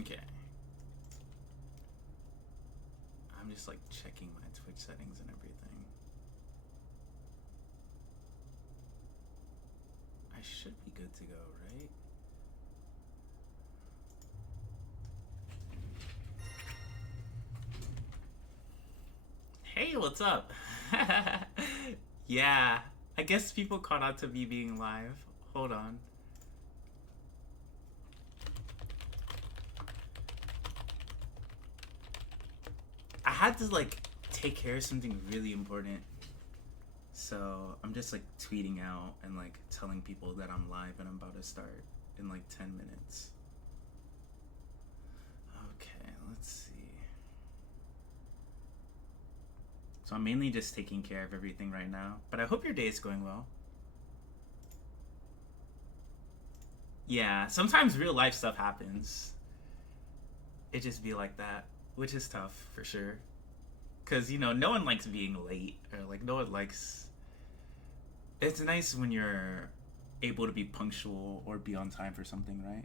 Okay. I'm just like checking my Twitch settings and everything. I should be good to go, right? Hey, what's up? Yeah, I guess people caught on to me being live. Hold on. I had to like take care of something really important. So I'm just like tweeting out and like telling people that I'm live and I'm about to start in like 10 minutes. Okay, let's see. So I'm mainly just taking care of everything right now, but I hope your day is going well. Yeah, sometimes real life stuff happens. It just be like that, which is tough for sure. Cause you know, no one likes being late, or like no one likes. It's nice when you're able to be punctual or be on time for something, right?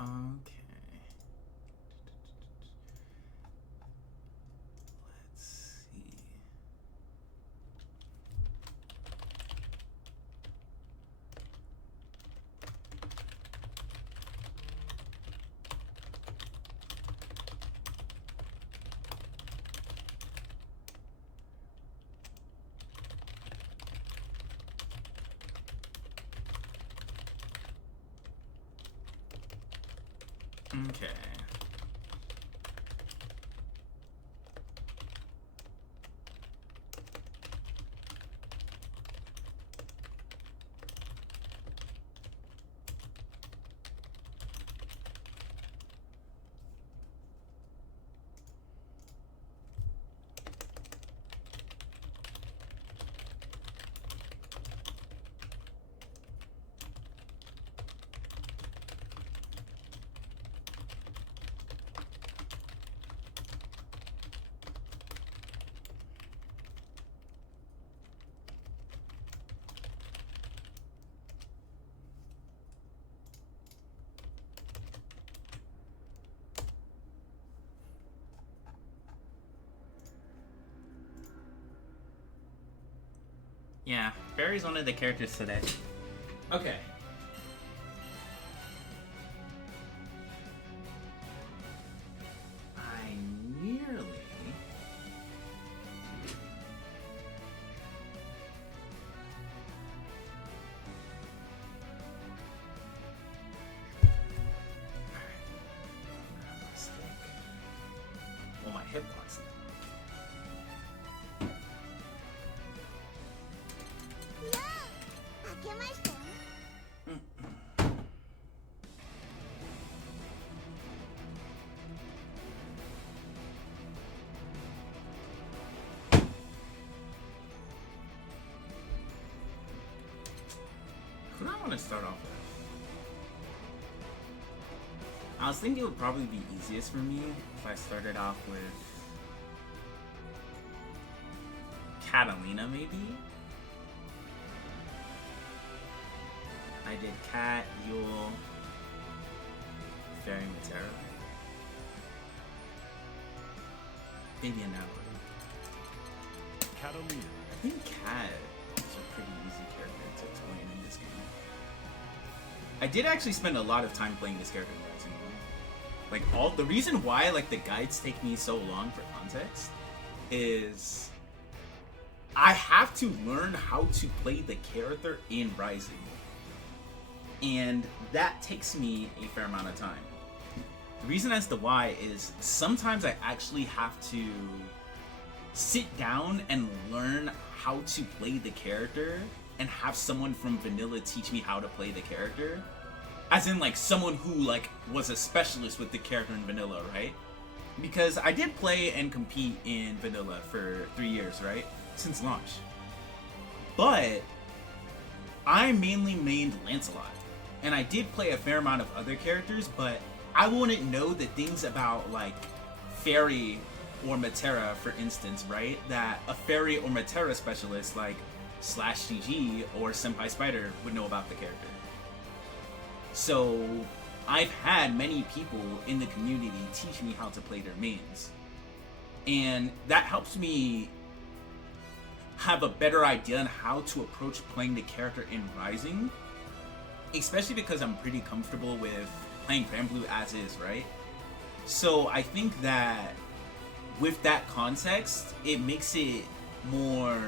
Okay. Let's see. Okay. Yeah, Ferry's one of the characters today. Okay. I nearly... Well, my hip lock's Who do I want to start off with? I was thinking it would probably be easiest for me if I started off with Katalina, maybe? I did Kat, Yuel, Ferry, Metera. Maybe an hour. Katalina. I think Kat is a pretty easy character to explain in this game. I did actually spend a lot of time playing this character in Rising. Like the reason why like the guides take me so long for context is I have to learn how to play the character in Rising. And that takes me a fair amount of time. The reason as to why is sometimes I actually have to sit down and learn how to play the character and have someone from vanilla teach me how to play the character. As in, like, someone who, like, was a specialist with the character in vanilla, right? Because I did play and compete in vanilla for 3 years, right? Since launch. But I mainly mained Lancelot. And I did play a fair amount of other characters, but I wouldn't know the things about, like, Ferry or Metera, for instance, right? That a Ferry or Metera specialist, like /GG or Senpai Spider, would know about the character. So I've had many people in the community teach me how to play their mains. And that helps me have a better idea on how to approach playing the character in Rising. Especially because I'm pretty comfortable with playing Granblue as is, right? So I think that with that context, it makes it more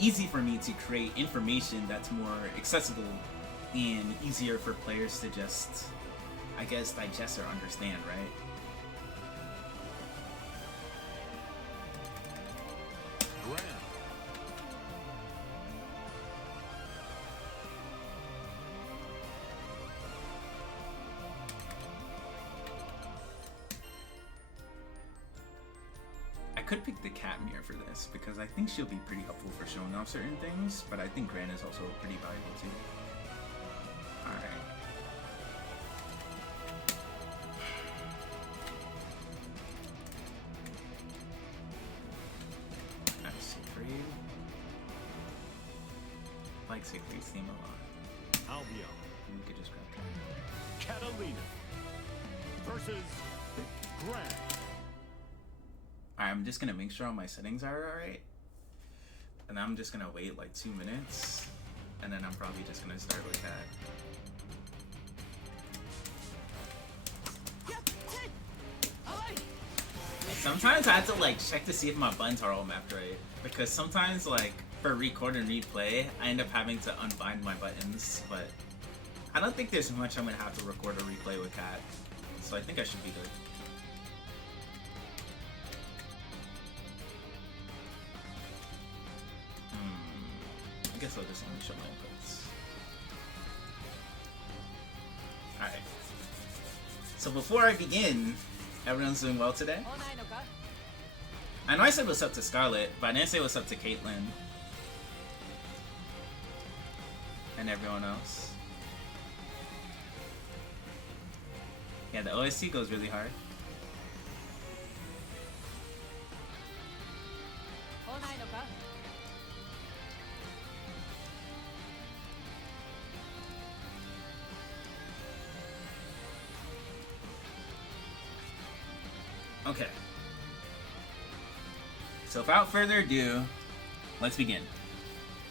easy for me to create information that's more accessible and easier for players to just, I guess, digest or understand, right? I could pick the cat mirror for this because I think she'll be pretty helpful for showing off certain things, but I think Gran is also pretty valuable too. Alright. That's Siegfried. I like Siegfried's theme a lot. Albion. We could just grab that. Katalina versus Gran. Alright, I'm just gonna make sure all my settings are alright. And I'm just gonna wait like 2 minutes. And then I'm probably just gonna start with that. Sometimes I have to like check to see if my buttons are all mapped right. Because sometimes like for record and replay, I end up having to unbind my buttons. But I don't think there's much I'm gonna have to record or replay with Cat. So I think I should be good. I guess I'll just only show my inputs. Alright. So before I begin, everyone's doing well today? I know I said what's up to Scarlet, but I didn't say what's up to Caitlyn. And everyone else. Yeah, the OST goes really hard. Okay. So without further ado, let's begin.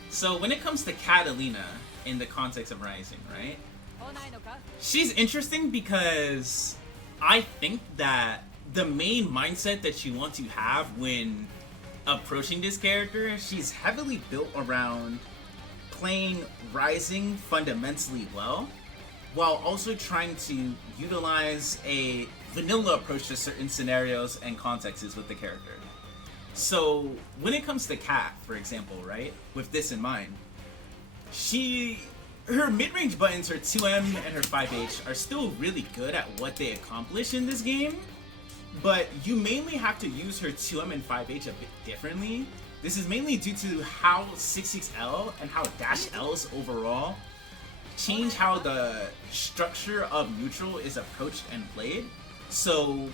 So when it comes to Katalina in the context of Rising, right? She's interesting because I think that the main mindset that you want to have when approaching this character, she's heavily built around playing Rising fundamentally well, while also trying to utilize a vanilla approach to certain scenarios and contexts with the character. So when it comes to Kat, for example, right, with this in mind, her mid-range buttons, her 2M and her 5H, are still really good at what they accomplish in this game, but you mainly have to use her 2M and 5H a bit differently. This is mainly due to how 66L and how Dash Ls overall change how the structure of neutral is approached and played. So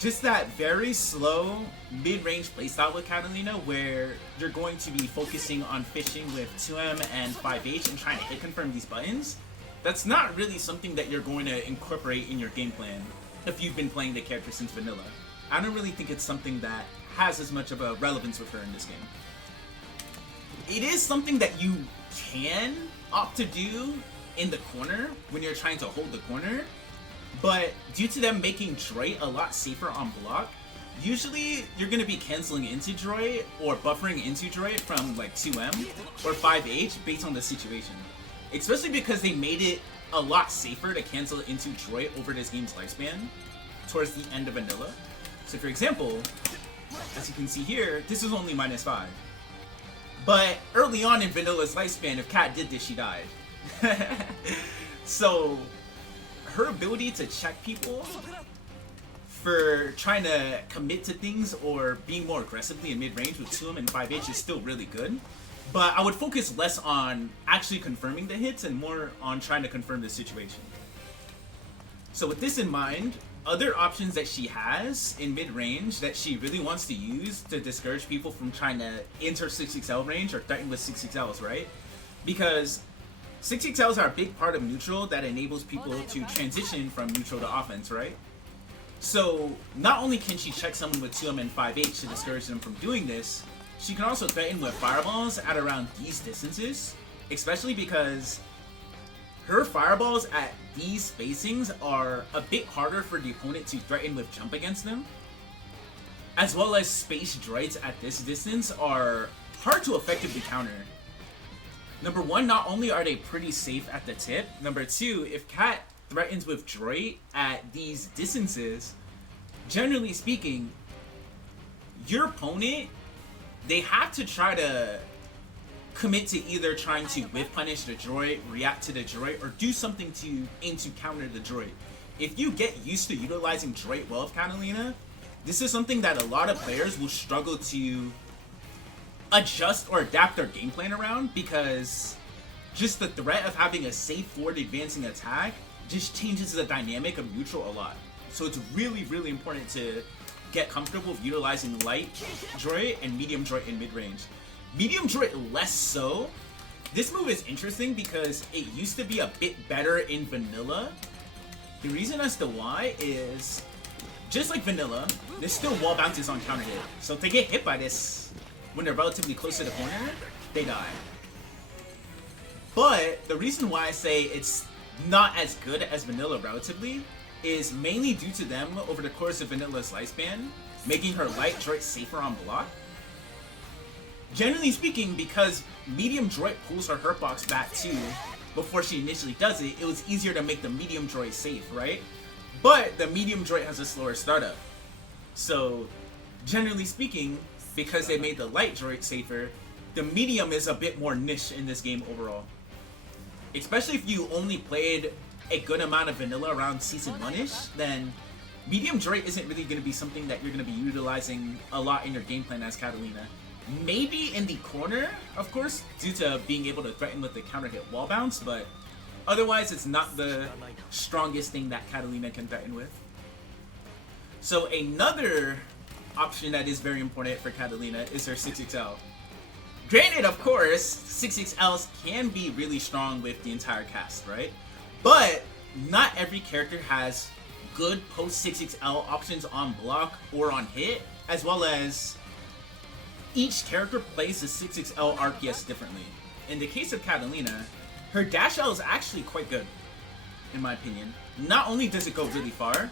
just that very slow mid-range playstyle with Katalina where you're going to be focusing on fishing with 2M and 5H and trying to hit confirm these buttons, that's not really something that you're going to incorporate in your game plan if you've been playing the character since vanilla. I don't really think it's something that has as much of a relevance with her in this game. It is something that you can opt to do in the corner when you're trying to hold the corner, but due to them making Dre a lot safer on block, usually you're going to be canceling into droid or buffering into droid from like 2M or 5H based on the situation. Especially because they made it a lot safer to cancel into droid over this game's lifespan towards the end of vanilla. So for example, as you can see here, this is only -5. But early on in vanilla's lifespan, if Kat did this, she died. So her ability to check people for trying to commit to things or being more aggressively in mid-range with 2M and 5H is still really good. But I would focus less on actually confirming the hits and more on trying to confirm the situation. So with this in mind, other options that she has in mid-range that she really wants to use to discourage people from trying to enter 6XL range or threaten with 6XLs, right? Because 6XLs are a big part of neutral that enables people to transition from neutral to offense, right? So not only can she check someone with 2M and 5H to discourage them from doing this, she can also threaten with fireballs at around these distances, especially because her fireballs at these spacings are a bit harder for the opponent to threaten with jump against them, as well as space droids at this distance are hard to effectively counter. Number one, not only are they pretty safe at the tip, number two, if Kat threatens with droid at these distances, generally speaking, your opponent, they have to try to commit to either trying to whiff punish the droid, react to the droid, or do something to aim to counter the droid. If you get used to utilizing droid well with Katalina, this is something that a lot of players will struggle to adjust or adapt their game plan around, because just the threat of having a safe forward advancing attack just changes the dynamic of neutral a lot. So it's really, really important to get comfortable with utilizing light droid and medium droid in mid-range. Medium droid less so. This move is interesting because it used to be a bit better in vanilla. The reason as to why is, just like vanilla, there's still wall bounces on counter hit. So if they get hit by this when they're relatively close to the corner, they die. But the reason why I say it's not as good as vanilla relatively is mainly due to them over the course of vanilla's lifespan, making her light droid safer on block. Generally speaking, because medium droid pulls her hurt box back too before she initially does it, it was easier to make the medium droid safe, right? But the medium droid has a slower startup. So generally speaking, because they made the light droid safer, the medium is a bit more niche in this game overall. Especially if you only played a good amount of vanilla around Season 1-ish, then medium droid isn't really going to be something that you're going to be utilizing a lot in your game plan as Katalina. Maybe in the corner, of course, due to being able to threaten with the counter hit wall bounce, but otherwise it's not the strongest thing that Katalina can threaten with. So another option that is very important for Katalina is her 6XL. Granted, of course, 6XLs can be really strong with the entire cast, right? But not every character has good post 6XL options on block or on hit, as well as each character plays the 6XL RPS differently. In the case of Katalina, her dash L is actually quite good, in my opinion. Not only does it go really far,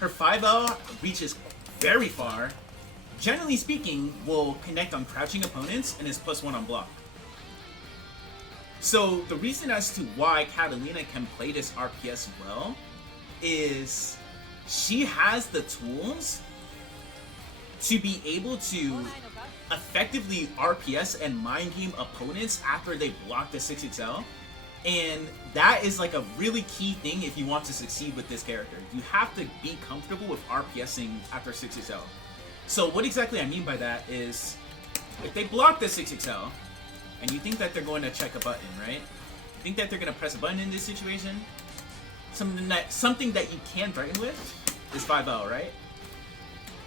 her 5L reaches very far, generally speaking, will connect on crouching opponents and is +1 on block. So the reason as to why Katalina can play this RPS well is she has the tools to be able to effectively RPS and mind game opponents after they block the 6XL. And that is like a really key thing if you want to succeed with this character. You have to be comfortable with RPSing after 6XL. So what exactly I mean by that is, if they block the 6XL, and you think that they're going to check a button, right? You think that they're going to press a button in this situation? Something that you can threaten with is 5L, right?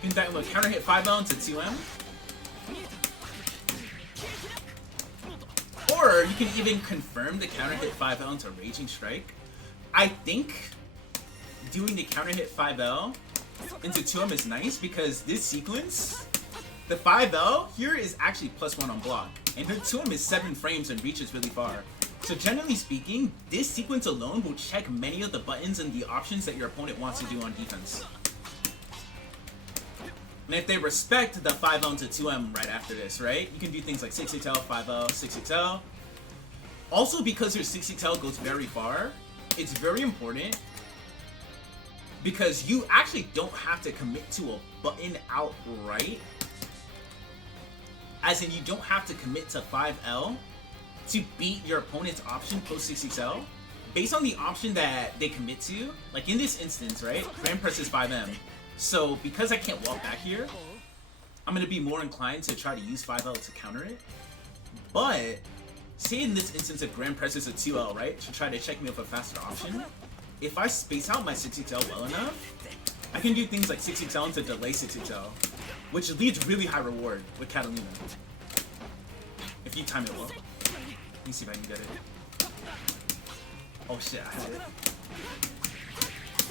You can threaten with counter hit 5L into 2M. Or you can even confirm the counter hit 5L into Raging Strike. I think doing the counter hit 5L into 2M is nice because this sequence, the 5L here is actually +1 on block. And her 2M is 7 frames and reaches really far. So generally speaking, this sequence alone will check many of the buttons and the options that your opponent wants to do on defense. And if they respect the 5L to 2M right after this, right? You can do things like 6XL, 5L, 6XL. Also, because your 6XL goes very far, it's very important because you actually don't have to commit to a button outright. As in, you don't have to commit to 5L to beat your opponent's option post 6XL. Based on the option that they commit to, like in this instance, right? Grand press is 5M. So because I can't walk back here, I'm going to be more inclined to try to use 5L to counter it. But say in this instance, if Grand Press is a 2L, right, to try to check me with a faster option, if I space out my 6XL well enough, I can do things like 6XL into delay 6XL, which leads really high reward with Katalina. If you time it well. Let me see if I can get it. Oh shit, I had it.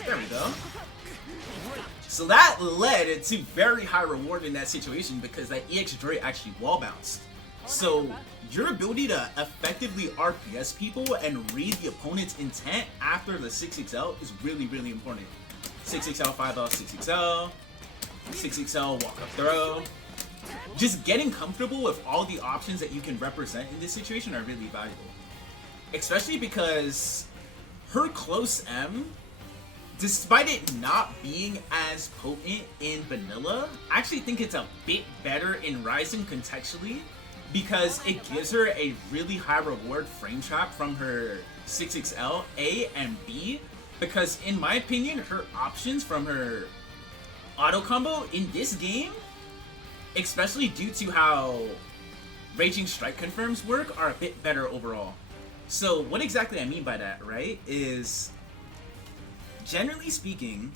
There we go. So that led to very high reward in that situation because that EX Droid actually wall bounced. So your ability to effectively RPS people and read the opponent's intent after the 6XL is really, really important. 6XL, 5L, 6XL, 6XL, walk up throw. Just getting comfortable with all the options that you can represent in this situation are really valuable. Especially because her close M, despite it not being as potent in vanilla, I actually think it's a bit better in Rising contextually because it gives her a really high reward frame trap from her 6XL, A and B, because in my opinion, her options from her auto combo in this game, especially due to how Raging Strike confirms work, are a bit better overall. So what exactly I mean by that, right, is generally speaking,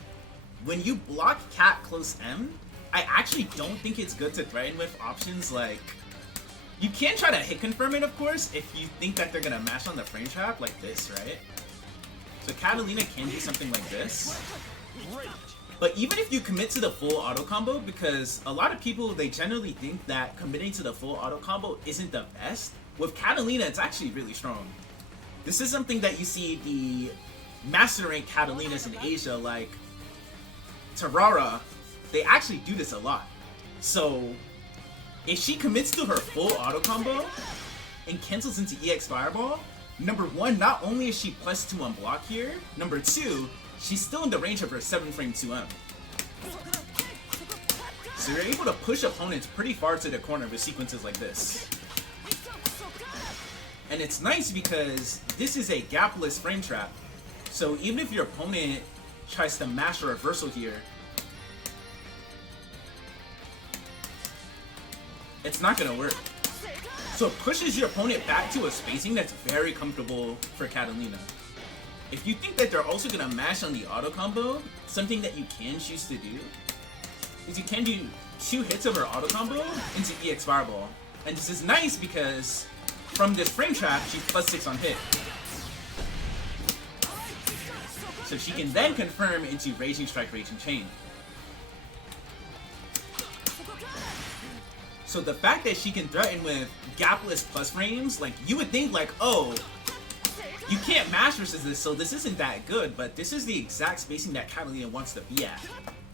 when you block Cat close M, I actually don't think it's good to threaten with options like... You can try to hit confirm it, of course, if you think that they're gonna mash on the frame trap like this, right? So Katalina can do something like this. But even if you commit to the full auto combo, because a lot of people, they generally think that committing to the full auto combo isn't the best. With Katalina, it's actually really strong. This is something that you see the master rank Catalinas in Asia, like Terrara, they actually do this a lot. So if she commits to her full auto combo and cancels into EX Fireball, number one, not only is she +2 on block here, number two, she's still in the range of her 7-frame 2M. So you're able to push opponents pretty far to the corner with sequences like this. And it's nice because this is a gapless frame trap. So even if your opponent tries to mash a reversal here, it's not gonna work. So it pushes your opponent back to a spacing that's very comfortable for Katalina. If you think that they're also gonna mash on the auto combo, something that you can choose to do is you can do 2 hits of her auto combo into EX Fireball. And this is nice because from this frame trap, she's +6 on hit. So she can then confirm into Raging Strike, Raging Chain. So the fact that she can threaten with gapless plus frames, like you would think like, oh, you can't mash versus this, so this isn't that good, but this is the exact spacing that Katalina wants to be at.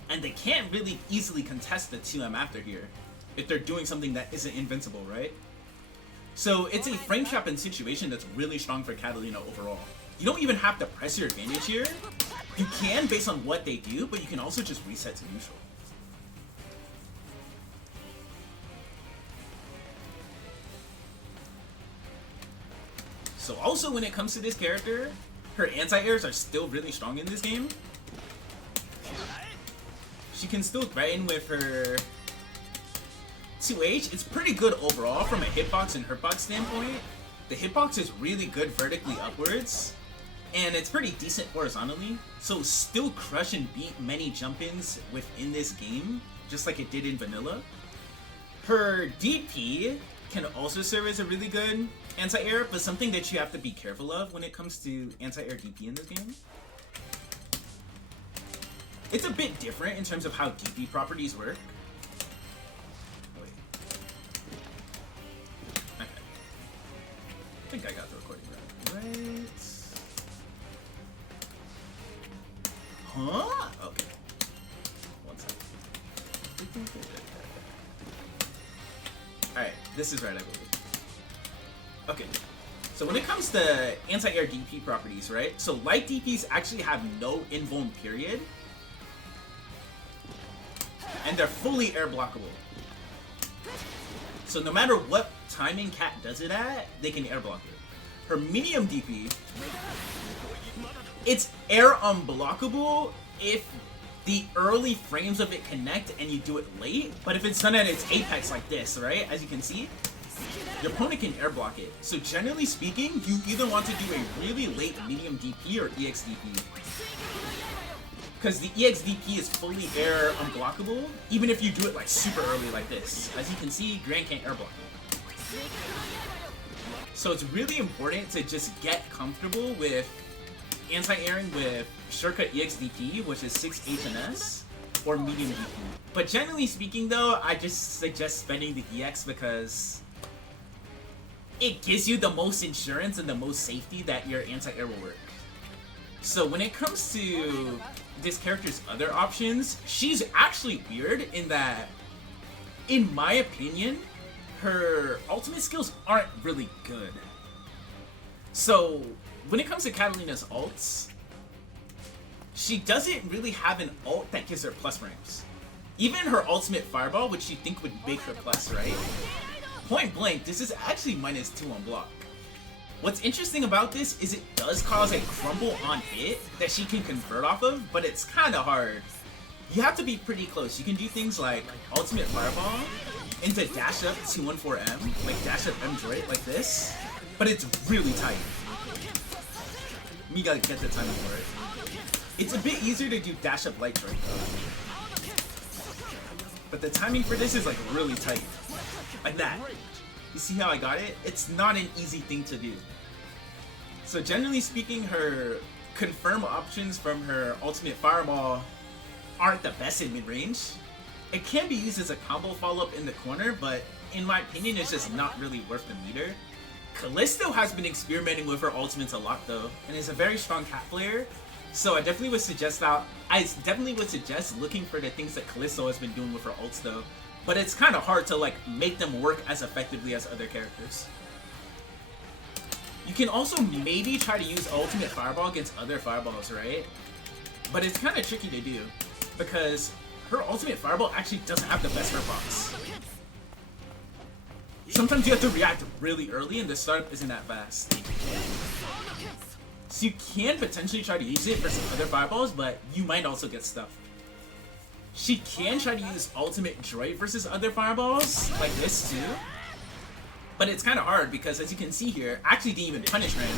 And they can't really easily contest the 2M after here, if they're doing something that isn't invincible, right? So it's a frame trap and situation that's really strong for Katalina overall. You don't even have to press your advantage here. You can based on what they do, but you can also just reset to neutral. So also when it comes to this character, her anti-airs are still really strong in this game. She can still threaten with her 2H. It's pretty good overall from a hitbox and hurtbox standpoint. The hitbox is really good vertically upwards, and it's pretty decent horizontally. So still crush and beat many jump-ins within this game, just like it did in vanilla. Her DP can also serve as a really good anti-air, but something that you have to be careful of when it comes to anti-air DP in this game. It's a bit different in terms of how DP properties work. Wait. Okay. I think I got the recording right. Huh? Okay. One second. This is right, I believe. Okay. So when it comes to anti-air DP properties, right? So light DPs actually have no invuln period. And they're fully air blockable. So no matter what timing Cat does it at, they can air block it. Her medium DP, it's air unblockable if the early frames of it connect and you do it late. But if it's done at its apex like this, right? As you can see, your opponent can air block it. So generally speaking, you either want to do a really late medium DP or EX DP. Because the EX DP is fully air unblockable, even if you do it like super early like this. As you can see, Gran can't air block it. So it's really important to just get comfortable with anti-airing with shortcut EX DP, which is 6 HNS, or medium DP. But generally speaking though, I just suggest spending the EX because it gives you the most insurance and the most safety that your anti-air will work. So when it comes to this character's other options, she's actually weird in that, in my opinion, her ultimate skills aren't really good. So when it comes to Katalina's ults, she doesn't really have an ult that gives her plus frames. Even her ultimate fireball, which you think would make her plus, right? Point blank, this is actually -2 on block. What's interesting about this is it does cause a crumble on it that she can convert off of, but it's kind of hard. You have to be pretty close. You can do things like ultimate fireball into dash up 214M, like dash up M droid like this, but it's really tight. You gotta get the timing for it. It's a bit easier to do dash up light droid though. But the timing for this is like really tight. Like that. You see how I got it? It's not an easy thing to do. So generally speaking, her confirm options from her ultimate fireball aren't the best in mid-range. It can be used as a combo follow-up in the corner, but in my opinion, it's just not really worth the meter. Callisto has been experimenting with her ultimates a lot though, and is a very strong Cat player. So I definitely would suggest looking for the things that Callisto has been doing with her ults though. But it's kind of hard to like make them work as effectively as other characters. You can also maybe try to use ultimate fireball against other fireballs, right? But it's kind of tricky to do because her ultimate fireball actually doesn't have the best hurtbox. Sometimes you have to react really early and the startup isn't that fast. So you can potentially try to use it versus other fireballs, but you might also get stuffed. She can try to use ultimate droid versus other fireballs, like this too. But it's kind of hard because as you can see here, actually didn't even punish Ren.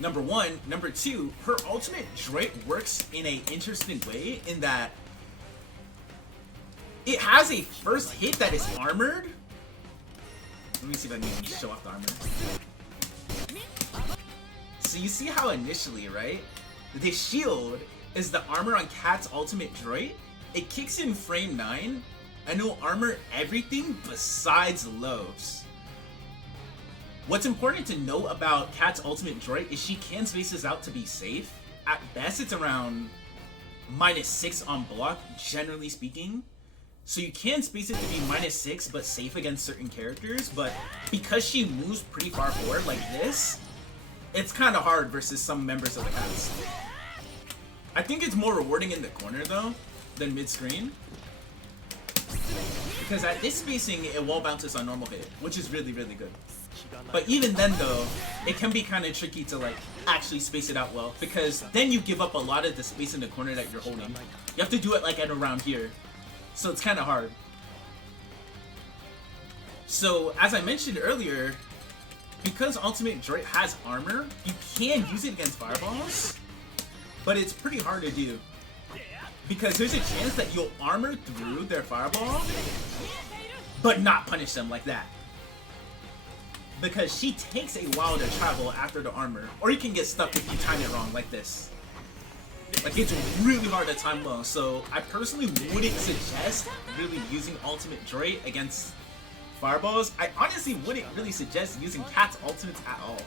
Number one. Number two, her ultimate droid works in an interesting way in that it has a first hit that is armored. Let me see if I can show off the armor. So you see how initially, right? The shield is the armor on Cat's ultimate droid. It kicks in frame 9 and it will armor everything besides lows. What's important to know about Cat's ultimate droid is she can space this out to be safe. At best, it's around -6 on block, generally speaking. So you can space it to be -6 but safe against certain characters, but because she moves pretty far forward like this, it's kind of hard versus some members of the Cats. I think it's more rewarding in the corner though than mid-screen. Because at this spacing, it wall bounces on normal hit, which is really, really good. But even then though, it can be kind of tricky to like actually space it out well, because then you give up a lot of the space in the corner that you're holding. You have to do it like at around here. So it's kind of hard. So as I mentioned earlier, because Ultimate Droid has armor, you can use it against fireballs, but it's pretty hard to do. Because there's a chance that you'll armor through their fireball, but not punish them like that. Because she takes a while to travel after the armor, or you can get stuck if you time it wrong like this. Like, it's really hard to time well, so I personally wouldn't suggest really using Ultimate Droid against fireballs. I honestly wouldn't really suggest using Cat's ultimates at all.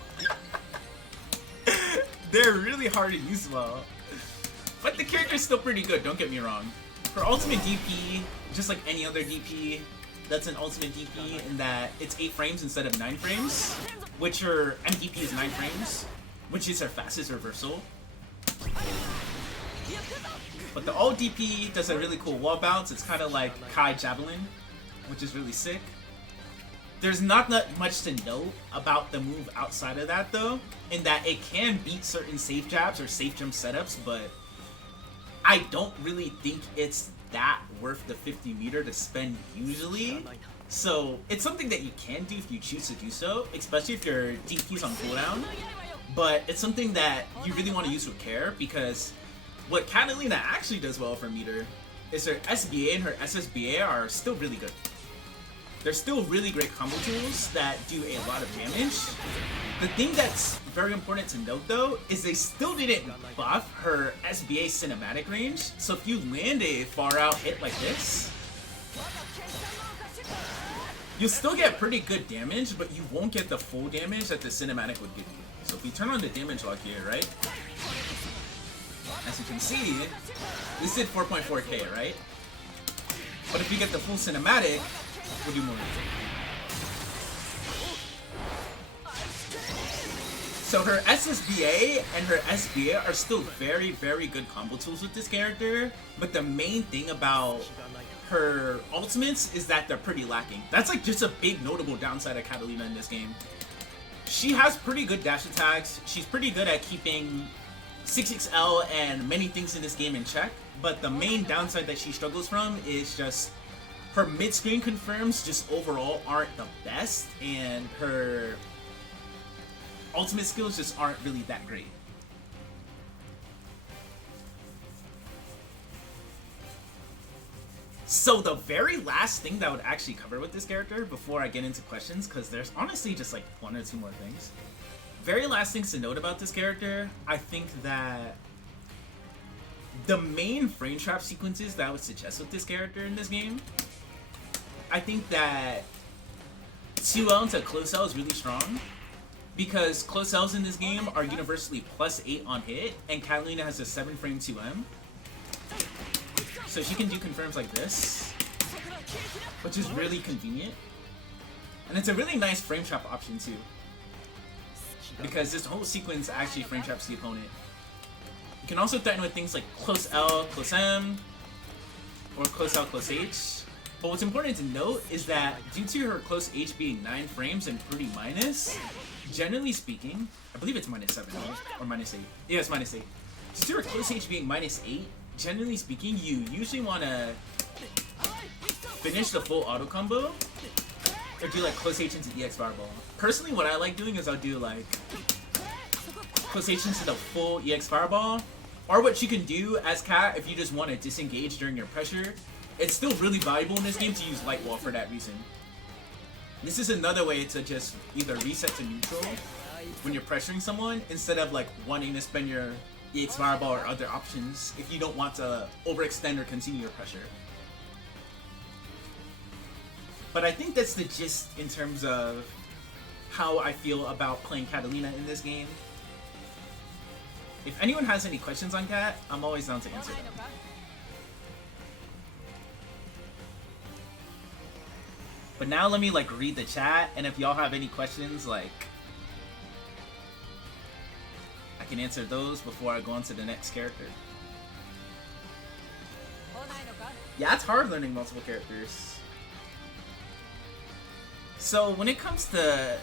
They're really hard to use well. But the character's still pretty good, don't get me wrong. Her ultimate DP, just like any other DP, that's an ultimate DP in that it's 8 frames instead of 9 frames, which her MDP is 9 frames, which is her fastest reversal. But the ult DP does a really cool wall bounce. It's kind of like Kai Javelin, which is really sick. There's not that much to note about the move outside of that though, in that it can beat certain safe jabs or safe jump setups, but I don't really think it's that worth the 50 meter to spend usually. So it's something that you can do if you choose to do so, especially if your DP's on cooldown. But it's something that you really want to use with care, because what Katalina actually does well for meter is her SBA and her SSBA are still really good. They're still really great combo tools that do a lot of damage. The thing that's very important to note though is they still didn't buff her SBA cinematic range. So if you land a far out hit like this, you'll still get pretty good damage, but you won't get the full damage that the cinematic would give you. So if we turn on the damage lock here, right? As you can see, this did 4.4k, right? But if you get the full cinematic, we'll do more. So her SSBA and her SBA are still very, very good combo tools with this character, but the main thing about her ultimates is that they're pretty lacking. That's like just a big notable downside of Katalina in this game. She has pretty good dash attacks, she's pretty good at keeping 6XL and many things in this game in check, but the main downside that she struggles from is just her mid-screen confirms just overall aren't the best, and her ultimate skills just aren't really that great. So the very last thing that I would actually cover with this character before I get into questions, because there's honestly just like 1 or 2 more things. Very last things to note about this character, I think that the main frame trap sequences that I would suggest with this character in this game, I think that 2L into close L is really strong, because close L's in this game are universally +8 on hit, and Katalina has a 7 frame 2M. So she can do confirms like this, which is really convenient. And it's a really nice frame trap option too, because this whole sequence actually frame traps the opponent. You can also threaten with things like close L, close M, or close L, close H. But what's important to note is that due to her close H being 9 frames and pretty minus, generally speaking, I believe it's -7, right? Or -8. Yeah, it's -8. Due to her close H being -8, generally speaking, you usually want to finish the full auto combo or do like close H into EX fireball. Personally, what I like doing is I'll do like close H into the full EX fireball, or what you can do as Cat if you just want to disengage during your pressure. It's still really valuable in this game to use light wall for that reason. This is another way to just either reset to neutral when you're pressuring someone instead of like wanting to spend your EX fireball or other options if you don't want to overextend or continue your pressure. But I think that's the gist in terms of how I feel about playing Katalina in this game. If anyone has any questions on Kat, I'm always down to answer them. But now let me like read the chat, and if y'all have any questions, like I can answer those before I go on to the next character. Yeah, it's hard learning multiple characters. So when it comes to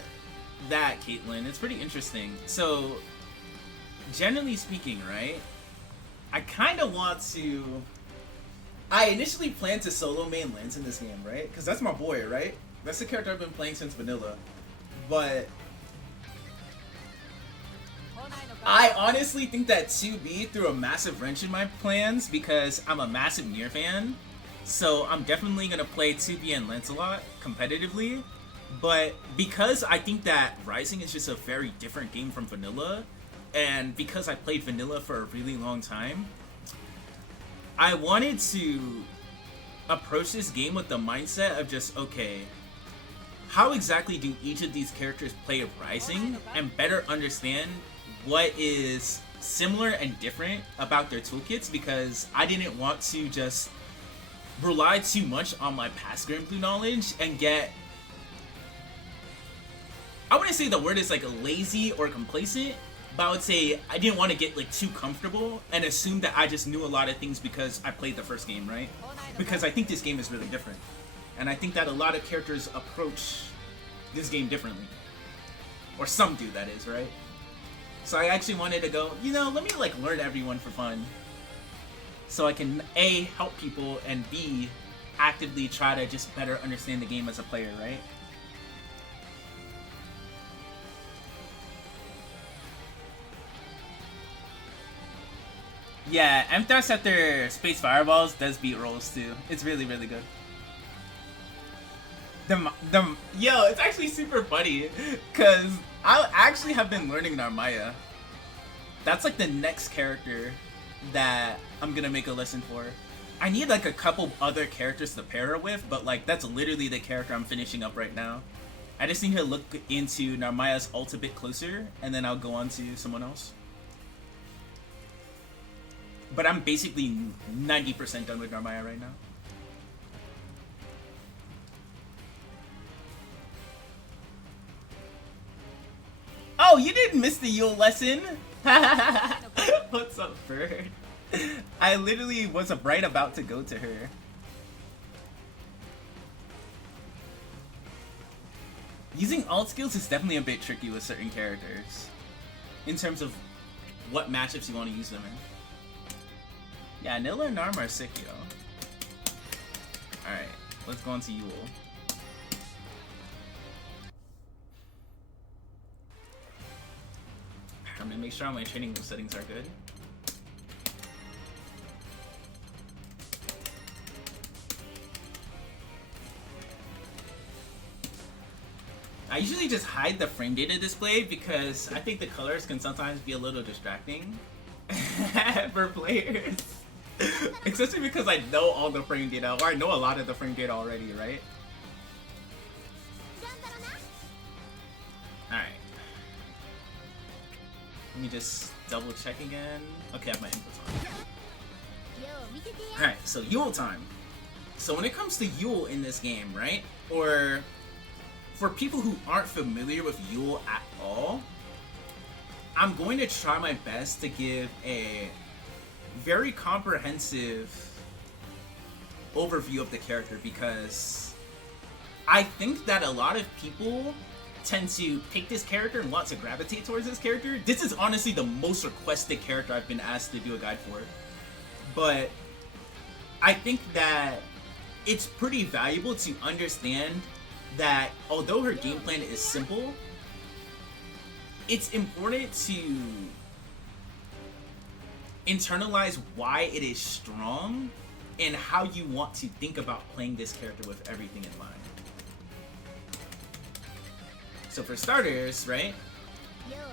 that, Caitlin, it's pretty interesting. So generally speaking, right, I kind of want to... I initially planned to solo main Lance in this game, right? Because that's my boy, right? That's the character I've been playing since vanilla. But I honestly think that 2B threw a massive wrench in my plans because I'm a massive Nier fan. So I'm definitely going to play 2B and Lance a lot competitively. But because I think that Rising is just a very different game from vanilla, and because I played vanilla for a really long time, I wanted to approach this game with the mindset of just, okay, how exactly do each of these characters play Rising, and better understand what is similar and different about their toolkits, because I didn't want to just rely too much on my past gameplay knowledge and get, I wouldn't say the word is like lazy or complacent, but I would say I didn't want to get like too comfortable and assume that I just knew a lot of things because I played the first game, right? Because I think this game is really different. And I think that a lot of characters approach this game differently. Or some do, that is, right? So I actually wanted to go, you know, let me like learn everyone for fun. So I can A, help people, and B, actively try to just better understand the game as a player, right? Yeah, M-Dash after Space Fireballs does beat rolls too. It's really, really good. Yo, it's actually super funny, cause I actually have been learning Narmaya. That's like the next character that I'm gonna make a lesson for. I need like a couple other characters to pair her with, but like that's literally the character I'm finishing up right now. I just need to look into Narmaya's ult a bit closer, and then I'll go on to someone else. But I'm basically 90% done with Narmaya right now. Oh, you didn't miss the Yuel lesson? What's up, Bird? I literally was right about to go to her. Using alt skills is definitely a bit tricky with certain characters. In terms of what matchups you want to use them in. Yeah, Nilla and Narm are sick, yo. Alright, let's go on to Yuel. I'm gonna make sure all my training move settings are good. I usually just hide the frame data display because I think the colors can sometimes be a little distracting for players. Especially because I know all the frame data, or I know a lot of the frame data already, right? Alright. Let me just double check again. Okay, I have my inputs on. Alright, so Yuel time. So when it comes to Yuel in this game, right? Or for people who aren't familiar with Yuel at all, I'm going to try my best to give a very comprehensive overview of the character because I think that a lot of people tend to pick this character and want to gravitate towards this character. This is honestly the most requested character I've been asked to do a guide for. But I think that it's pretty valuable to understand that although her game plan is simple, it's important to internalize why it is strong and how you want to think about playing this character with everything in mind. So for starters, right,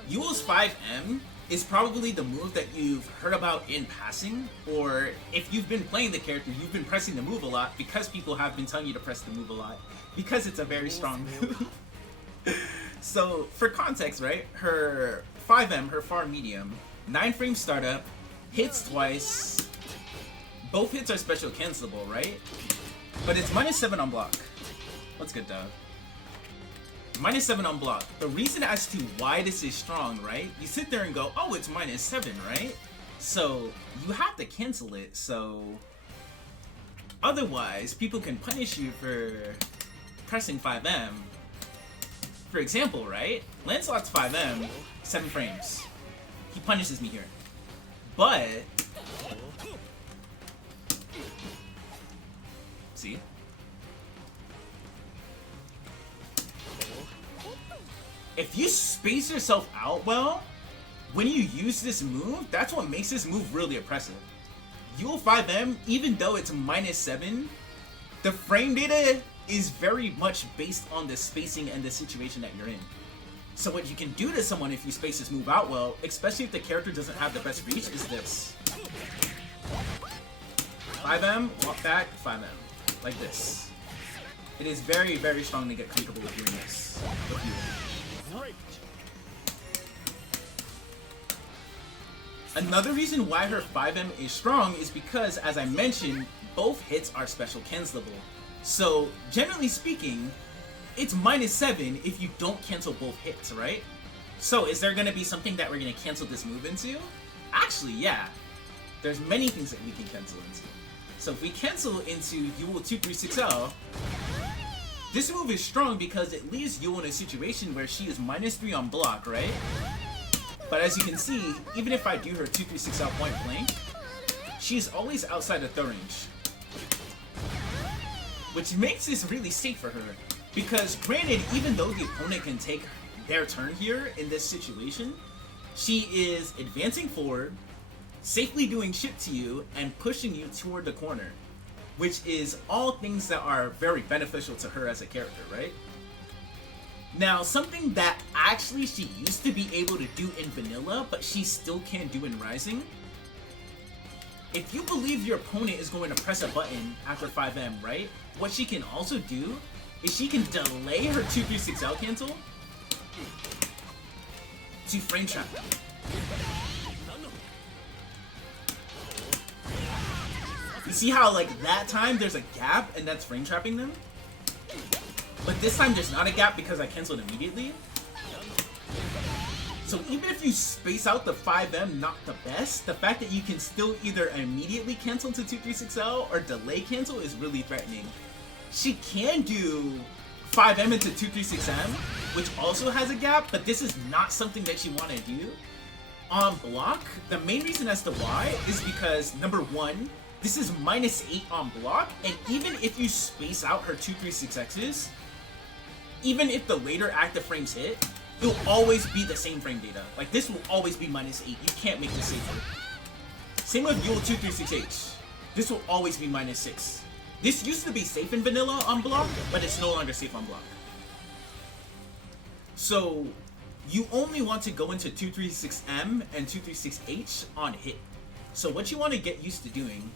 Yuel's 5M is probably the move that you've heard about in passing, or if you've been playing the character, you've been pressing the move a lot because people have been telling you to press the move a lot, because it's a very strong move. So for context, right, her 5M, her far medium, 9 frame startup, hits twice, both hits are special cancelable, right? But it's -7 on block. What's good, dog? -7 on block. The reason as to why this is strong, right? You sit there and go, oh, it's -7, right? So you have to cancel it, so otherwise people can punish you for pressing 5M. For example, right? Lancelot's 5M, 7 frames. He punishes me here. But see? If you space yourself out well, when you use this move, that's what makes this move really oppressive. Yuel 5M, even though it's -7, the frame data is very much based on the spacing and the situation that you're in. So what you can do to someone if you space this move out well, especially if the character doesn't have the best reach, is this. 5M, walk back, 5M. Like this. It is very, very strong to get comfortable with doing this. Another reason why her 5M is strong is because, as I mentioned, both hits are special cancelable. So, generally speaking, it's -7 if you don't cancel both hits, right? So, is there going to be something that we're going to cancel this move into? Actually, yeah. There's many things that we can cancel into. So, if we cancel into Yuel 2360, this move is strong because it leaves Yuel in a situation where she is -3 on block, right? But as you can see, even if I do her 2360 point blank, she's always outside of throw range. Which makes this really safe for her. Because granted, even though the opponent can take their turn here in this situation, she is advancing forward, safely doing shit to you, and pushing you toward the corner. Which is all things that are very beneficial to her as a character, right? Now, something that actually she used to be able to do in vanilla, but she still can't do in Rising. If you believe your opponent is going to press a button after 5M, right? What she can also do is she can delay her 2360 cancel to frame trap. You see how, like, that time there's a gap and that's frame trapping them? But this time there's not a gap because I canceled immediately. So even if you space out the 5M not the best, the fact that you can still either immediately cancel to 2360 or delay cancel is really threatening. She can do 5M into 2360M, which also has a gap, but this is not something that you want to do. On block, the main reason as to why is because, number one, this is -8 on block, and even if you space out her 236Xs, even if the later active frames hit, it'll always be the same frame data. Like, this will always be -8. You can't make this safer. Same with Yuel 236H. This will always be -6. This used to be safe in vanilla on block, but it's no longer safe on block. So, you only want to go into 236M and 236H on hit. So what you want to get used to doing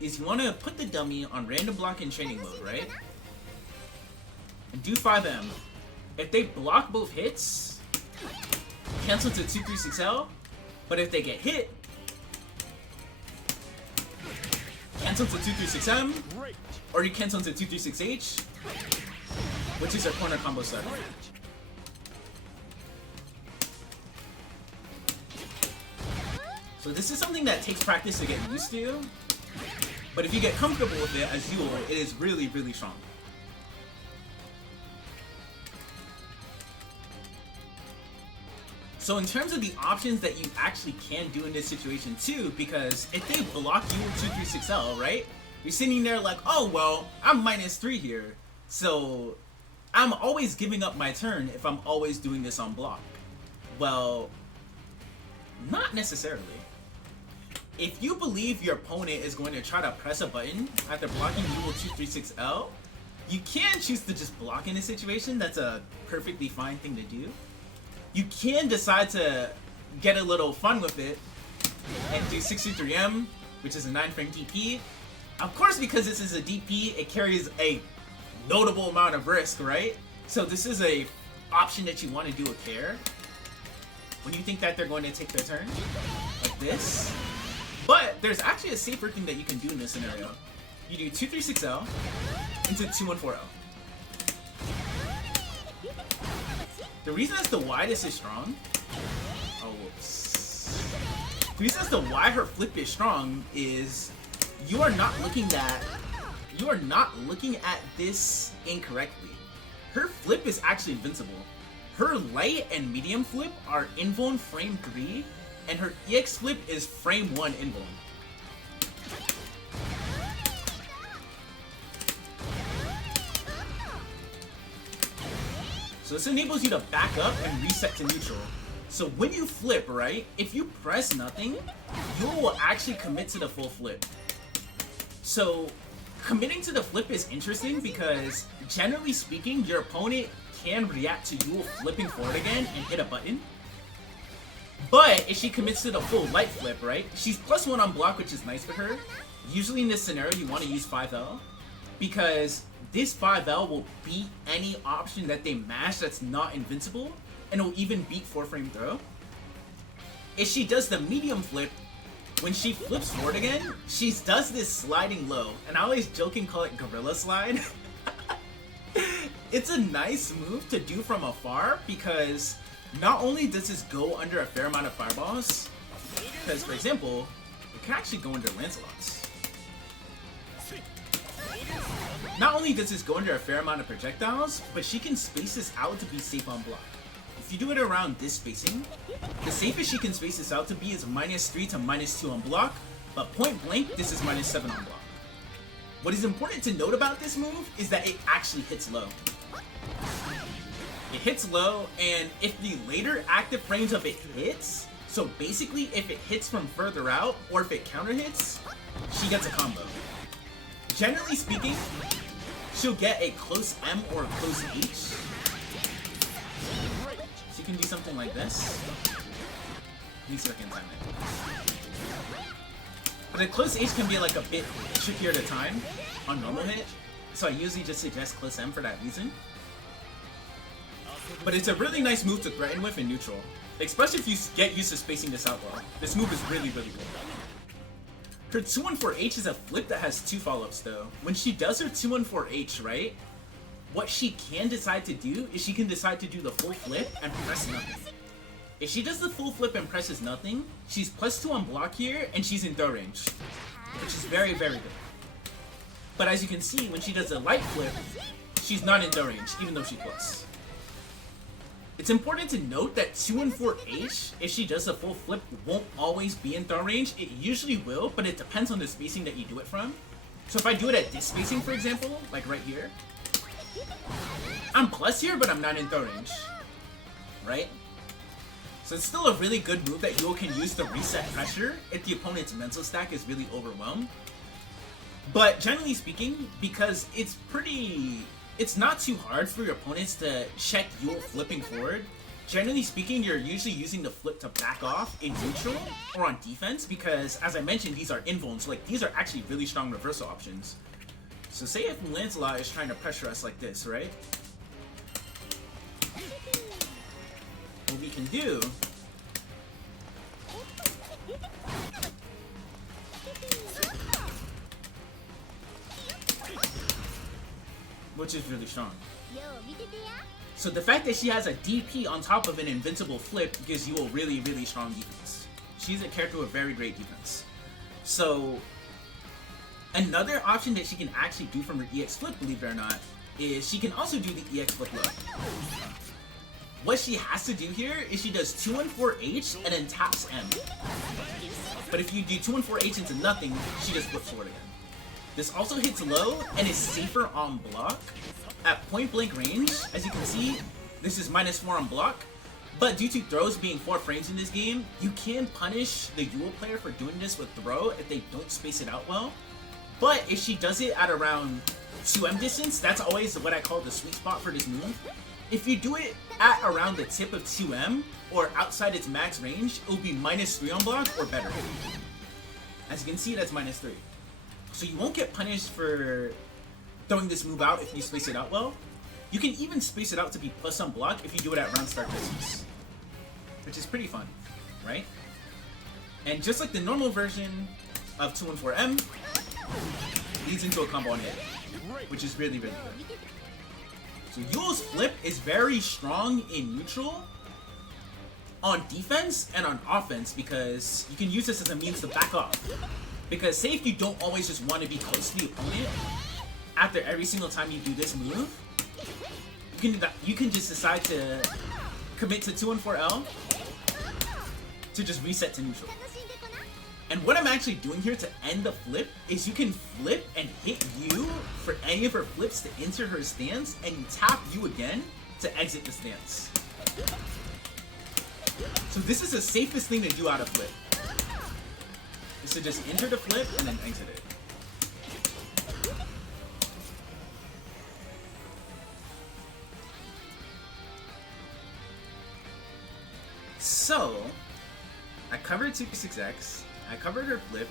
is you want to put the dummy on random block in training mode, right? And do 5M. If they block both hits, cancel to 2360, but if they get hit, cancel to 236M, or you cancel to 236H, which is our corner combo set. So this is something that takes practice to get used to, but if you get comfortable with it as Yuel, it is really, really strong. So in terms of the options that you actually can do in this situation too, because if they block you with 2360, right? You're sitting there like, oh well, I'm -3 here, so I'm always giving up my turn if I'm always doing this on block. Well, not necessarily. If you believe your opponent is going to try to press a button after blocking you with 236L, you can choose to just block in this situation. That's a perfectly fine thing to do. You can decide to get a little fun with it and do 63M, which is a 9-frame DP. Of course, because this is a DP, it carries a notable amount of risk, right? So this is a option that you want to do with care when you think that they're going to take their turn, like this. But there's actually a safer thing that you can do in this scenario. You do 2360 into 2140. The reason as to why this is strong, the reason as to why her flip is strong is you are not looking at this incorrectly. Her flip is actually invincible. Her light and medium flip are invuln frame 3, and her EX flip is frame 1 invuln. So this enables you to back up and reset to neutral. So when you flip, right, if you press nothing, you will actually commit to the full flip. So committing to the flip is interesting because, generally speaking, your opponent can react to you flipping forward again and hit a button. But if she commits to the full light flip, right, she's +1 on block, which is nice for her. Usually in this scenario, you want to use 5L because this 5L will beat any option that they mash that's not invincible, and it will even beat 4-frame throw. if she does the medium flip, when she flips forward again, she does this sliding low. And I always joking call it gorilla slide. It's a nice move to do from afar because not only does this go under a fair amount of fireballs, because for example, it can actually go under Lancelot's. Not only does this go under a fair amount of projectiles, but she can space this out to be safe on block. If you do it around this spacing, the safest she can space this out to be is -3 to -2 on block, but point blank, this is -7 on block. What is important to note about this move is that it actually hits low. It hits low, and if the later active frames of it hits, so basically if it hits from further out, or if it counter hits, she gets a combo. Generally speaking, she'll get a close M or a close H. She can do something like this. At least I can time it. But a close H can be like a bit trickier to time on normal hit, so I usually just suggest close M for that reason. But it's a really nice move to threaten with in neutral, especially if you get used to spacing this out well. This move is really, really good. Her 214H is a flip that has 2 follow-ups though. When she does her 214H, right, what she can decide to do is she can decide to do the full flip and press nothing. If she does the full flip and presses nothing, she's +2 on block here and she's in throw range, which is very, very good. But as you can see, when she does a light flip, she's not in throw range, even though she's plus. It's important to note that 214H, if she does the full flip, won't always be in throw range. It usually will, but it depends on the spacing that you do it from. So if I do it at this spacing, for example, like right here, I'm plus here, but I'm not in throw range, right? So it's still a really good move that Yuel can use to reset pressure if the opponent's mental stack is really overwhelmed. But generally speaking, because it's not too hard for your opponents to check Yuel flipping forward. Generally speaking, you're usually using the flip to back off in neutral or on defense because, as I mentioned, these are invulns. Like, these are actually really strong reversal options. So say if Lancelot is trying to pressure us like this, right? What we can do which is really strong. So the fact that she has a DP on top of an invincible flip gives you a really, really strong defense. She's a character with very great defense. So another option that she can actually do from her EX flip, believe it or not, is she can also do the EX flip low. What she has to do here is she does 214H and then taps M. But if you do 214H into nothing, she just flips forward again. This also hits low and is safer on block. At point blank range, as you can see, this is -4 on block. But due to throws being 4 frames in this game, you can punish the Yuel player for doing this with throw if they don't space it out well. But if she does it at around 2M distance, that's always what I call the sweet spot for this move. If you do it at around the tip of 2M or outside its max range, it will be -3 on block or better. As you can see, that's -3. So you won't get punished for throwing this move out if you space it out well. You can even space it out to be plus on block if you do it at round start distance, which is pretty fun, right? And just like the normal version of 214M, leads into a combo on hit, which is really, really good. So Yuel's flip is very strong in neutral, on defense, and on offense because you can use this as a means to back off. Because say if you don't always just want to be close to the opponent, after every single time you do this move, you can just decide to commit to 214L to just reset to neutral. And what I'm actually doing here to end the flip is you can flip and hit you for any of her flips to enter her stance, and you tap you again to exit the stance. So this is the safest thing to do out of flip. Is to just enter the flip and then exit it. So, I covered 2-6X, I covered her flip,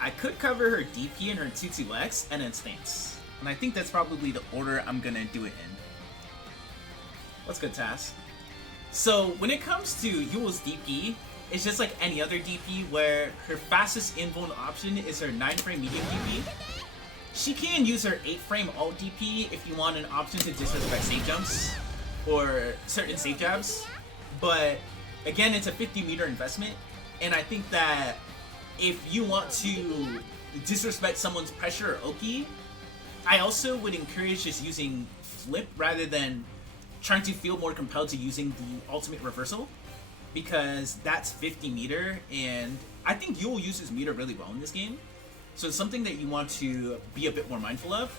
I could cover her DP and her 2-2X, and then stance. And I think that's probably the order I'm gonna do it in. What's good, Task? So, when it comes to Yuel's DP, is just like any other DP where her fastest invuln option is her 9-frame medium DP. She can use her 8-frame alt DP if you want an option to disrespect safe jumps or certain safe jabs, but again, it's a 50-meter investment, and I think that if you want to disrespect someone's pressure or Oki, I also would encourage just using flip rather than trying to feel more compelled to using the ultimate reversal, because that's 50 meter, and I think Yuel uses meter really well in this game, so it's something that you want to be a bit more mindful of.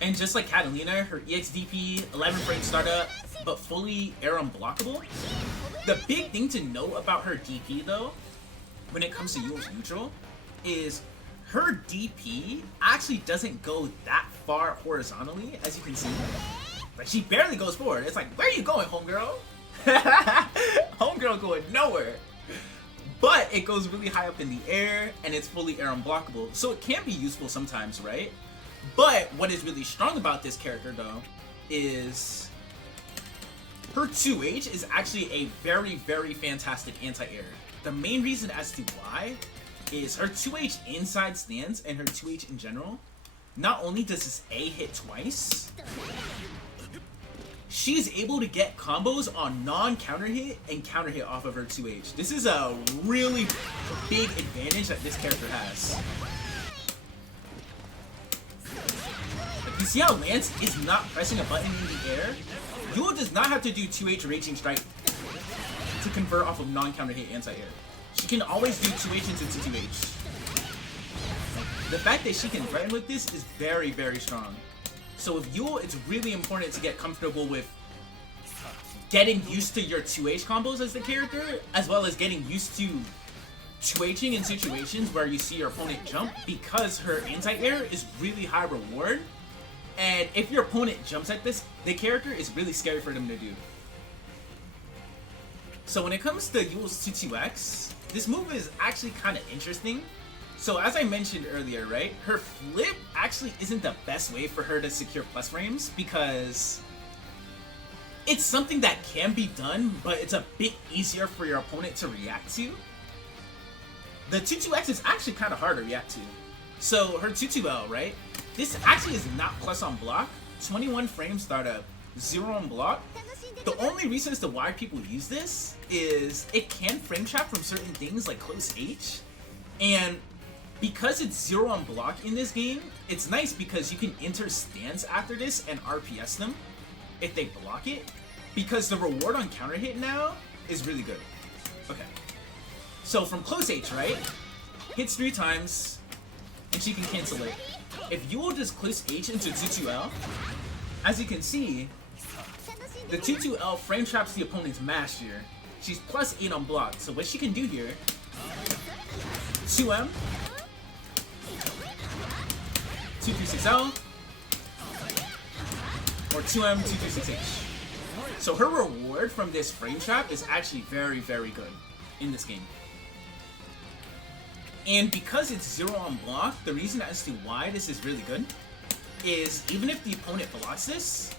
And just like Katalina, her EXDP, 11 frame startup, but fully air unblockable. The big thing to know about her DP though, when it comes to Yuel's neutral, is her DP actually doesn't go that far horizontally, as you can see. Like, she barely goes forward. It's like, where are you going, homegirl? Homegirl going nowhere. But it goes really high up in the air, and it's fully air unblockable, so it can be useful sometimes, right? But what is really strong about this character, though, is her 2H is actually a very, very fantastic anti-air. The main reason as to why is her 2H inside stance and her 2H in general. Not only does this A hit twice, she's able to get combos on non-counter hit and counter hit off of her 2H. This is a really big advantage that this character has. You see how Lance is not pressing a button in the air? Yuel does not have to do 2H Raging Strike to convert off of non-counter hit anti-air. She can always do 2H into 2H. The fact that she can threaten with this is very, very strong. So with Yuel, it's really important to get comfortable with getting used to your 2H combos as the character, as well as getting used to 2Hing in situations where you see your opponent jump, because her anti-air is really high reward. And if your opponent jumps at this, the character is really scary for them to do. So when it comes to Yuel's 2-2X, this move is actually kind of interesting. So as I mentioned earlier, right, her flip actually isn't the best way for her to secure plus frames, because it's something that can be done, but it's a bit easier for your opponent to react to. The 2-2X is actually kind of hard to react to. So her 2-2L, right? This actually is not plus on block. 21 frame startup, 0 on block. The only reason as to why people use this is it can frame trap from certain things like close H. And because it's 0 on block in this game, it's nice because you can enter stance after this and RPS them if they block it. Because the reward on counter hit now is really good. Okay. So from close H, right? Hits 3 times, and she can cancel it. If Yuel does close H into 2-2L, as you can see, the 2-2L frame traps the opponent's mash here. She's plus 8 on block, so what she can do here, 2M, 2-3-6L, or 2M, 2-3-6H. So her reward from this frame trap is actually very, very good in this game. And because it's 0 on block, the reason as to why this is really good is even if the opponent blocks this,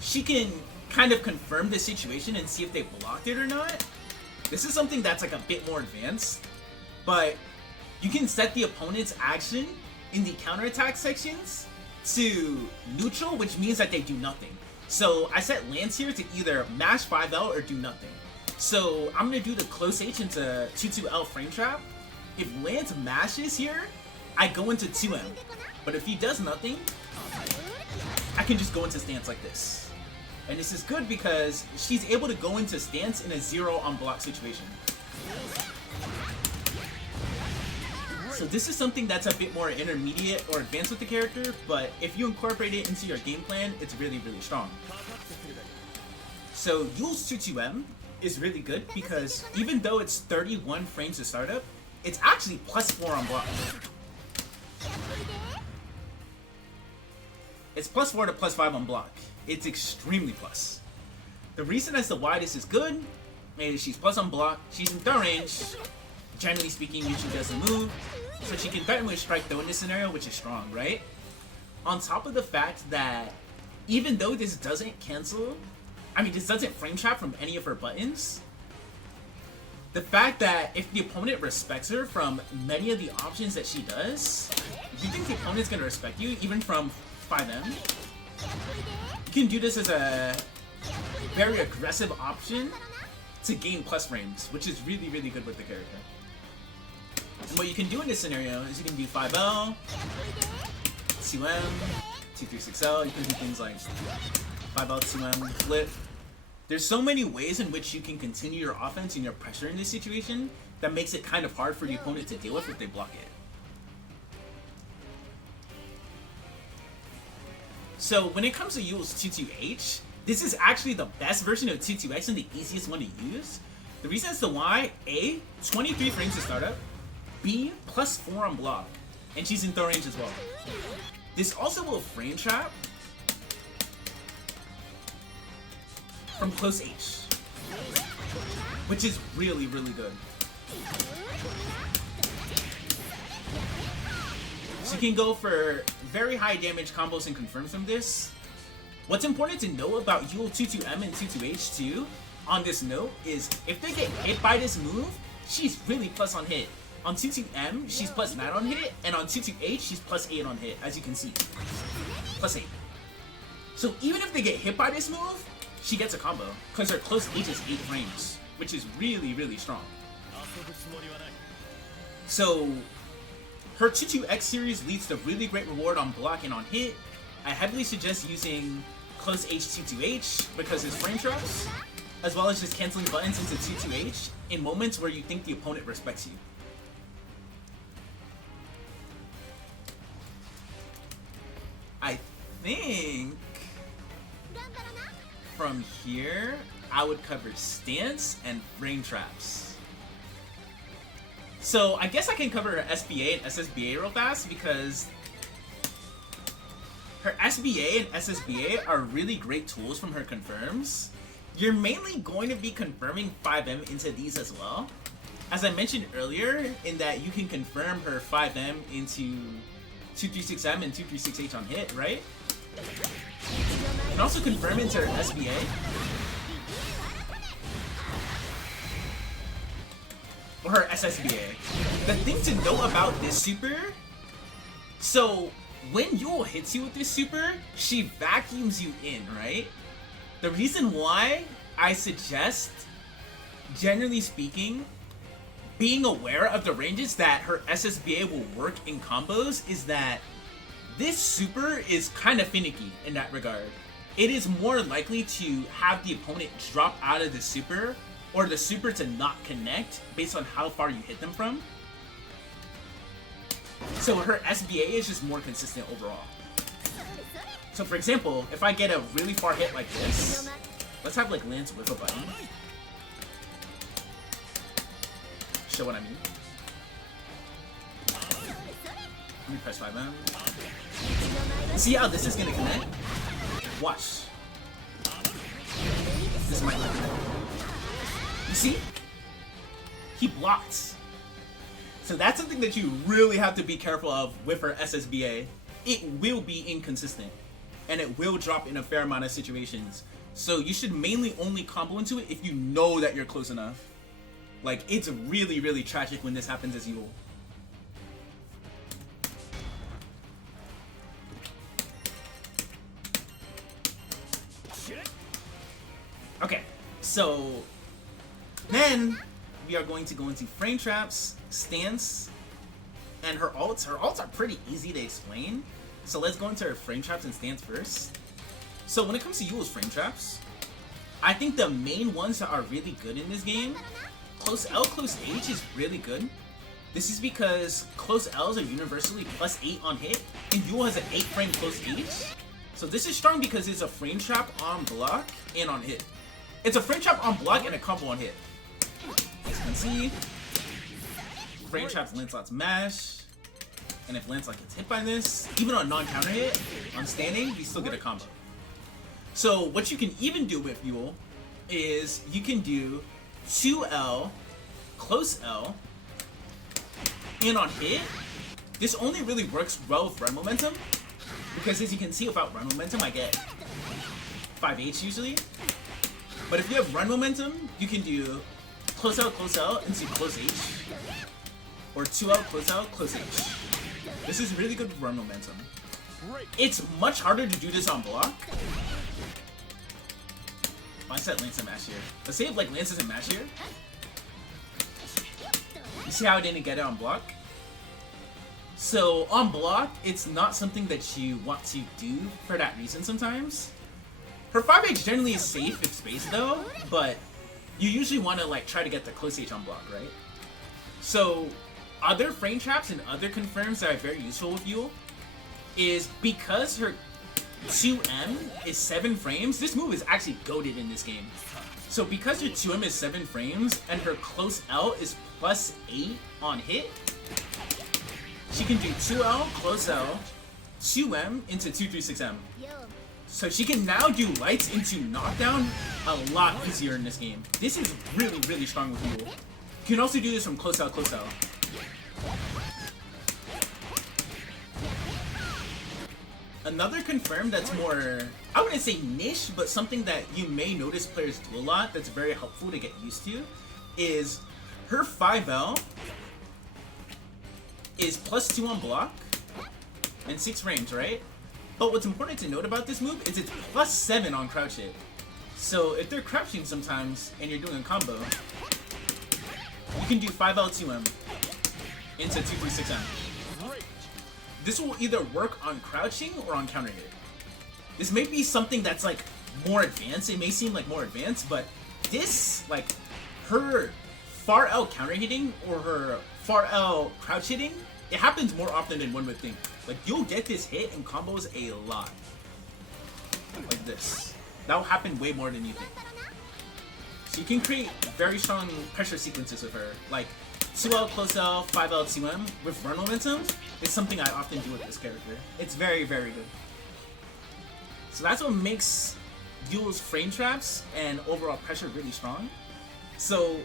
she can kind of confirm the situation and see if they blocked it or not. This is something that's like a bit more advanced, but you can set the opponent's action in the counterattack sections to neutral, which means that they do nothing. So I set Lance here to either mash 5L or do nothing. So I'm going to do the close H into 2-2L frame trap. If Lance mashes here, I go into 2M. But if he does nothing, I can just go into stance like this. And this is good because she's able to go into stance in a 0 on block situation. So this is something that's a bit more intermediate or advanced with the character, but if you incorporate it into your game plan, it's really, really strong. So Yuel's 2-2M is really good because even though it's 31 frames to startup, it's actually plus 4 on block. It's plus 4 to plus 5 on block. It's extremely plus. The reason as to why this is good is she's plus on block, she's in throw range. Generally speaking, usually doesn't move, so she can threaten with strike though in this scenario, which is strong, right? On top of the fact that even though this doesn't cancel I mean, this doesn't frame trap from any of her buttons. The fact that if the opponent respects her from many of the options that she does, if you think the opponent's gonna respect you, even from 5M, you can do this as a very aggressive option to gain plus frames, which is really, really good with the character. And what you can do in this scenario is you can do 5L, 2M, 236L, you can do things like 5L, 2M, flip. There's so many ways in which you can continue your offense and your pressure in this situation that makes it kind of hard for the opponent to deal with if they block it. So when it comes to Yuel's 22H, this is actually the best version of 22X and the easiest one to use. The reason as to why, A, 23 frames to start up, B, +4 on block, and she's in throw range as well. This also will frame trap from close H, which is really, really good. So you can go for very high damage combos and confirms from this. What's important to know about Yuel 22M and 22H too, on this note, is if they get hit by this move, she's really plus on hit. On 22M, she's +9 on hit, and on 22H, she's +8 on hit, as you can see. +8. So even if they get hit by this move, she gets a combo, because her close H is 8 frames, which is really, really strong. So her 22X series leads to really great reward on block and on hit. I heavily suggest using close H 22H because it's frame traps, as well as just canceling buttons into 22H in moments where you think the opponent respects you. I think from here, I would cover stance and frame traps. So I guess I can cover her SBA and SSBA real fast because her SBA and SSBA are really great tools from her confirms. You're mainly going to be confirming 5M into these as well. As I mentioned earlier, in that you can confirm her 5M into 236M and 236H on hit, right? You can also confirm into her SBA. Or her SSBA. The thing to know about this super, so when Yuel hits you with this super, she vacuums you in, right? The reason why I suggest, generally speaking, being aware of the ranges that her SSBA will work in combos is that this super is kind of finicky in that regard. It is more likely to have the opponent drop out of the super or the super to not connect based on how far you hit them from. So her SBA is just more consistent overall. So for example, if I get a really far hit like this, let's have like Lance whiff a button. Show what I mean. Let me press 5M. See how this is gonna connect? Watch. This might not connect. You see? He blocked. So that's something that you really have to be careful of with her SSBA. It will be inconsistent. And it will drop in a fair amount of situations. So you should mainly only combo into it if you know that you're close enough. Like, it's really, really tragic when this happens as Yuel. Okay, so then we are going to go into frame traps, stance, and her ults. Her ults are pretty easy to explain. So let's go into her frame traps and stance first. So when it comes to Yuel's frame traps, I think the main ones that are really good in this game, close L, close H is really good. This is because close L's are universally +8 on hit, and Yuel has an 8 frame close H. So this is strong because it's a frame trap on block and on hit. It's a frame trap on block and a combo on hit. As you can see, frame traps Lancelot's mash, and if Lancelot gets hit by this, even on non-counter hit, on standing, you still get a combo. So what you can even do with Yuel is you can do 2L, close L, and on hit, this only really works well with run momentum, because as you can see without run momentum, I get 5H usually. But if you have run momentum, you can do close out into close H. Or 2 out, close H. This is really good with run momentum. It's much harder to do this on block. I set Lance and Mash here. Let's say if like Lance doesn't Mash here. You see how I didn't get it on block? So on block, it's not something that you want to do for that reason sometimes. Her 5H generally is safe if spaced though, but you usually want to like try to get the close H on block, right? So other frame traps and other confirms that are very useful with Yuel is because her 2M is 7 frames, this move is actually goated in this game. So because her 2M is 7 frames and her close out is +8 on hit, she can do 2L, close L, 2M into 236M. So she can now do lights into knockdown a lot easier in this game. This is really, really strong with Yuel. You can also do this from close out, close out. Another confirm that's more, I wouldn't say niche, but something that you may notice players do a lot that's very helpful to get used to is her 5L is +2 on block and 6 frames, right? But what's important to note about this move is it's +7 on crouch hit. So if they're crouching sometimes and you're doing a combo, you can do 5L 2M into 236M. This will either work on crouching or on counter hit. This may be something that's like more advanced. It may seem like more advanced, but this, like her far L counter hitting or her far L crouch hitting, it happens more often than one would think. Like you'll get this hit in combos a lot. Like this. That will happen way more than you think. So you can create very strong pressure sequences with her. Like 2L, close L, 5L, 2M with run momentum is something I often do with this character. It's very, very good. So that's what makes Yuel's frame traps and overall pressure really strong. So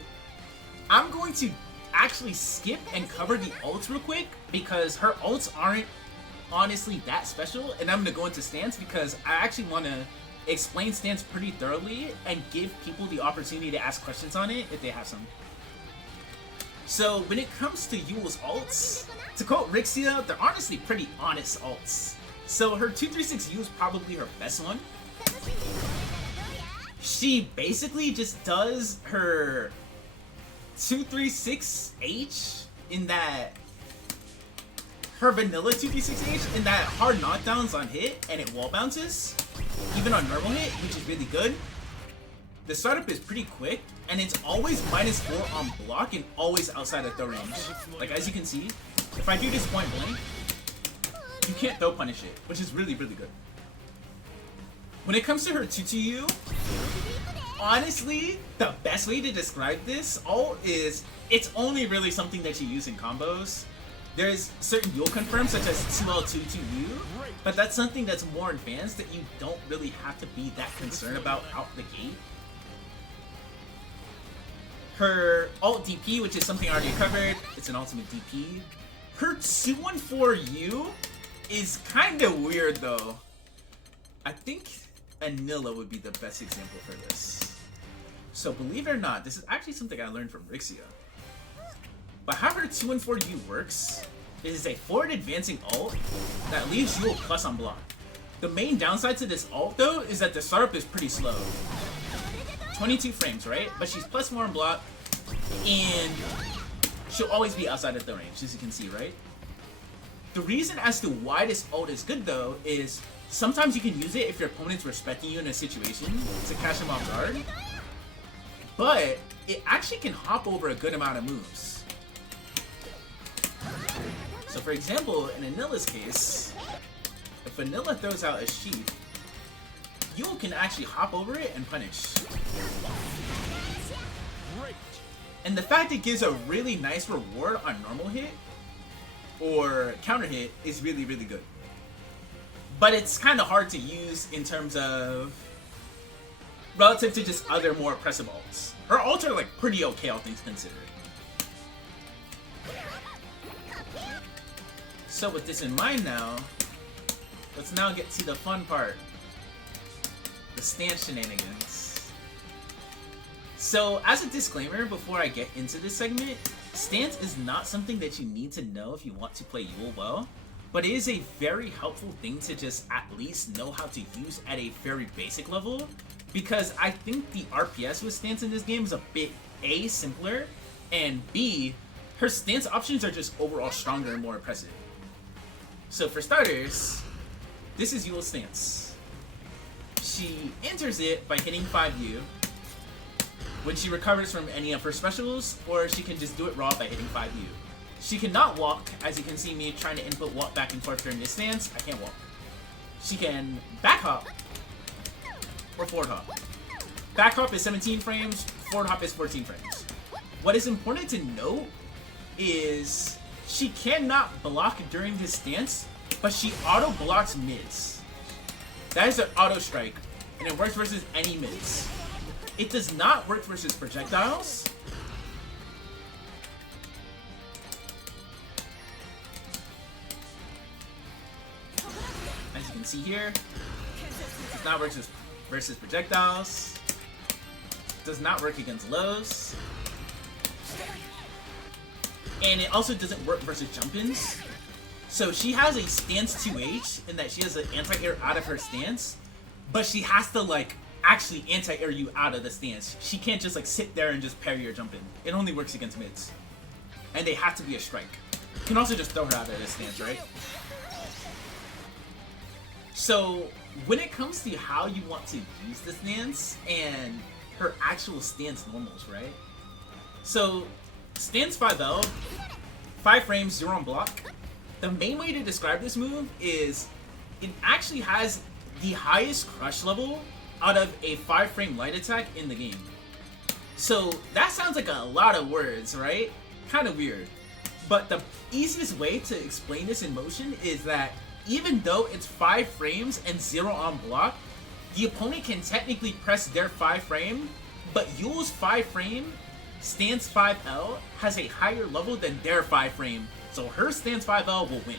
I'm going to actually skip and cover the ults real quick because her ults aren't honestly that special, and I'm going to go into stance because I actually want to explain stance pretty thoroughly and give people the opportunity to ask questions on it if they have some. So when it comes to Yuel's ults, to quote Rixia, they're honestly pretty honest ults. So her 236U is probably her best one. She basically just does her 236H in that, her vanilla 236H in that hard knockdowns on hit and it wall bounces, even on normal hit, which is really good. The startup is pretty quick, and it's always -4 on block and always outside of throw range. Like as you can see, if I do this point blank, you can't throw punish it, which is really, really good. When it comes to her 2-2U, honestly, the best way to describe this ult is it's only really something that you use in combos. There's certain Yuel confirms such as 2L, 2-2U, but that's something that's more advanced that you don't really have to be that concerned about out the gate. Her ult DP, which is something I already covered, it's an ultimate DP. Her 214U is kind of weird though. I think Anilla would be the best example for this. So believe it or not, this is actually something I learned from Rixia. But how her 214U works is a forward advancing ult that leaves Yuel plus on block. The main downside to this ult though is that the startup is pretty slow. 22 frames, right? But she's +4 on block, and she'll always be outside of the range, as you can see, right? The reason as to why this ult is good, though, is sometimes you can use it if your opponent's respecting you in a situation to catch them off guard, but it actually can hop over a good amount of moves. So, for example, in Anilla's case, if Anilla throws out a sheep, Yuel can actually hop over it and punish. And the fact it gives a really nice reward on normal hit or counter hit is really, really good. But it's kind of hard to use in terms of relative to just other more oppressive ults. Her ults are like pretty okay, all things considered. So with this in mind now, let's now get to the fun part. The stance shenanigans. So, as a disclaimer, before I get into this segment, stance is not something that you need to know if you want to play Yuel well, but it is a very helpful thing to just at least know how to use at a very basic level, because I think the RPS with stance in this game is a bit A, simpler, and B, her stance options are just overall stronger and more impressive. So for starters, this is Yuel's stance. She enters it by hitting 5U, when she recovers from any of her specials, or she can just do it raw by hitting 5U. She cannot walk, as you can see me trying to input walk back and forth during this stance. I can't walk. She can back hop, or forward hop. Back hop is 17 frames, forward hop is 14 frames. What is important to note is she cannot block during this stance, but she auto blocks mids. That is an auto strike, and it works versus any mids. It does not work versus projectiles. As you can see here, it does not work versus projectiles. It does not work against lows. And it also doesn't work versus jump-ins. So she has a stance 2H in that she has an anti-air out of her stance, but she has to like actually anti-air you out of the stance. She can't just like sit there and just parry your jump in. It only works against mids. And they have to be a strike. You can also just throw her out of this stance, right? So when it comes to how you want to use the stance and her actual stance normals, right? So stance 5L, 5 frames, 0 on block. The main way to describe this move is it actually has the highest crush level out of a 5 frame light attack in the game. So that sounds like a lot of words, right? Kind of weird. But the easiest way to explain this in motion is that even though it's 5 frames and 0 on block, the opponent can technically press their 5 frame, but Yuel's 5 frame, stance 5L, has a higher level than their 5 frame, so her stance 5L will win.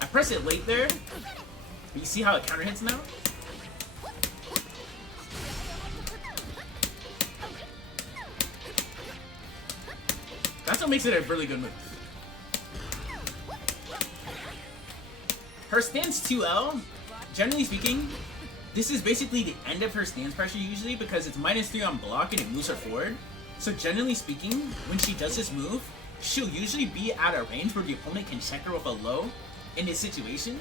I press it late there. You see how it counter hits now? That's what makes it a really good move. Her stance 2L, generally speaking, this is basically the end of her stance pressure usually because it's -3 on block and it moves her forward. So generally speaking, when she does this move, she'll usually be at a range where the opponent can check her with a low in this situation.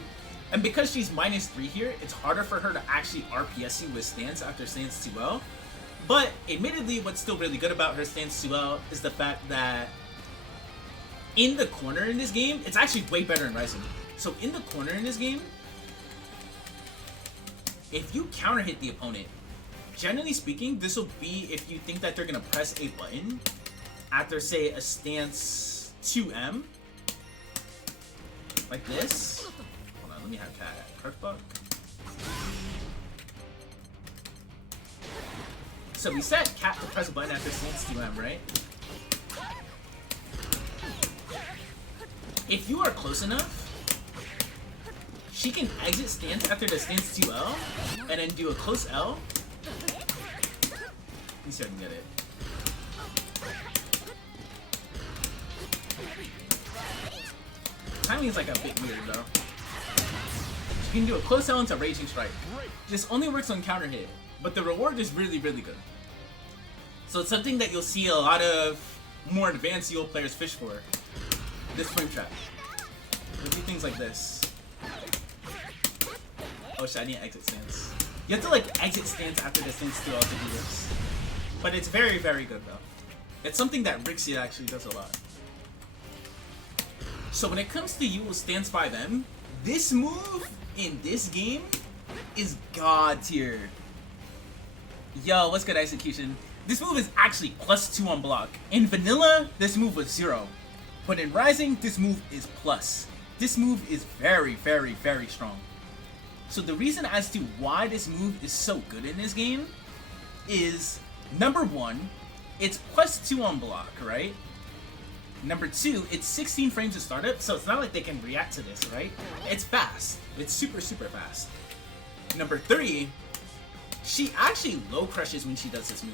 And because she's -3 here, it's harder for her to actually RPS you with stance after stance 2L. But admittedly, what's still really good about her stance 2L is the fact that in the corner in this game, it's actually way better in Rising. So in the corner in this game, if you counter hit the opponent, generally speaking, this will be if you think that they're gonna press a button after, say, a stance 2M, like this. Hold on, let me have Kirkbuck. So we set Cat to press a button after stance 2M, right? If you are close enough, she can exit stance after the stance 2L and then do a close L. Let me see if I can get it. Timing is like a bit weird though. She can do a close L into Raging Strike. This only works on counter hit, but the reward is really, really good. So it's something that you'll see a lot of more advanced Yuel players fish for. This frame trap. We'll do things like this. Oh shit, I need to exit stance. You have to like exit stance after the stance 2L to do this. But it's very, very good though. It's something that Rixia actually does a lot. So when it comes to Yuel's stance 5M, this move in this game is god tier. Yo, what's good execution? This move is actually +2 on block. In vanilla, this move was 0. But in Rising, this move is plus. This move is very, very, very strong. So the reason as to why this move is so good in this game is, number 1, it's +2 on block, right? Number 2, it's 16 frames of startup, so it's not like they can react to this, right? It's fast. It's super, super fast. Number 3, she actually low crushes when she does this move.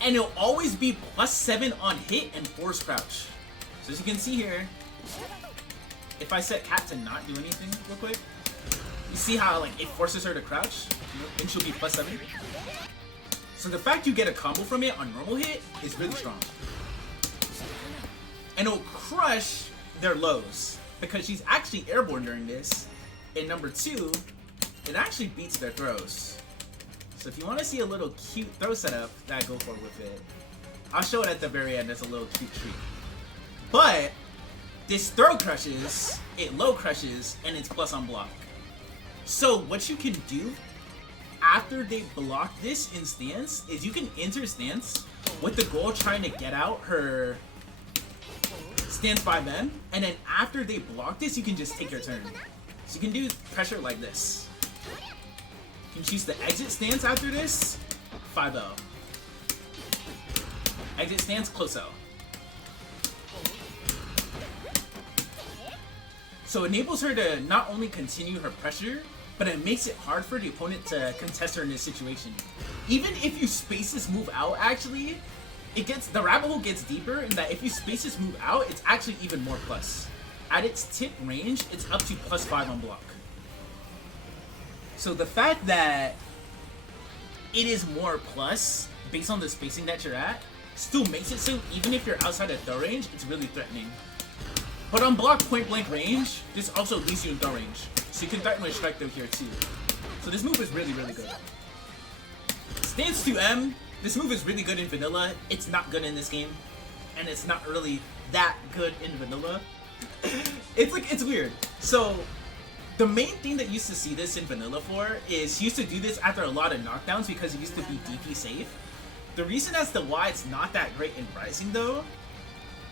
And it'll always be +7 on hit and force crouch. So as you can see here, if I set Cat to not do anything real quick, you see how like it forces her to crouch, and she'll be +7. So the fact you get a combo from it on normal hit is really strong. And it'll crush their lows because she's actually airborne during this. And number 2, it actually beats their throws. So if you want to see a little cute throw setup that I go for with it, I'll show it at the very end as a little cute treat. But this throw crushes, it low crushes, and it's plus on block. So what you can do after they block this in stance is you can enter stance with the goal trying to get out her stance 5M, and then after they block this, you can just take your turn. So you can do pressure like this. You can choose the exit stance after this, 5-0. Exit stance, close out. So it enables her to not only continue her pressure, but it makes it hard for the opponent to contest her in this situation. Even if you space this move out, actually, the rabbit hole gets deeper in that if you space this move out, it's actually even more plus. At its tip range, it's up to +5 on block. So the fact that it is more plus, based on the spacing that you're at, still makes it so even if you're outside of throw range, it's really threatening. But on block point blank range, this also leaves you in throw range. So you can threaten with strike throw here too. So this move is really, really good. Stance 2M, this move is really good in vanilla. It's not good in this game. And it's not really that good in vanilla. It's weird. So the main thing that used to see this in vanilla for is he used to do this after a lot of knockdowns because it used to be DP safe. The reason as to why it's not that great in Rising though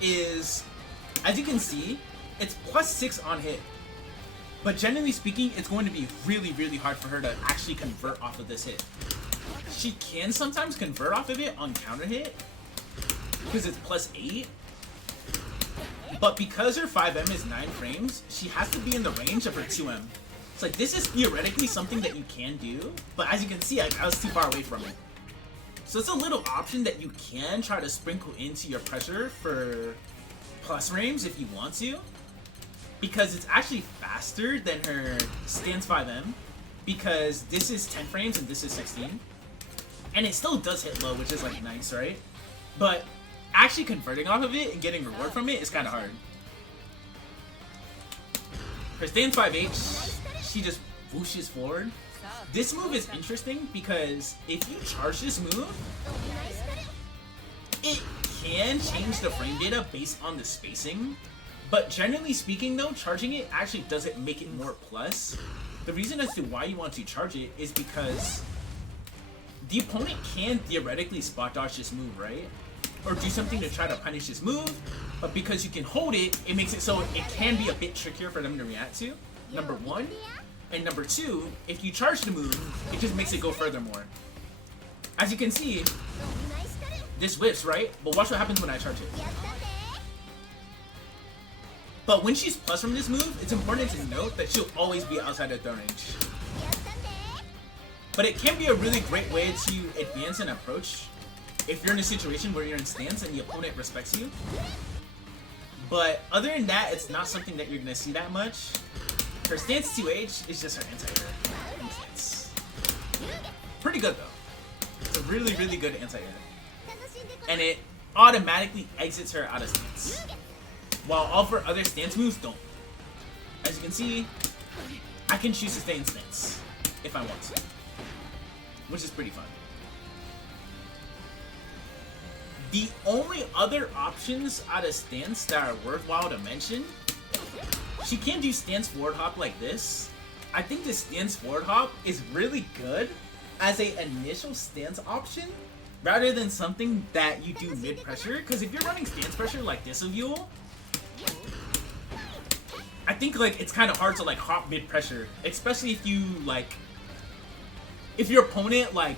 is, as you can see, it's +6 on hit. But generally speaking, it's going to be really, really hard for her to actually convert off of this hit. She can sometimes convert off of it on counter hit because it's +8. But because her 5M is 9 frames, she has to be in the range of her 2M. It's like, this is theoretically something that you can do, but as you can see, I was too far away from it. So it's a little option that you can try to sprinkle into your pressure for plus frames if you want to, because it's actually faster than her stance 5M, because this is 10 frames and this is 16. And it still does hit low, which is like nice, right? But actually converting off of it and getting reward from it is kind of hard. Her stance 5H, she just whooshes forward. This move is interesting because if you charge this move, it can change the frame data based on the spacing. But generally speaking though, charging it actually doesn't make it more plus. The reason as to why you want to charge it is because the opponent can theoretically spot dodge this move, right? Or do something to try to punish this move, but because you can hold it, it makes it so it can be a bit trickier for them to react to, number 1. And number 2, if you charge the move, it just makes it go furthermore. As you can see, this whiffs, right? But watch what happens when I charge it. But when she's plus from this move, it's important to note that she'll always be outside of throw range. But it can be a really great way to advance an approach if you're in a situation where you're in stance and the opponent respects you. But other than that, it's not something that you're going to see that much. Her stance 2H is just her anti-air. Pretty good though. It's a really, really good anti-air. And it automatically exits her out of stance, while all of her other stance moves don't. As you can see, I can choose to stay in stance if I want to, which is pretty fun. The only other options out of stance that are worthwhile to mention, she can do stance forward hop like this. I think this stance forward hop is really good as an initial stance option rather than something that you do mid pressure, because if you're running stance pressure like this of Yuel, I think like it's kind of hard to like hop mid pressure, especially if you like, if your opponent like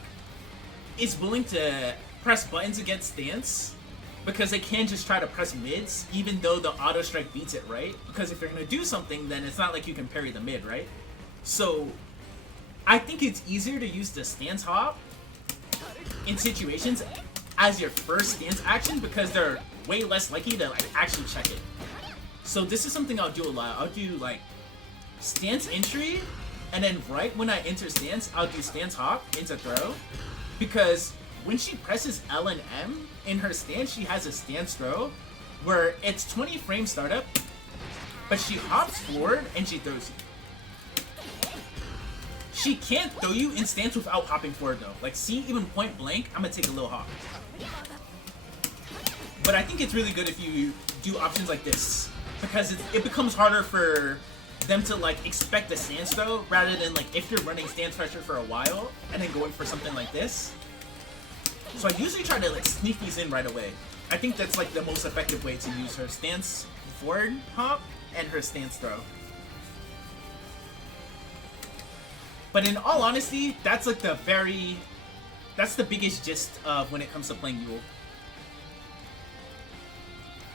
is willing to press buttons against stance because they can't just try to press mids, even though the auto strike beats it, right? Because if you're gonna do something, then it's not like you can parry the mid, right? So I think it's easier to use the stance hop in situations as your first stance action because they're way less likely to like actually check it. So this is something I'll do a lot. I'll do like stance entry, and then right when I enter stance, I'll do stance hop into throw, because when she presses L and M in her stance, she has a stance throw where it's 20 frame startup, but she hops forward and she throws you. She can't throw you in stance without hopping forward though. Like, see, even point blank, I'm gonna take a little hop. But I think it's really good if you do options like this, because it becomes harder for them to like expect the stance throw, rather than like if you're running stance pressure for a while and then going for something like this. So I usually try to like sneak these in right away. I think that's like the most effective way to use her stance forward hop and her stance throw. But in all honesty, that's like that's the biggest gist of when it comes to playing Yuel.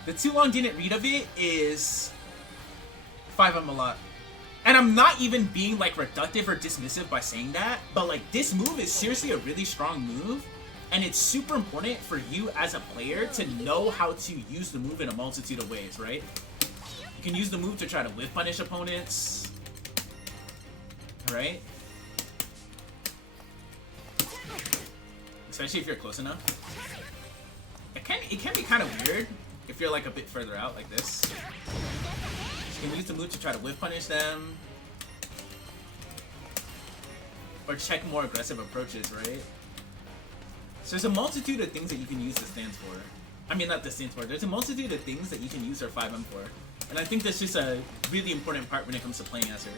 The too long didn't read of it is 5M a lot. And I'm not even being like reductive or dismissive by saying that, but like this move is seriously a really strong move, and it's super important for you as a player to know how to use the move in a multitude of ways, right? You can use the move to try to whiff punish opponents, right? Especially if you're close enough. It can be kind of weird if you're like a bit further out like this. You can use the move to try to whiff punish them, or check more aggressive approaches, right? So there's a multitude of things that you can use the stance for. I mean, not the stance for. There's a multitude of things that you can use her 5M for. And I think that's just a really important part when it comes to playing as her.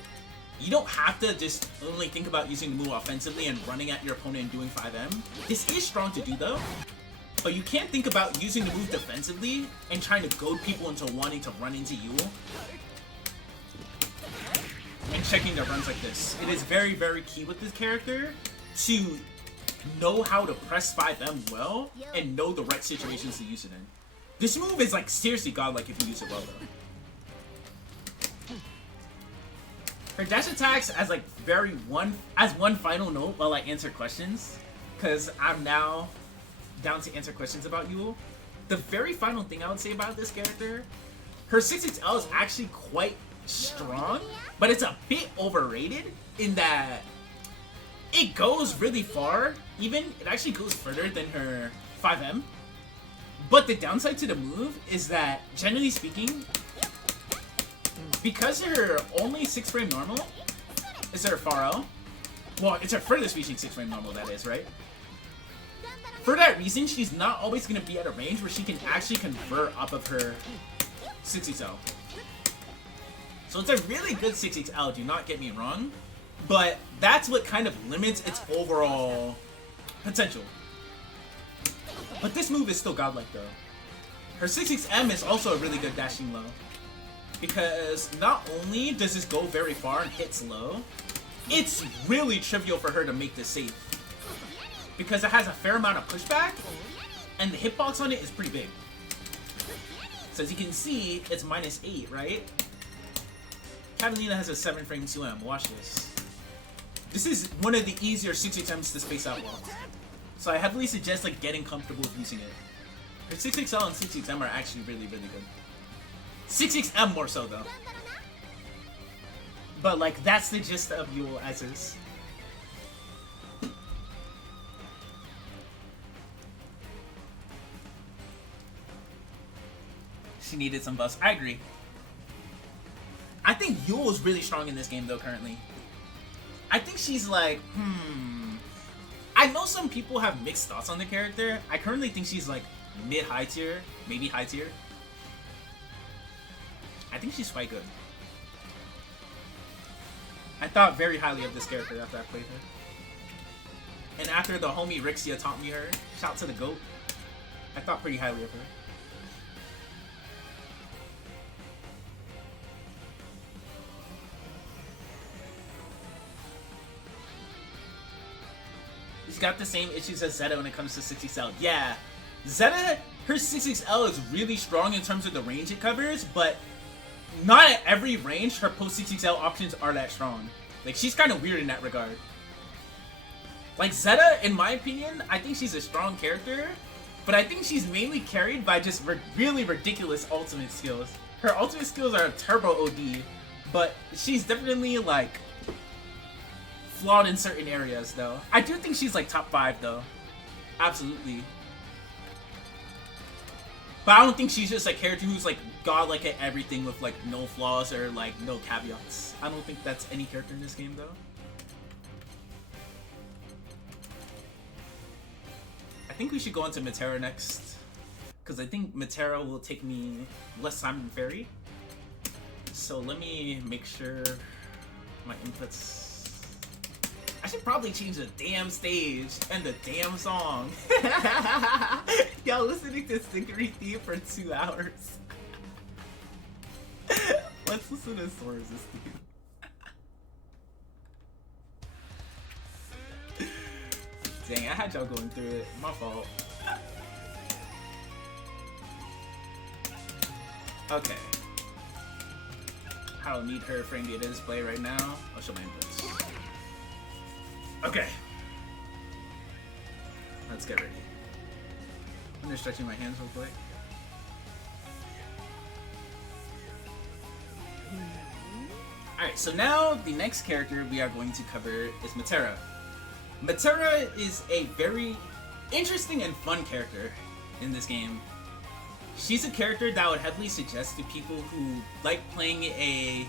You don't have to just only think about using the move offensively and running at your opponent and doing 5M. This is strong to do though, but you can't think about using the move defensively and trying to goad people into wanting to run into Yuel and checking their runs like this. It is very, very key with this character to know how to press 5M well and know the right situations to use it in. This move is like seriously godlike if you use it well though. Her dash attacks as like one final note while I answer questions, because I'm now down to answer questions about Yuel. The very final thing I would say about this character, her 6XL is actually quite strong, but it's a bit overrated in that it goes really far. Even it actually goes further than her 5M. But the downside to the move is that, generally speaking, because her only 6 frame normal is her far L, well, it's her furthest reaching 6 frame normal, that is, right? For that reason, she's not always going to be at a range where she can actually convert off of her 6XL. So it's a really good 6XL, do not get me wrong, but that's what kind of limits its overall potential. But this move is still godlike though. Her 6XM is also a really good dashing low, because not only does this go very far and hits low, it's really trivial for her to make this safe, because it has a fair amount of pushback and the hitbox on it is pretty big. So as you can see, it's -8, right? Katalina has a 7 frame 2M. Watch this. This is one of the easier 6XMs to space out well. So I heavily suggest like getting comfortable with using it. Her 6XL and 6XM are actually really, really good. 6XM more so though. But like that's the gist of Yuel as is. She needed some buffs. I agree. I think Yuel is really strong in this game though currently. I think she's like, I know some people have mixed thoughts on the character. I currently think she's like mid-high tier, maybe high tier. I think she's quite good. I thought very highly of this character after I played her. And after the homie Rixia taught me her, shout to the GOAT, I thought pretty highly of her. He's got the same issues as Zeta when it comes to 6XL. Yeah, Zeta her 6XL is really strong in terms of the range it covers, but not at every range her post 6XL options are that strong. Like, she's kind of weird in that regard. Like, Zeta, in my opinion, I think she's a strong character, but I think she's mainly carried by just really ridiculous ultimate skills. Her ultimate skills are turbo OD, but she's definitely, like, flawed in certain areas, though. I do think she's, like, top 5, though. Absolutely. But I don't think she's just a character who's, like, godlike at everything with, like, no flaws or, like, no caveats. I don't think that's any character in this game, though. I think we should go into Metera next, because I think Metera will take me less time than Ferry. So let me make sure my inputs... I should probably change the damn stage and the damn song. Y'all listening to Stinkery Theme for 2 hours. Let's listen to Sora's theme. Dang, I had y'all going through it. My fault. Okay. I don't need her frame data display right now. I'll show my inputs. Okay. Let's get ready. I'm just stretching my hands real quick. Alright, so now the next character we are going to cover is Metera. Metera is a very interesting and fun character in this game. She's a character that I would heavily suggest to people who like playing a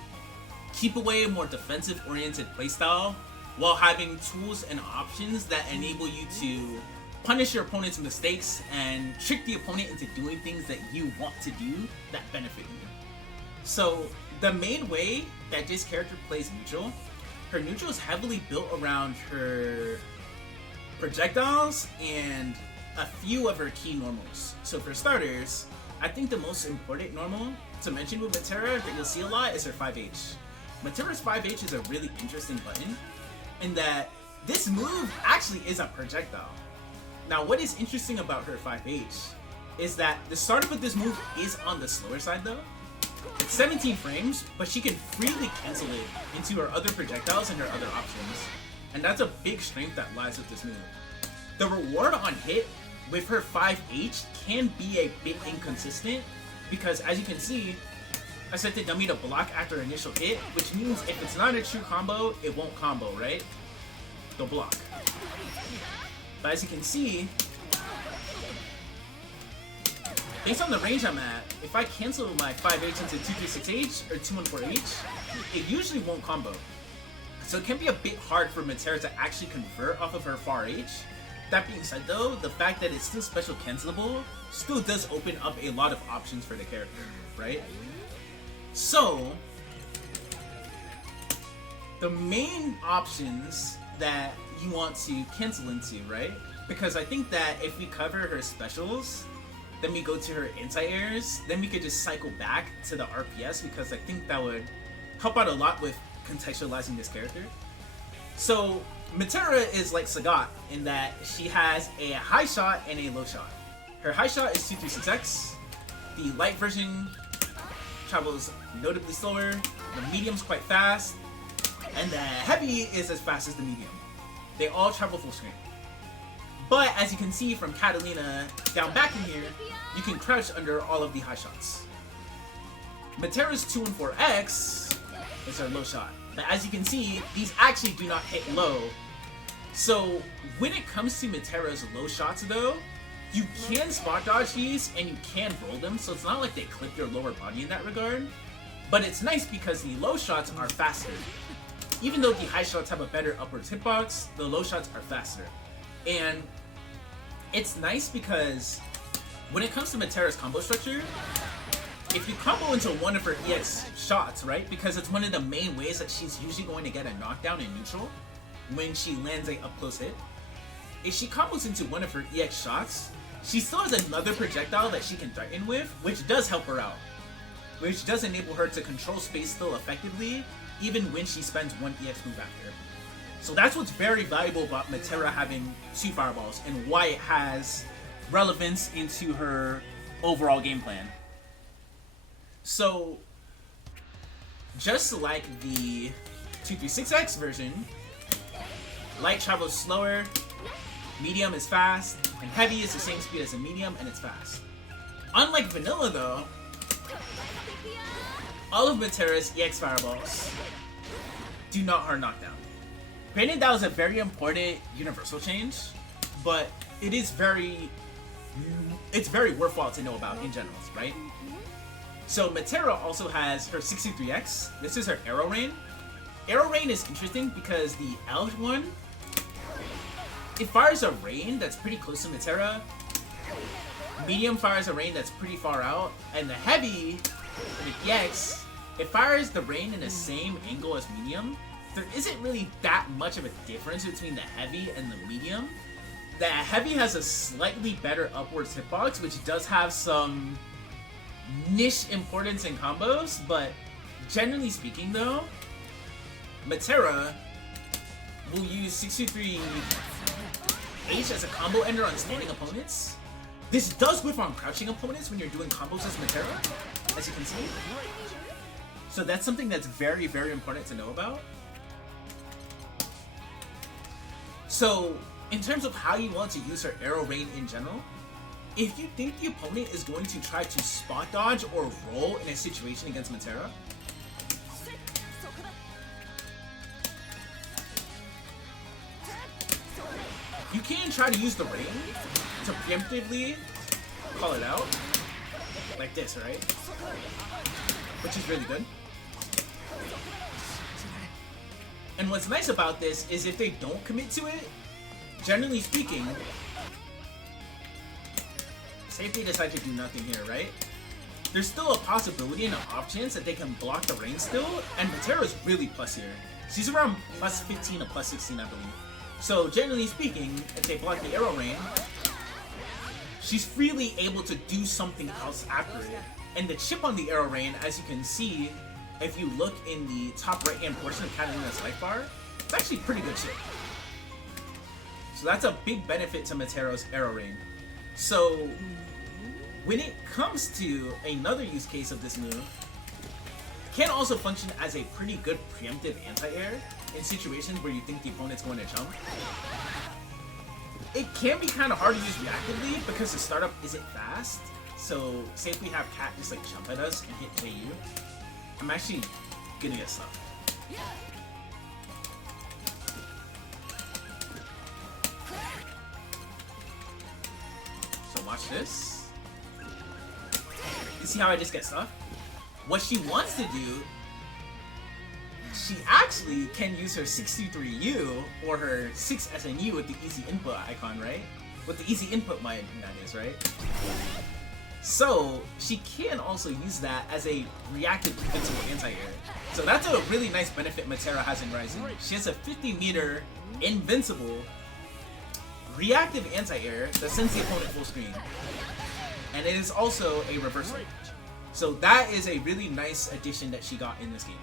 keep away, more defensive oriented playstyle while having tools and options that enable you to punish your opponent's mistakes and trick the opponent into doing things that you want to do that benefit you. So the main way that this character plays neutral, her neutral is heavily built around her projectiles and a few of her key normals. So for starters, I think the most important normal to mention with Metera that you'll see a lot is her 5H. Metera's 5H is a really interesting button in that this move actually is a projectile. Now what is interesting about her 5H is that the startup of this move is on the slower side though. It's 17 frames, but she can freely cancel it into her other projectiles and her other options. And that's a big strength that lies with this move. The reward on hit with her 5H can be a bit inconsistent because as you can see, I set the dummy to block after initial hit, which means if it's not a true combo, it won't combo, right? They'll block. But as you can see, based on the range I'm at, if I cancel my 5H into 236H or 214H, it usually won't combo. So it can be a bit hard for Metera to actually convert off of her far H. That being said though, the fact that it's still special cancelable still does open up a lot of options for the character, right? So, the main options that you want to cancel into, right? Because I think that if we cover her specials, then we go to her anti-airs, then we could just cycle back to the RPS because I think that would help out a lot with contextualizing this character. So Metera is like Sagat in that she has a high shot and a low shot. Her high shot is 236X, the light version travels notably slower, the medium's quite fast, and the heavy is as fast as the medium. They all travel full screen. But as you can see from Katalina down back in here, you can crouch under all of the high shots. Metera's 2 and 4X is her low shot. But as you can see, these actually do not hit low. So when it comes to Metera's low shots though, you can spot dodge these and you can roll them, so it's not like they clip your lower body in that regard. But it's nice because the low shots are faster. Even though the high shots have a better upwards hitbox, the low shots are faster. And it's nice because when it comes to Metera's combo structure, if you combo into one of her EX shots, right, because it's one of the main ways that she's usually going to get a knockdown in neutral when she lands a up-close hit, if she combos into one of her EX shots, she still has another projectile that she can threaten with, which does help her out. Which does enable her to control space still effectively, even when she spends one EX move after. So that's what's very valuable about Metera having 2 fireballs and why it has relevance into her overall game plan. So, just like the 236X version, light travels slower, medium is fast, and heavy is the same speed as a medium and it's fast. Unlike vanilla though, all of Metera's EX fireballs do not hard knockdown. Granted, that was a very important universal change, but it's very worthwhile to know about in general, right? So Metera also has her 63X. This is her Arrow Rain. Arrow Rain is interesting because the L one, it fires a rain that's pretty close to Metera. Medium fires a rain that's pretty far out, and the heavy, the EX, it fires the rain in the same angle as medium. There isn't really that much of a difference between the heavy and the medium. The heavy has a slightly better upwards hitbox, which does have some niche importance in combos, but generally speaking though, Metera will use 63H as a combo ender on standing opponents. This does whiff on crouching opponents when you're doing combos as Metera, as you can see. So that's something that's very, very important to know about. So, in terms of how you want to use her Arrow Rain in general, if you think the opponent is going to try to spot dodge or roll in a situation against Metera, you can try to use the rain to preemptively call it out, like this, right? Which is really good. And what's nice about this is if they don't commit to it, generally speaking, say if they decide to do nothing here, right? There's still a possibility and an off chance that they can block the rain still, and Metera's really plus here. She's around plus 15 to plus 16, I believe. So generally speaking, if they block the Arrow Rain, she's freely able to do something else after it. And the chip on the Arrow Rain, as you can see, if you look in the top right hand portion of Katalina's life bar, it's actually pretty good chip. So that's a big benefit to Metera's Arrow Rain. So when it comes to another use case of this move, it can also function as a pretty good preemptive anti-air in situations where you think the opponent's going to jump. It can be kind of hard to use reactively because the startup isn't fast. So say if we have Cat just like jump at us and hit KU, I'm actually gonna get stuck. So watch this. You see how I just get stuck? What she wants to do, she actually can use her 63U or her 6SNU with the easy input icon, right? With the easy input that is, right? So she can also use that as a reactive invincible anti-air. So that's a really nice benefit Metera has in Rising. She has a 50-meter invincible reactive anti-air that sends the opponent full screen. And it is also a reversal. So that is a really nice addition that she got in this game.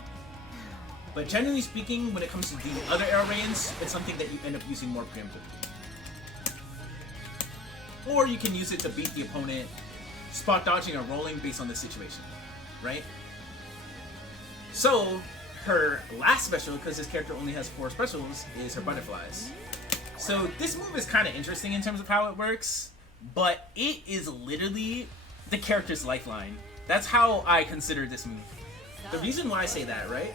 But generally speaking, when it comes to the other Arrow Rains, it's something that you end up using more preemptively. Or you can use it to beat the opponent spot dodging or rolling based on the situation, right? So her last special, because this character only has 4 specials, is her butterflies. So this move is kind of interesting in terms of how it works, but it is literally the character's lifeline. That's how I consider this move. The reason why I say that, right?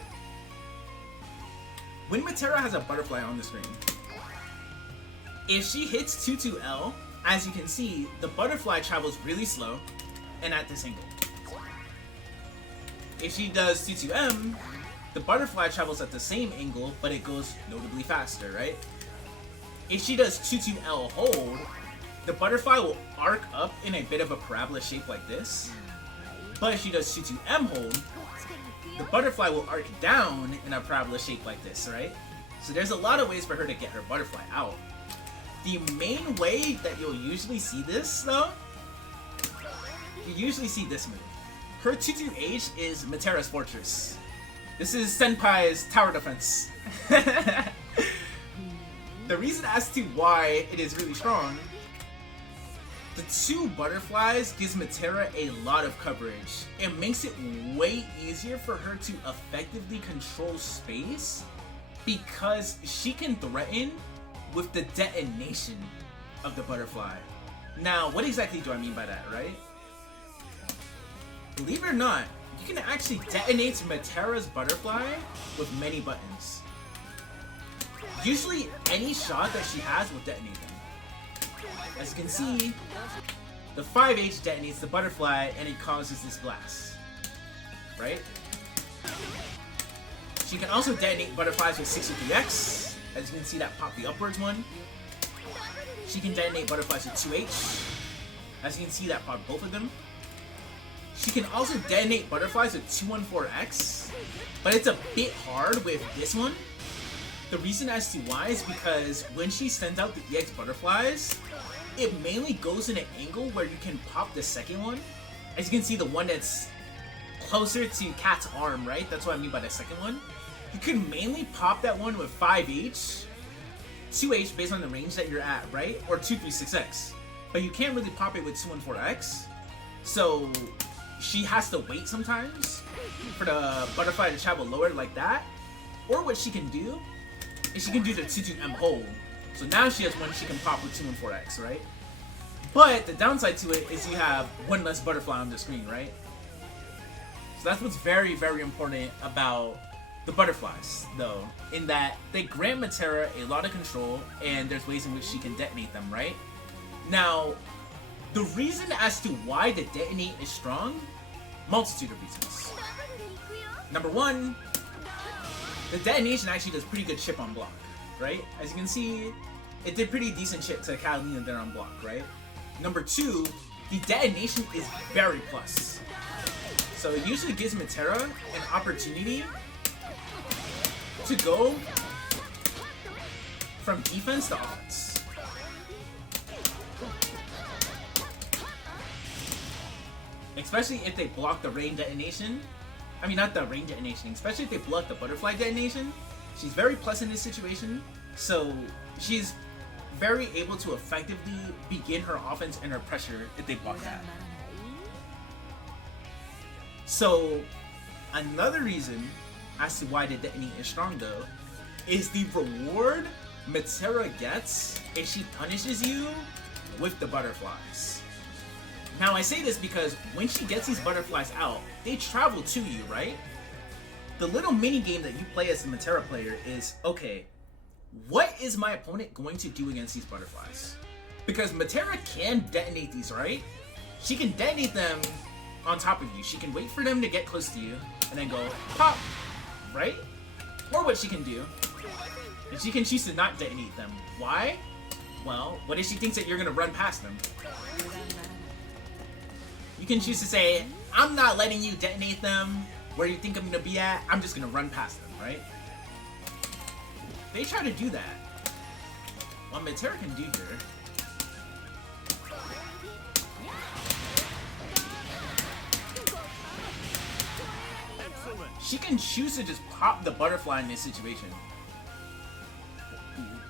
When Metera has a butterfly on the screen, if she hits 2-2L, as you can see, the butterfly travels really slow and at this angle. If she does 2-2M, the butterfly travels at the same angle, but it goes notably faster, right? If she does 2-2L hold, the butterfly will arc up in a bit of a parabola shape like this. But if she does 2-2M hold, the butterfly will arc down in a parabola shape like this, right? So there's a lot of ways for her to get her butterfly out. The main way that you'll usually see this, though, you usually see this move. Her 2-2H is Metera's Fortress. This is Senpai's tower defense. The reason as to why it is really strong The 2 butterflies gives Metera a lot of coverage. It makes it way easier for her to effectively control space because she can threaten with the detonation of the butterfly. Now, what exactly do I mean by that, right? Believe it or not, you can actually detonate Metera's butterfly with many buttons. Usually, any shot that she has will detonate them. As you can see, the 5H detonates the butterfly and it causes this blast. Right? She can also detonate butterflies with 63X. As you can see, that pop the upwards one. She can detonate butterflies with 2H. As you can see, that pop both of them. She can also detonate butterflies with 214X, but it's a bit hard with this one. The reason as to why is because when she sends out the EX butterflies, it mainly goes in an angle where you can pop the second one. As you can see, the one that's closer to Cat's arm, right? That's what I mean by the second one. You can mainly pop that one with 5H, 2H based on the range that you're at, right? Or 236X. But you can't really pop it with 214X. So she has to wait sometimes for the butterfly to travel lower like that. Or what she can do is she can do the 22M hold. So now she has one she can pop with 214X, right? But the downside to it is you have one less butterfly on the screen, right? So that's what's very, very important about the butterflies, though, in that they grant Metera a lot of control, and there's ways in which she can detonate them, right? Now, the reason as to why the detonate is strong, multitude of reasons. Number one, the detonation actually does pretty good chip on block, right? As you can see, it did pretty decent chip to Katalina there on block, right? Number two, the detonation is very plus. So it usually gives Metera an opportunity to go from defense to offense. Especially if they block the rain detonation. I mean, not the rain detonation. Especially if they block the butterfly detonation. She's very plus in this situation. So she's very able to effectively begin her offense and her pressure if they block that. So another reason as to why the detonate is strong, though, is the reward Metera gets if she punishes you with the butterflies. Now, I say this because when she gets these butterflies out, they travel to you, right? The little mini game that you play as a Metera player is, okay, what is my opponent going to do against these butterflies? Because Metera can detonate these, right? She can detonate them on top of you. She can wait for them to get close to you and then go pop, right? Or what she can do is she can choose to not detonate them. Why? Well, what if she thinks that you're gonna run past them? You can choose to say, I'm not letting you detonate them where you think I'm gonna be at, I'm just gonna run past them, right? They try to do that. What Metera can do here she can choose to just pop the butterfly in this situation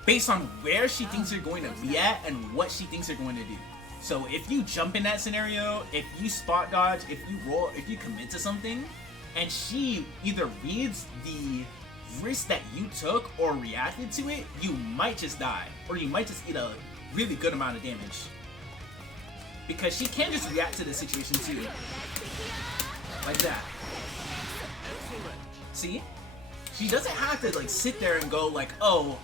based on where she thinks you're going to be at and what she thinks you're going to do. So if you jump in that scenario, if you spot dodge, if you roll, if you commit to something, and she either reads the risk that you took or reacted to it, you might just die. Or you might just eat a really good amount of damage. Because she can just react to the situation too. Like that. See? She doesn't have to like sit there and go like, oh,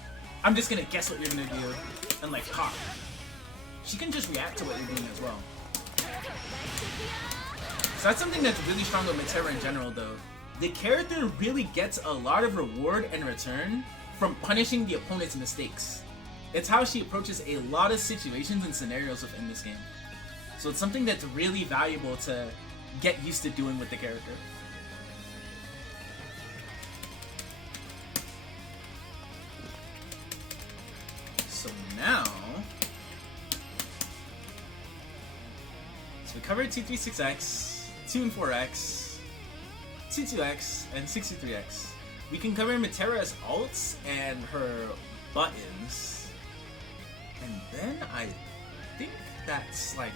I'm just gonna guess what you're gonna do and like pop. She can just react to what you're doing as well. So that's something that's really strong with Metera in general, though. The character really gets a lot of reward and return from punishing the opponent's mistakes. It's how she approaches a lot of situations and scenarios within this game. So it's something that's really valuable to get used to doing with the character. So now, we covered 236X, 2 and 4X, 22X, and 63X. We can cover Metera's alts and her buttons. And then I think that's like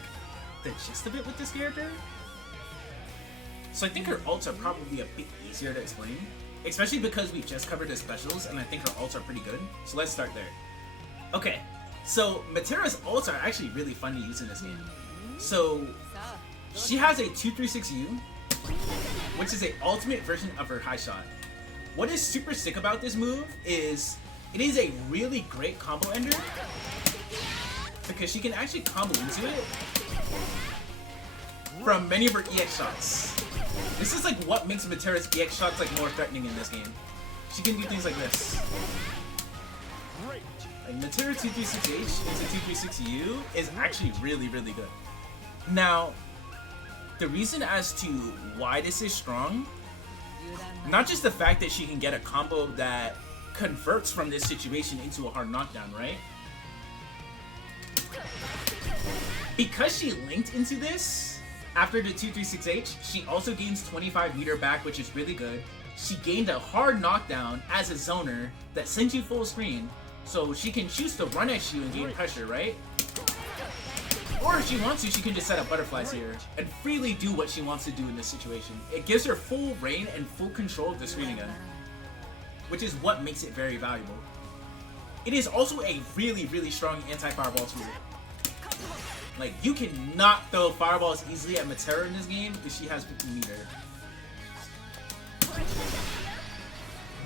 the gist of it with this character. So I think her ults are probably a bit easier to explain, especially because we just covered the specials, and I think her ults are pretty good. So let's start there. Okay, so Metera's ults are actually really fun to use in this game. So she has a 236U, which is an ultimate version of her high shot. What is super sick about this move is it is a really great combo ender because she can actually combo into it from many of her EX shots. This is like what makes Metera's EX shots like more threatening in this game. She can do things like this. Like Metera 236H into 236U is actually really, really good. Now, the reason as to why this is strong, not just the fact that she can get a combo that converts from this situation into a hard knockdown, right? Because she linked into this, after the 236H, she also gains 25 meter back, which is really good. She gained a hard knockdown as a zoner that sends you full screen, so she can choose to run at you and gain pressure, right? Or if she wants to, she can just set up butterflies here and freely do what she wants to do in this situation. It gives her full reign and full control of the screen again, which is what makes it very valuable. It is also a really, really strong anti-fireball tool. Like, you cannot throw fireballs easily at Metera in this game if she has 50 meter.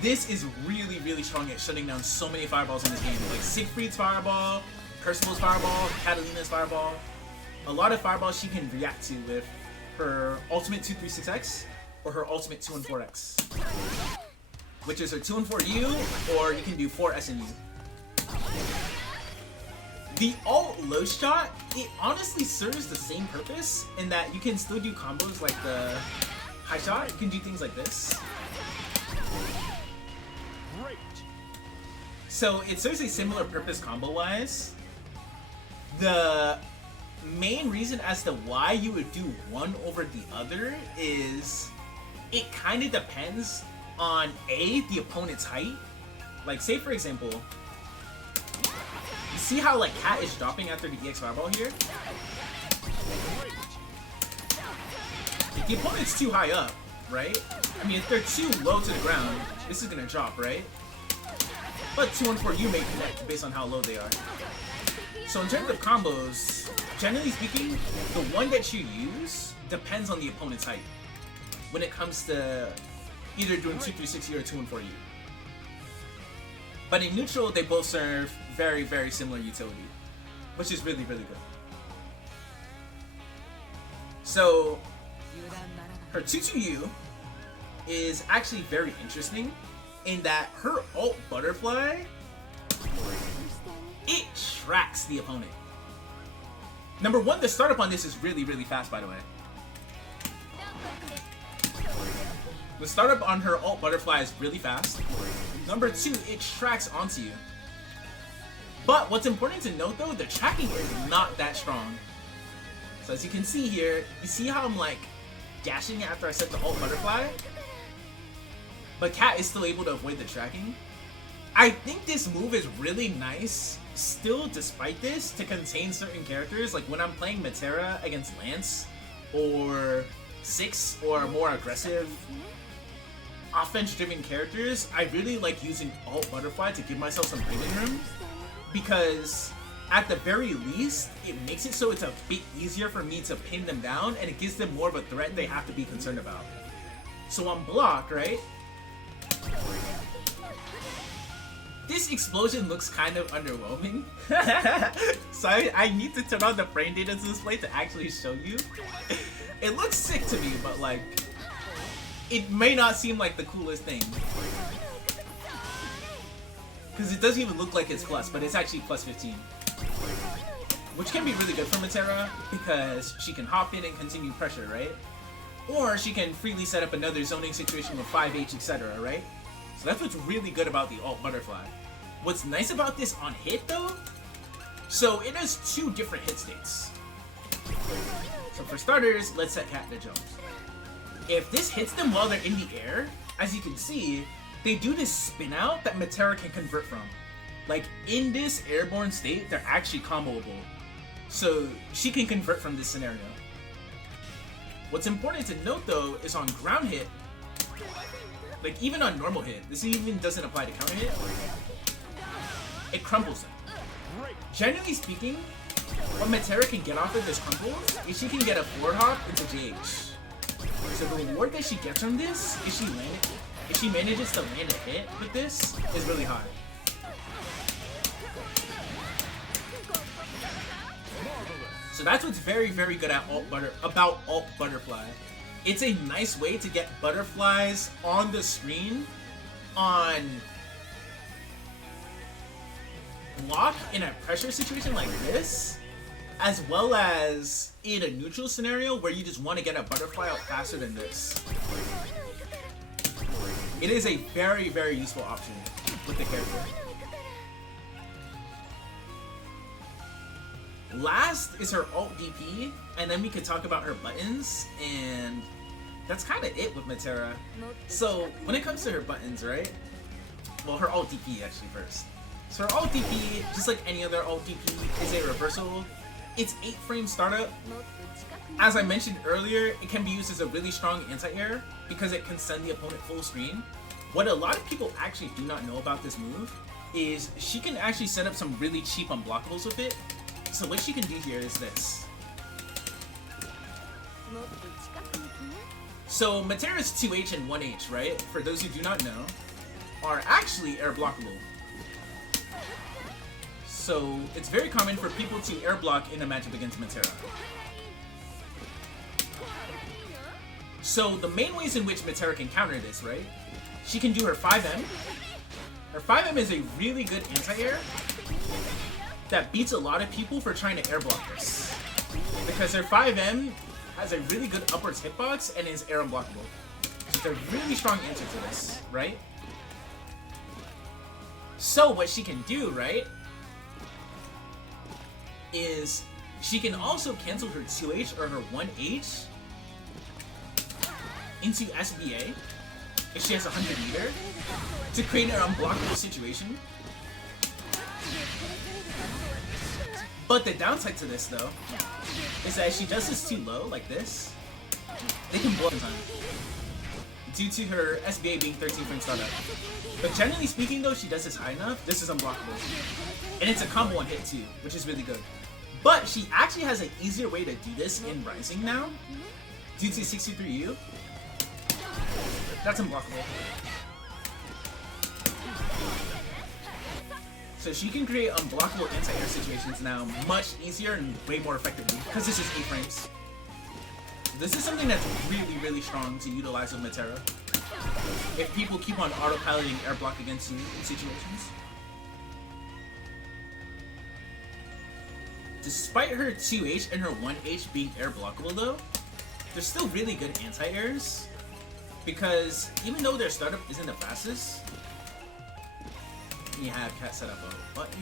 This is really, really strong at shutting down so many fireballs in this game. Like Siegfried's fireball, Percival's fireball, Katalina's fireball. A lot of fireballs she can react to with her ultimate 236X or her ultimate 214X. Which is her 2-4U, or you can do 4 SNU. The alt low shot, it honestly serves the same purpose in that you can still do combos like the high shot. You can do things like this. So it serves a similar purpose combo-wise. The main reason as to why you would do one over the other is it kind of depends on the opponent's height. Like, say for example, you see how like Cat is dropping after the EX fireball here? If the opponent's too high up, right? I mean, if they're too low to the ground, this is gonna drop, right? But 2-1-4U may connect based on how low they are. So in terms of combos, generally speaking, the one that you use depends on the opponent's height when it comes to either doing 2-3-6U or 2-1-4U. But in neutral, they both serve very, very similar utility, which is really, really good. So her 2-2U is actually very interesting in that her ult butterfly, it tracks the opponent. Number one, the startup on this is really, really fast, by the way. The startup on her ult butterfly is really fast. Number two, it tracks onto you. But what's important to note though, the tracking is not that strong. So as you can see here, you see how I'm like dashing after I set the ult butterfly? But Cat is still able to avoid the tracking. I think this move is really nice, still despite this, to contain certain characters. Like when I'm playing Metera against Lance, or Six, or more aggressive, offense-driven characters, I really like using Alt Butterfly to give myself some breathing room. Because at the very least, it makes it so it's a bit easier for me to pin them down, and it gives them more of a threat they have to be concerned about. So on block, right? This explosion looks kind of underwhelming. So I need to turn on the frame data display to actually show you. It looks sick to me, but like, it may not seem like the coolest thing. Because it doesn't even look like it's plus, but it's actually plus 15. Which can be really good for Metera, because she can hop in and continue pressure, right? Or she can freely set up another zoning situation with 5H, etc., right? So that's what's really good about the Alt Butterfly. What's nice about this on hit, though, so it has two different hit states. So for starters, let's set Cat to jump. If this hits them while they're in the air, as you can see, they do this spin out that Metera can convert from. Like, in this airborne state, they're actually comboable. So she can convert from this scenario. What's important to note though is on ground hit, like even on normal hit, this even doesn't apply to counter hit, it crumbles them. Generally speaking, what Metera can get off of this crumbles is she can get a forward hop into JH. So the reward that she gets from this, if she manages to land a hit with this, is really high. So that's what's very, very good at about Alt Butterfly. It's a nice way to get butterflies on the screen on block in a pressure situation like this, as well as in a neutral scenario where you just want to get a butterfly out faster than this. It is a very, very useful option with the character. Last is her alt DP, and then we could talk about her buttons, and that's kind of it with Metera. So when it comes to her buttons, right? Well, her alt DP actually first. So her alt DP, just like any other alt DP, is a reversal. It's 8-frame startup. As I mentioned earlier, it can be used as a really strong anti-air because it can send the opponent full screen. What a lot of people actually do not know about this move is she can actually set up some really cheap unblockables with it. So what she can do here is this. So Metera's 2H and 1H, right? For those who do not know, are actually air blockable. So it's very common for people to air block in a matchup against Metera. So the main ways in which Metera can counter this, right? She can do her 5M. Her 5M is a really good anti-air that beats a lot of people for trying to air block this. Because her 5M has a really good upwards hitbox and is air unblockable. So it's a really strong answer to this, right? So what she can do, right, is she can also cancel her 2H or her 1H into SBA if she has 100 meter to create an unblockable situation. But the downside to this though is that if she does this too low, like this, they can blow in time due to her SBA being 13 frame startup. But generally speaking though, she does this high enough, this is unblockable. And it's a combo on hit too, which is really good. But she actually has an easier way to do this in Rising now, due to 63U. That's unblockable. So she can create unblockable anti-air situations now much easier and way more effectively because this is 8 frames. This is something that's really, really strong to utilize with Metera if people keep on auto-piloting air block against you in situations. Despite her 2H and her 1H being air blockable though, they're still really good anti-airs because even though their startup isn't the fastest, you have Cat set up a button.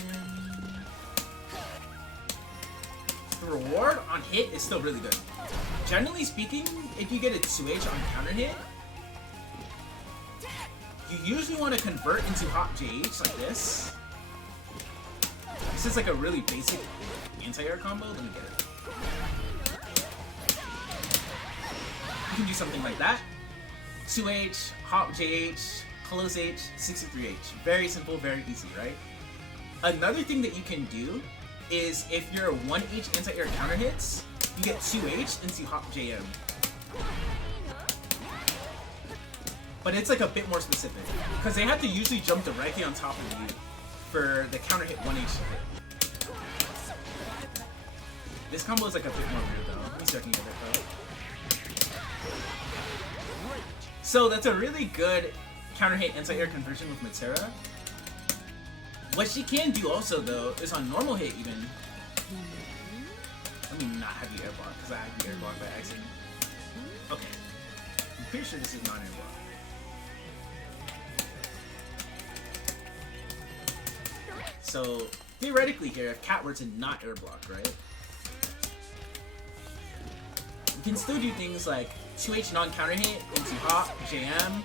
The reward on hit is still really good. Generally speaking, if you get a 2H on counter hit, you usually want to convert into hop JH like this. This is like a really basic anti-air combo. Let me get it. You can do something like that. 2H, hop JH, close H, 63H. Very simple, very easy, right? Another thing that you can do is if your 1H anti-air counter hits, you get 2H into hop JM. But it's like a bit more specific because they have to usually jump directly on top of you for the counter hit 1H hit. This combo is like a bit more weird though. Let me see if I can get it though. So that's a really good counter hit anti-air conversion with Metera. What she can do also though is on normal hit even. Let me not have you air block because I have you air block by accident. Okay. I'm pretty sure this is not air block. So theoretically here, if Cat were to not air block, right? You can still do things like 2H non-counter hit into hop, JM.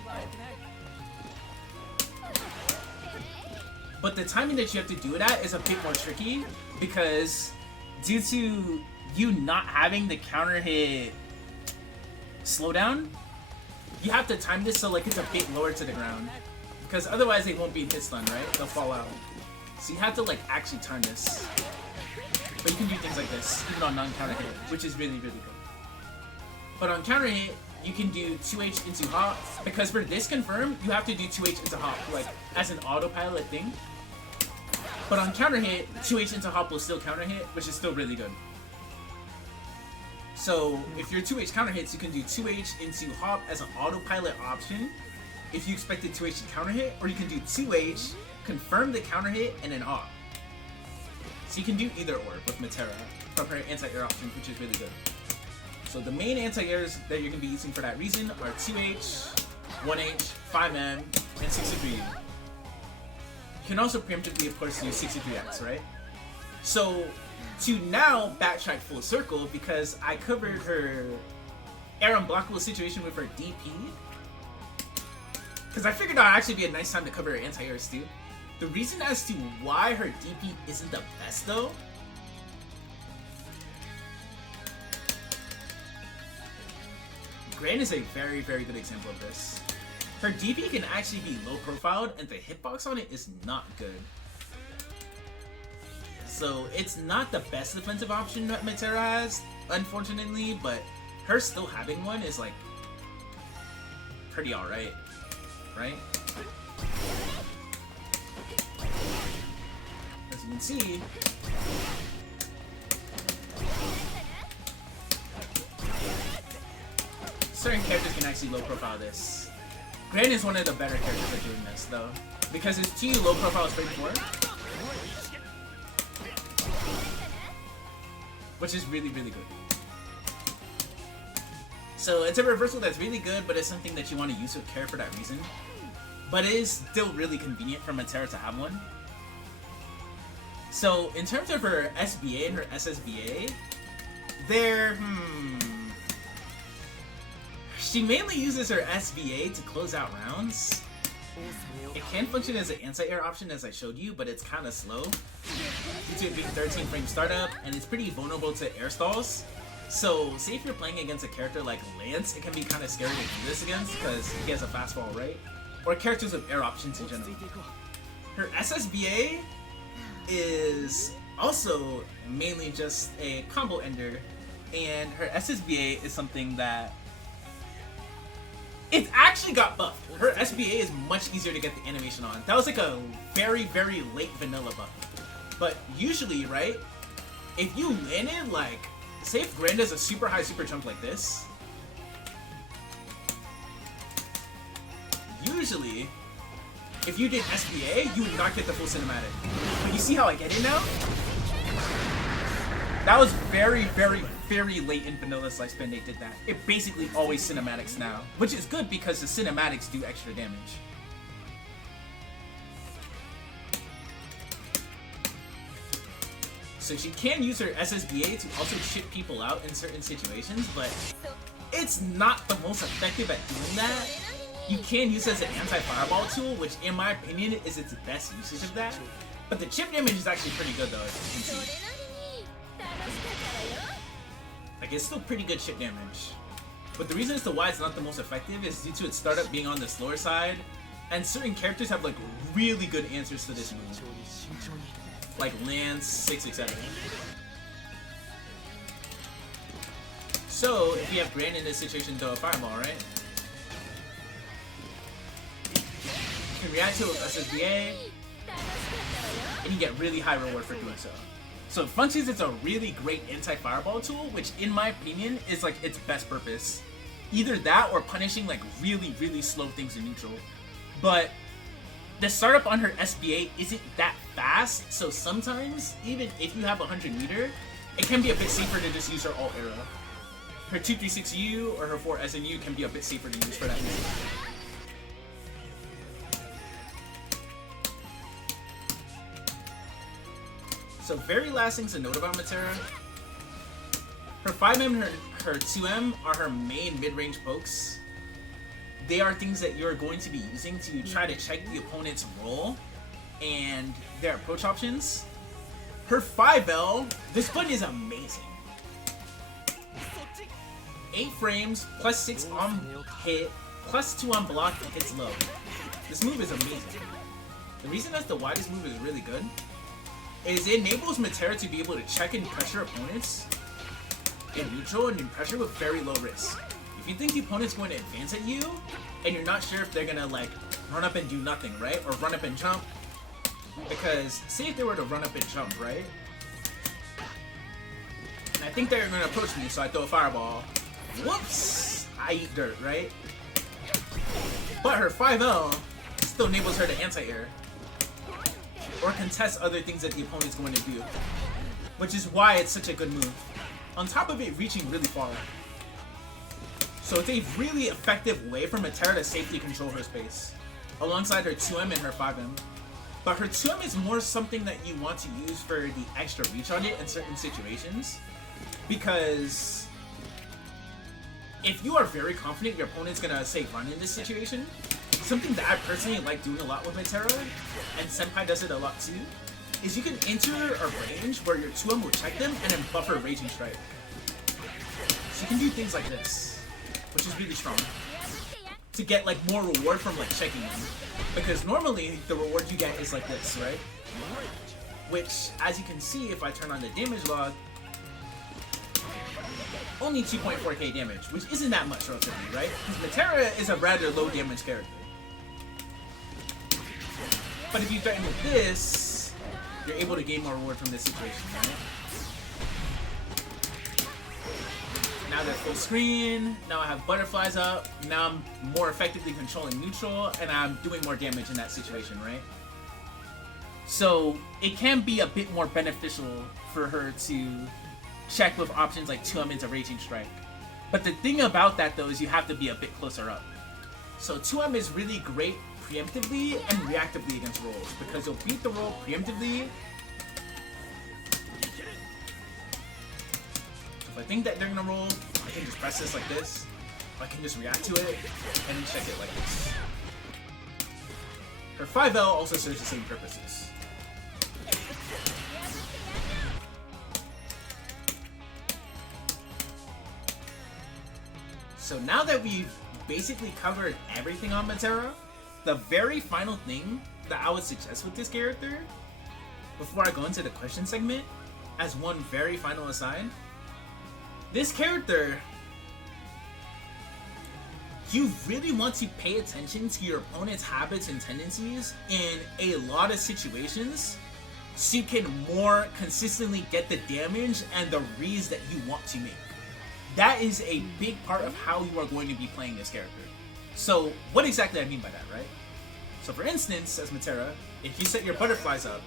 But the timing that you have to do it at is a bit more tricky because due to you not having the counter hit slowdown, you have to time this so like it's a bit lower to the ground, because otherwise they won't be hit stun, right? They'll fall out. So you have to like actually time this. But you can do things like this even on non-counter hit, which is really, really good. But on counter hit, you can do 2H into hop, because for this confirm, you have to do 2H into hop, like as an autopilot thing. But on counter hit, 2H into hop will still counter hit, which is still really good. So if your 2H counter hits, you can do 2H into hop as an autopilot option if you expected 2H to counter hit, or you can do 2H, confirm the counter hit, and then op. So you can do either or with Metera from her anti-air option, which is really good. So the main anti-airs that you're going to be using for that reason are 2H, 1H, 5M, and 63. You can also preemptively, of course, use 63X, right? So to now backtrack full circle, because I covered her air unblockable situation with her DP, because I figured that would actually be a nice time to cover her anti-airs too. The reason as to why her DP isn't the best though, Gran is a very, very good example of this. Her DP can actually be low profiled and the hitbox on it is not good. So it's not the best defensive option that Metera has, unfortunately, but her still having one is like pretty alright, right? As you can see, certain characters can actually low profile this. Gran is one of the better characters at doing this though, because his T low profile straight forward, which is really, really good. So it's a reversal that's really good, but it's something that you want to use with care for that reason. But it is still really convenient for Metera to have one. So in terms of her SBA and her SSBA, they're she mainly uses her SBA to close out rounds. It can function as an anti-air option as I showed you, but it's kind of slow due to it being 13 frame startup, and it's pretty vulnerable to air stalls. So say if you're playing against a character like Lance, it can be kind of scary to do this against because he has a fast fall, right? Or characters with air options in general. Her SSBA is also mainly just a combo ender, and her SSBA is something that it's actually got buffed. Her SBA is much easier to get the animation on. That was like a very, very late vanilla buff. But usually, right, if you landed like, say if Gran does a super high super jump like this, usually, if you did SBA, you would not get the full cinematic. But you see how I get it now? That was very, very, very late in vanilla slice when they did that. It basically always cinematics now, which is good because the cinematics do extra damage. So she can use her SSBA to also chip people out in certain situations, but it's not the most effective at doing that. You can use it as an anti-fireball tool, which in my opinion is its best usage of that. But the chip damage is actually pretty good though, as you can see. Like, it's still pretty good chip damage. But the reason as to why it's not the most effective is due to its startup being on the slower side, and certain characters have like really good answers to this move. Like Lance, 6, etc. So, if you have Gran in this situation, throw a fireball, right? You can react to it with SSBA, and you get really high reward for doing so. So it functions as a really great anti-fireball tool, which in my opinion is like its best purpose. Either that or punishing like really, really slow things in neutral. But the startup on her SBA isn't that fast, so sometimes, even if you have 100 meter, it can be a bit safer to just use her alt arrow. Her 236U or her 4SNU can be a bit safer to use for that reason. So very last things to note about Metera, her 5M and her 2M are her main mid-range pokes. They are things that you're going to be using to try to check the opponent's roll and their approach options. Her 5L, this button is amazing. 8 frames, plus 6 on hit, plus 2 on block, and hits low. This move is amazing. The reason as to why this move is really good is it enables Metera to be able to check and pressure opponents in neutral and in pressure with very low risk. If you think the opponent's going to advance at you, and you're not sure if they're gonna like run up and do nothing, right? Or run up and jump. Because say if they were to run up and jump, right? And I think they're gonna approach me, so I throw a fireball. Whoops! I eat dirt, right? But her 5L still enables her to anti-air. Or contest other things that the opponent's going to do. Which is why it's such a good move. On top of it reaching really far. So it's a really effective way for Metera to safely control her space. Alongside her 2M and her 5M. But her 2M is more something that you want to use for the extra reach on it in certain situations. Because if you are very confident your opponent's gonna say run in this situation, something that I personally like doing a lot with Metera, and Senpai does it a lot too, is you can enter a range where your 2M will check them and then buffer Raging Strike. So you can do things like this, which is really strong, to get like more reward from like checking them. Because normally the reward you get is like this, right? Which, as you can see, if I turn on the damage log, only 2.4k damage, which isn't that much relatively, right? Because Metera is a rather low damage character. But if you threaten with this, you're able to gain more reward from this situation, right? Now they're full screen, now I have butterflies up, now I'm more effectively controlling neutral, and I'm doing more damage in that situation, right? So it can be a bit more beneficial for her to check with options like 2M into Raging Strike. But the thing about that though is you have to be a bit closer up. So 2M is really great preemptively and reactively against rolls, because you'll beat the roll preemptively. If I think that they're gonna roll, I can just press this like this. I can just react to it and then check it like this. Her 5L also serves the same purposes. So now that we've basically covered everything on Metera, the very final thing that I would suggest with this character, before I go into the question segment, as one very final aside, this character, you really want to pay attention to your opponent's habits and tendencies in a lot of situations so you can more consistently get the damage and the reads that you want to make. That is a big part of how you are going to be playing this character. So what exactly I mean by that, right? So for instance, as Metera, if you set your butterflies up,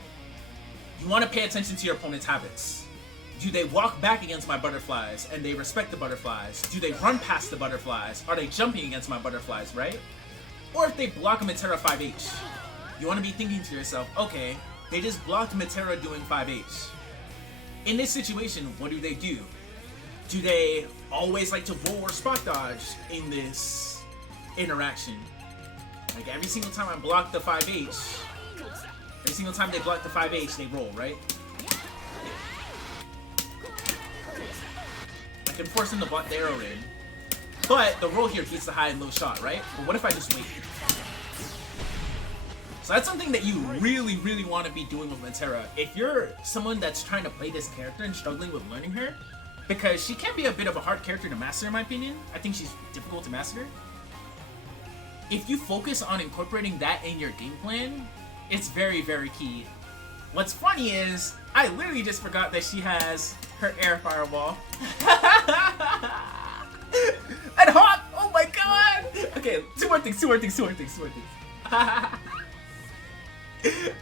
you want to pay attention to your opponent's habits. Do they walk back against my butterflies and they respect the butterflies? Do they run past the butterflies? Are they jumping against my butterflies, right? Or if they block a Metera 5H, you want to be thinking to yourself, okay, they just blocked Metera doing 5H. In this situation, what do? Do they always like to roll or spot dodge in this interaction? Like every single time I block the 5H, every single time they block the 5H, they roll, right? I can force them to block the arrow in, but the roll here beats the high and low shot, right? But what if I just wait? So that's something that you really, really want to be doing with Metera. If you're someone that's trying to play this character and struggling with learning her, because she can be a bit of a hard character to master in my opinion. I think she's difficult to master. If you focus on incorporating that in your game plan, it's very, very key. What's funny is, I literally just forgot that she has her air fireball. And hot! Oh my god! Okay, two more things.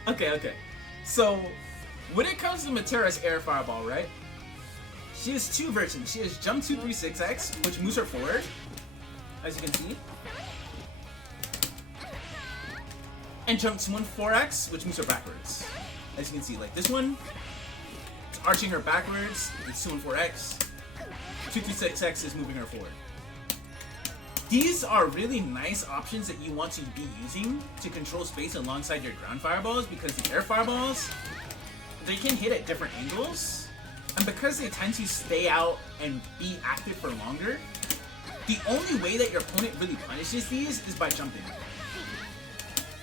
Okay. So, when it comes to Metera's air fireball, right? She has two versions. She has Jump 236X, which moves her forward, as you can see. And Jump 214X, which moves her backwards. As you can see, like this one, it's arching her backwards, it's 214X. 236X is moving her forward. These are really nice options that you want to be using to control space alongside your ground fireballs, because the air fireballs, they can hit at different angles, and because they tend to stay out and be active for longer, the only way that your opponent really punishes these is by jumping.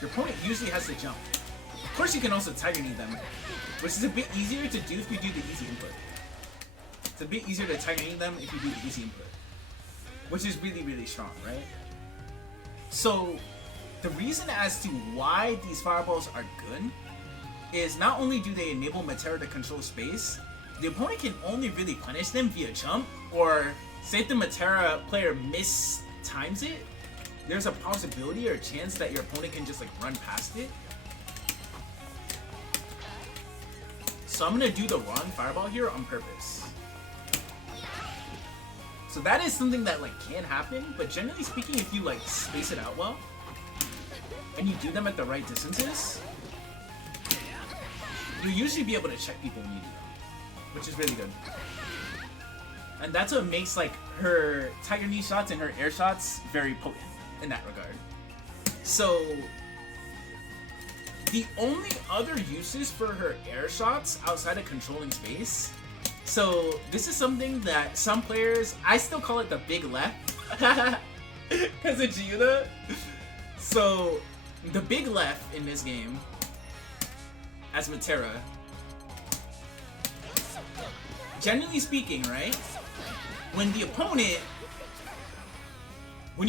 Your opponent usually has to jump. Of course, you can also Tiger Knee them, which is a bit easier to do if you do the easy input. It's a bit easier to Tiger Knee them if you do the easy input, which is really, really strong, right? So, the reason as to why these fireballs are good is not only do they enable Metera to control space, the opponent can only really punish them via jump, or say if the Metera player mistimes it, there's a possibility or a chance that your opponent can just like run past it. So I'm gonna do the wrong fireball here on purpose. So that is something that like can happen, but generally speaking, if you like space it out well, and you do them at the right distances, you'll usually be able to check people when you do them, which is really good. And that's what makes like her Tiger Knee shots and her air shots very potent in that regard. So the only other uses for her air shots outside of controlling space, so this is something that some players, I still call it the big left because of Giuda. So the big left in this game as Metera, generally speaking, right? When you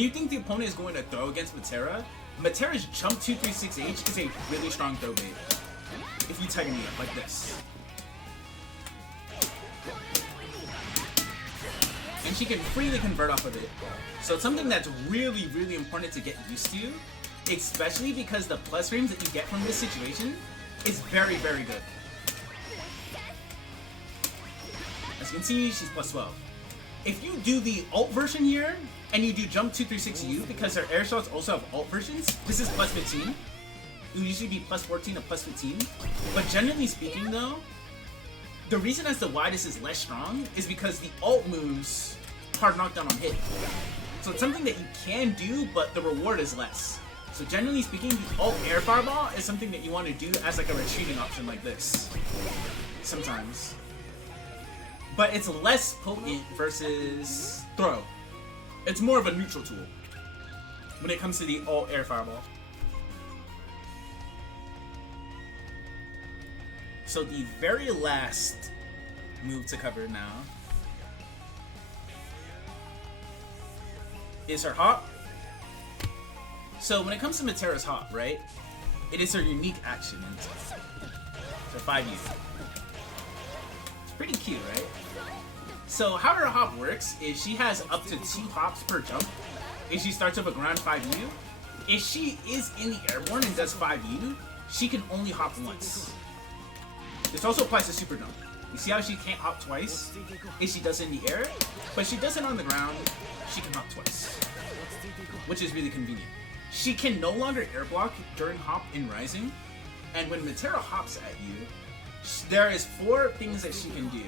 think the opponent is going to throw against Metera, Metera's jump 236H is a really strong throw bait. If you Tiger Knee up like this. And she can freely convert off of it. So it's something that's really, really important to get used to, especially because the plus frames that you get from this situation is very, very good. As you can see, she's plus 12. If you do the alt version here, and you do jump 236U, because her air shots also have alt versions, this is plus 15. It would usually be plus 14 or plus 15. But generally speaking though, the reason as to why this is less strong is because the alt moves hard knockdown on hit. So it's something that you can do, but the reward is less. So generally speaking, the alt air fireball is something that you want to do as like a retreating option like this. Sometimes. But it's less potent versus throw. It's more of a neutral tool when it comes to the alt air fireball. So the very last move to cover now is her hop. So when it comes to Metera's hop, right? It is her unique action. So 5U. It's pretty cute, right? So how her hop works is she has up to 2 hops per jump if she starts with a ground 5U. If she is in the airborne and does 5U, she can only hop once. This also applies to super jump. You see how she can't hop twice if she does it in the air, but if she does it on the ground, she can hop twice, which is really convenient. She can no longer air block during hop in rising, and when Metera hops at you, there is 4 things that she can do,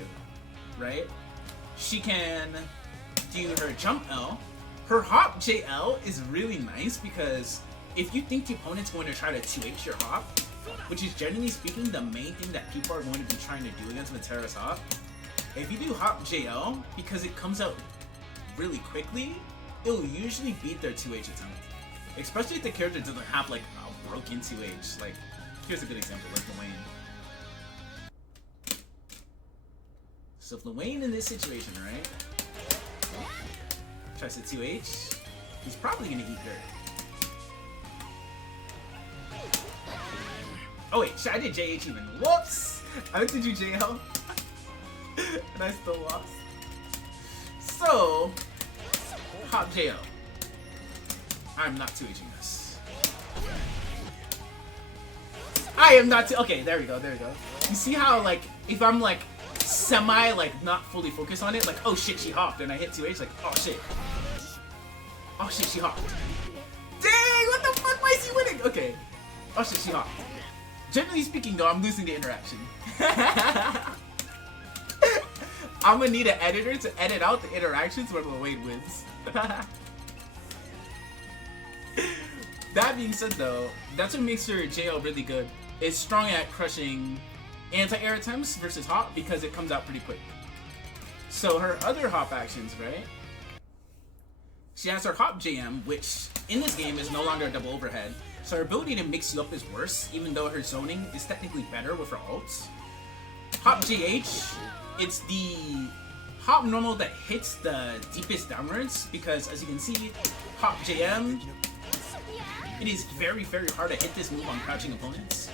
right? She can do her jump L. Her hop JL is really nice because if you think the opponent's going to try to 2H your hop, which is generally speaking the main thing that people are going to be trying to do against Metera's hop, if you do hop JL, because it comes out really quickly, it'll usually beat their 2H attempt. Especially if the character doesn't have like a broken 2H. Like, here's a good example, like Dwayne. So if Dwayne in this situation, right, tries to 2H, he's probably gonna eat dirt. Oh wait, shit, I did JH even. Whoops! I meant to do JL. And I still lost. So, hop JL. I'm not 2Hing this. I am not okay, there we go, there we go. You see how, like, if I'm, like, semi, like, not fully focused on it, like, oh shit, she hopped, and I hit 2H, like, oh shit. Oh shit, she hopped. Dang, what the fuck, why is he winning? Okay. Oh shit, she hopped. Generally speaking, though, I'm losing the interaction. I'm gonna need an editor to edit out the interactions when Wade wins. That being said, though, that's what makes her JL really good. It's strong at crushing anti-air attempts versus hop because it comes out pretty quick. So her other hop actions, right? She has her hop JM, which in this game is no longer a double overhead. So her ability to mix you up is worse, even though her zoning is technically better with her ults. Hop JH, it's the hop normal that hits the deepest downwards, because as you can see, hop JM, it is very, very hard to hit this move on crouching opponents.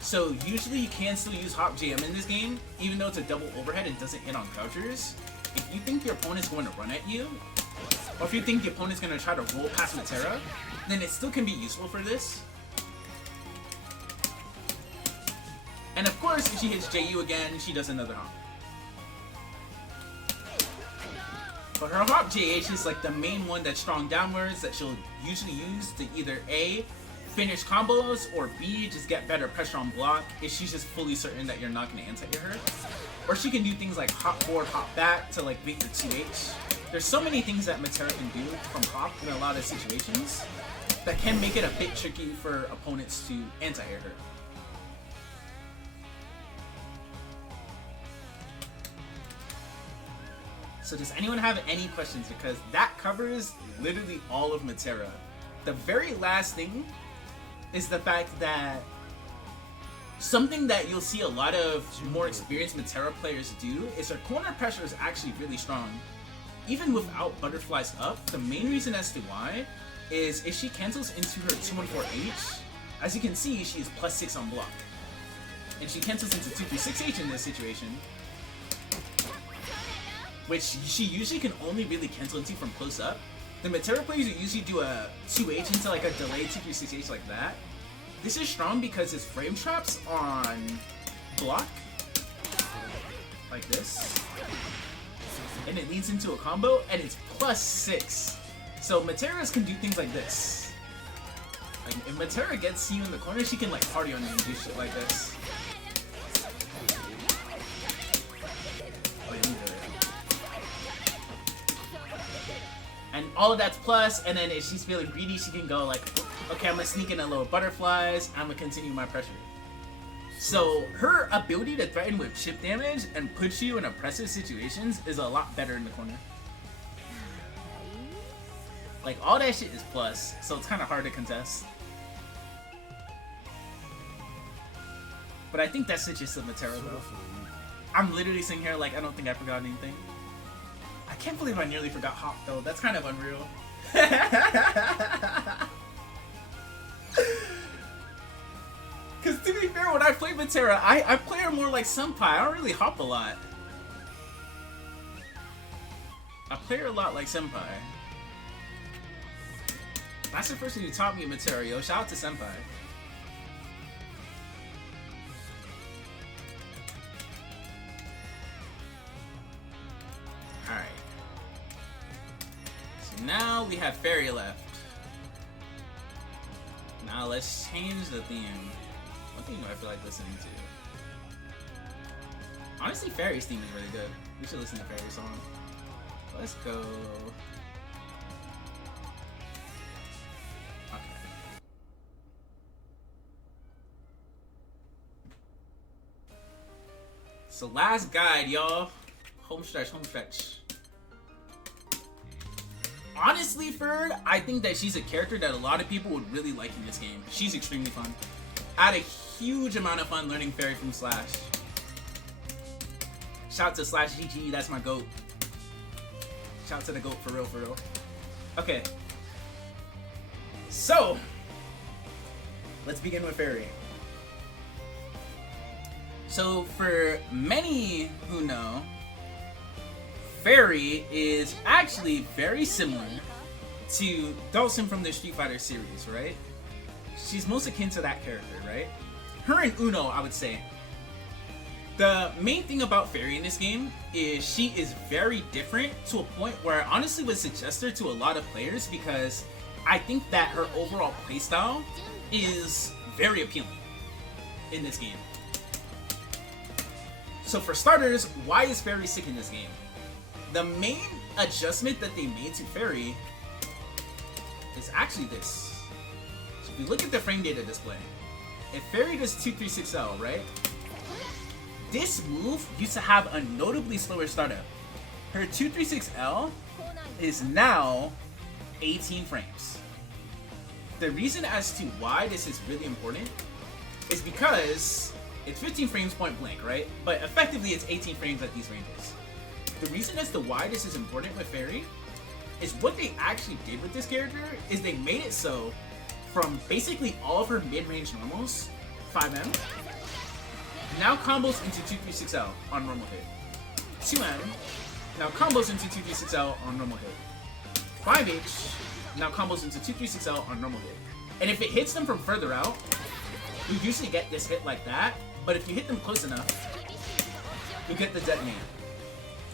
So usually you can still use hop JM in this game, even though it's a double overhead and doesn't hit on crouchers. If you think your opponent's going to run at you, or if you think the opponent's going to try to roll past Metera, then it still can be useful for this. And of course, if she hits JU again, she does another hop. But her hop JH is like the main one that's strong downwards that she'll usually use to either A, finish combos, or B, just get better pressure on block if she's just fully certain that you're not going to anti-air her. Or she can do things like hop forward, hop back to like beat your 2H. There's so many things that Metera can do from hop in a lot of situations that can make it a bit tricky for opponents to anti-air her. So does anyone have any questions? Because that covers literally all of Metera. The very last thing is the fact that something that you'll see a lot of more experienced Metera players do is her corner pressure is actually really strong. Even without butterflies up, the main reason as to why is if she cancels into her 214H, as you can see, she is +6 on block. And she cancels into 236H in this situation, which she usually can only really cancel into from close up. The Metera players usually do a 2H into like a delayed 236H like that. This is strong because it's frame traps on block, like this, and it leads into a combo, and it's +6. So Meteras can do things like this. Like if Metera gets you in the corner, she can like party on you and do shit like this. And all of that's plus, and then if she's feeling greedy, she can go like, okay, I'm gonna sneak in a little butterflies, I'm gonna continue my pressure. So her ability to threaten with chip damage and put you in oppressive situations is a lot better in the corner. Like all that shit is plus, so it's kind of hard to contest. But I think that's just a Metera though. I'm literally sitting here like I don't think I forgot anything. I can't believe I nearly forgot hop though. That's kind of unreal. Because to be fair, when I play Metera, I play her more like Senpai. I don't really hop a lot. I play her a lot like Senpai. That's the person who taught me Metera, yo. Shout out to Senpai. Alright. So now we have Ferry left. Now let's change the theme. What theme do I feel like listening to? Honestly, Ferry's theme is really good. We should listen to Ferry's song. Let's go. Okay. So last guide, y'all. Home stretch, home stretch. Honestly, Ferry, I think that she's a character that a lot of people would really like in this game. She's extremely fun. I had a huge amount of fun learning Ferry from Slash. Shout out to Slash GG, that's my GOAT. Shout out to the GOAT for real, for real. Okay. So, let's begin with Ferry. So, for many who know, Ferry is actually very similar to Dawson from the Street Fighter series, right? She's most akin to that character, right? Her and Uno, I would say. The main thing about Ferry in this game is she is very different to a point where I honestly would suggest her to a lot of players because I think that her overall playstyle is very appealing in this game. So for starters, why is Ferry sick in this game? The main adjustment that they made to Ferry is actually this. So if you look at the frame data display, if Ferry does 236L, right? This move used to have a notably slower startup. Her 236L is now 18 frames. The reason as to why this is really important is because it's 15 frames point blank, right? But effectively it's 18 frames at these ranges. The reason as to why this is important with Ferry is what they actually did with this character is they made it so from basically all of her mid-range normals, 5M, now combos into 236L on normal hit. 2M now combos into 236L on normal hit. 5H now combos into 236L on normal hit. And if it hits them from further out, you usually get this hit like that, but if you hit them close enough, you get the detonate.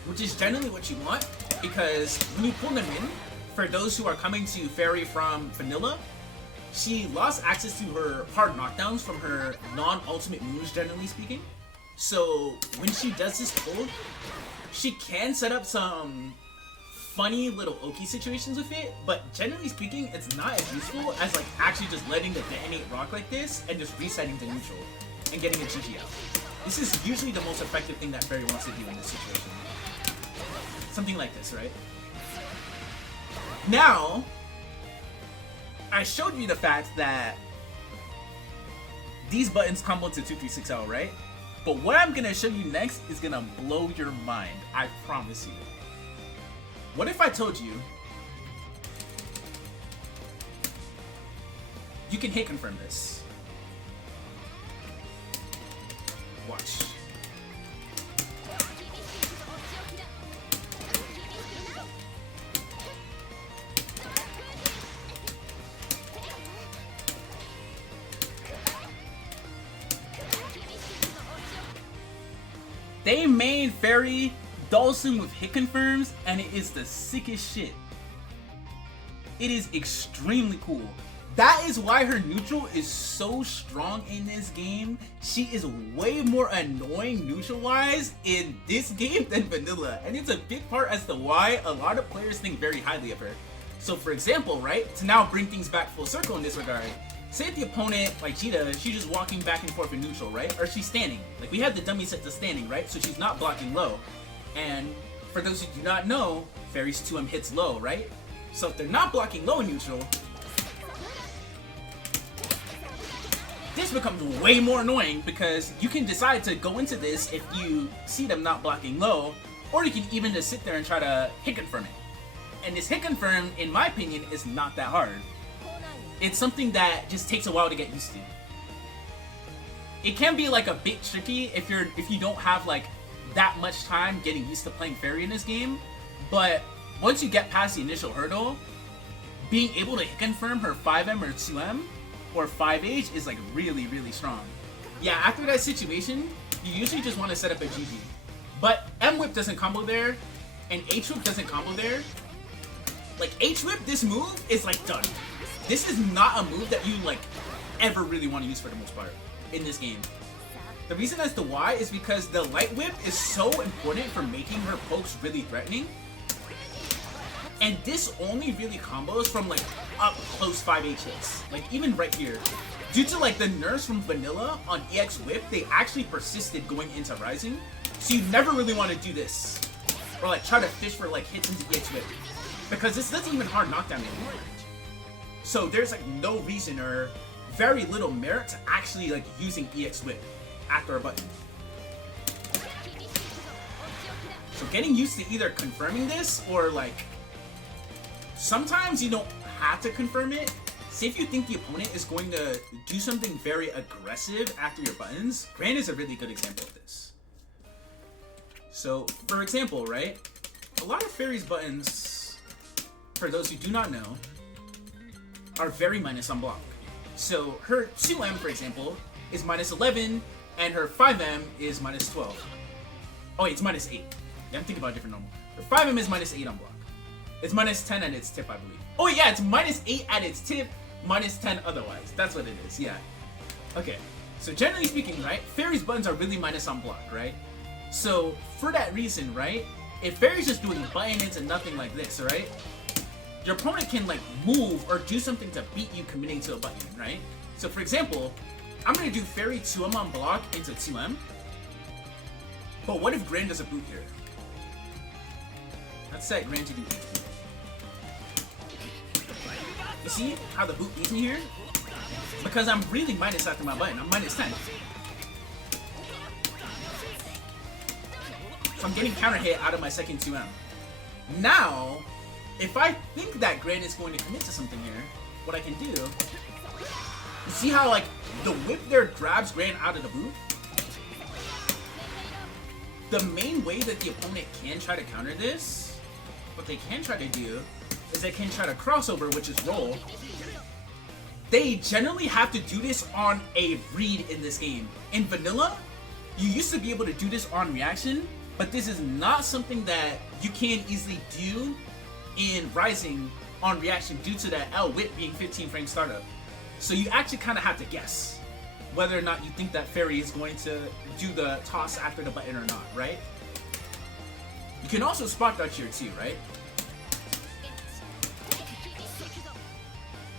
Which is generally what you want, because when you pull them in, for those who are coming to Ferry from vanilla, she lost access to her hard knockdowns from her non-ultimate moves, generally speaking. So when she does this pull, she can set up some funny little Oki situations with it, but generally speaking, it's not as useful as like actually just letting the detonate rock like this and just resetting to neutral and getting a GG out. This is usually the most effective thing that Ferry wants to do in this situation. Something like this, right? Now, I showed you the fact that these buttons combo to 236L, right? But what I'm gonna show you next is gonna blow your mind. I promise you. What if I told you you can hit confirm this? Watch. They made Ferry Dawson with hit confirms, and it is the sickest shit. It is extremely cool. That is why her neutral is so strong in this game. She is way more annoying neutral-wise in this game than vanilla, and it's a big part as to why a lot of players think very highly of her. So for example, right, to now bring things back full circle in this regard, say if the opponent, like Cheetah, she's just walking back and forth in neutral, right? Or she's standing. Like, we have the dummy set to standing, right? So she's not blocking low. And for those who do not know, Ferry's 2M hits low, right? So if they're not blocking low in neutral, this becomes way more annoying because you can decide to go into this if you see them not blocking low, or you can even just sit there and try to hit confirm it. And this hit confirm, in my opinion, is not that hard. It's something that just takes a while to get used to. It can be like a bit tricky if you don't have like that much time getting used to playing Ferry in this game, but once you get past the initial hurdle, being able to hit confirm her 5M or 2M or 5H is like really, really strong. Yeah, after that situation, you usually just want to set up a GG. But M-Whip doesn't combo there, and H-Whip doesn't combo there. Like, H-Whip, this move is like done. This is not a move that you like ever really want to use for the most part in this game. The reason as to why is because the light whip is so important for making her pokes really threatening. And this only really combos from like up close 5H hits. Like even right here. Due to like the nerfs from vanilla on EX whip, they actually persisted going into Rising. So you never really want to do this. Or like try to fish for like hits into EX whip. Because this doesn't even hard knockdown anymore. So there's like no reason or very little merit to actually like using EX whip after a button. So getting used to either confirming this or like sometimes you don't have to confirm it. Say if you think the opponent is going to do something very aggressive after your buttons, Grand is a really good example of this. So for example, right, a lot of Ferry's buttons, for those who do not know, are very minus on block. So her 2M, for example, is minus 11, and her 5M is minus 12. Oh wait, it's minus 8. Yeah, I'm thinking about a different normal. Her 5M is minus 8 on block. It's minus 10 at its tip, I believe. Oh yeah, it's minus 8 at its tip, minus 10 otherwise. That's what it is, yeah. Okay, so generally speaking, right, Ferry's buttons are really minus on block, right? So for that reason, right, if Ferry's just doing button hits and nothing like this, right, your opponent can like move or do something to beat you committing to a button, right? So for example, I'm gonna do Ferry 2M on block into 2M. But what if Gran does a boot here? Let's set Gran to do 18. You see how the boot beats me here? Because I'm really minus after my button. I'm minus 10. So I'm getting counter hit out of my second 2M. Now, if I think that Gran is going to commit to something here, what I can do... You see how, like, the whip there grabs Gran out of the boot? The main way that the opponent can try to counter this, what they can try to do, is they can try to crossover, which is roll. They generally have to do this on a read in this game. In vanilla, you used to be able to do this on reaction, but this is not something that you can easily do in Rising on reaction due to that L whip being 15 frame startup. So you actually kind of have to guess whether or not you think that Ferry is going to do the toss after the button or not, right? You can also spot dodge here too, right?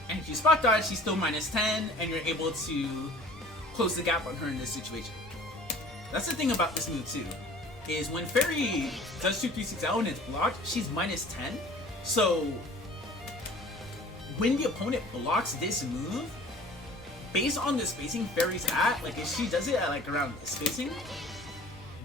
And if you spot dodge, she's still minus 10, and you're able to close the gap on her in this situation. That's the thing about this move too, is when Ferry does 236L and it's blocked, she's minus 10. So when the opponent blocks this move, based on the spacing Ferry's at, like if she does it at like around the spacing,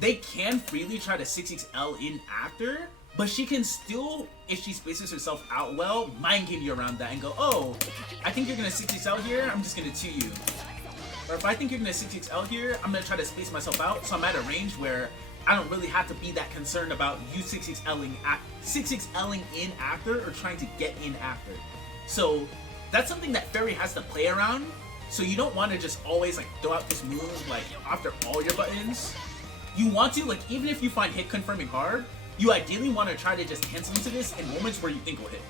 they can freely try to 6XL in after, but she can still, if she spaces herself out well, mind game you around that and go, oh, I think you're gonna 6XL here, I'm just gonna 2 you. Or if I think you're gonna 6XL here, I'm gonna try to space myself out, so I'm at a range where I don't really have to be that concerned about you 6XLing in after or trying to get in after. So that's something that Ferry has to play around. So you don't want to just always like throw out this move like after all your buttons. You want to, like, even if you find hit confirming hard, you ideally want to try to just cancel into this in moments where you think will hit.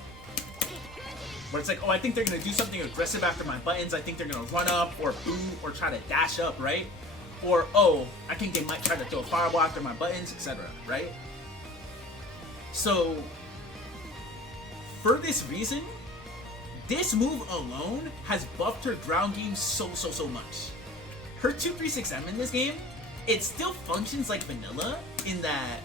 Where it's like, oh, I think they're gonna do something aggressive after my buttons. I think they're gonna run up or boot or try to dash up, right? Or, oh, I think they might try to throw a fireball after my buttons, etc., right? So, for this reason, this move alone has buffed her ground game so much. Her 236M in this game, it still functions like vanilla in that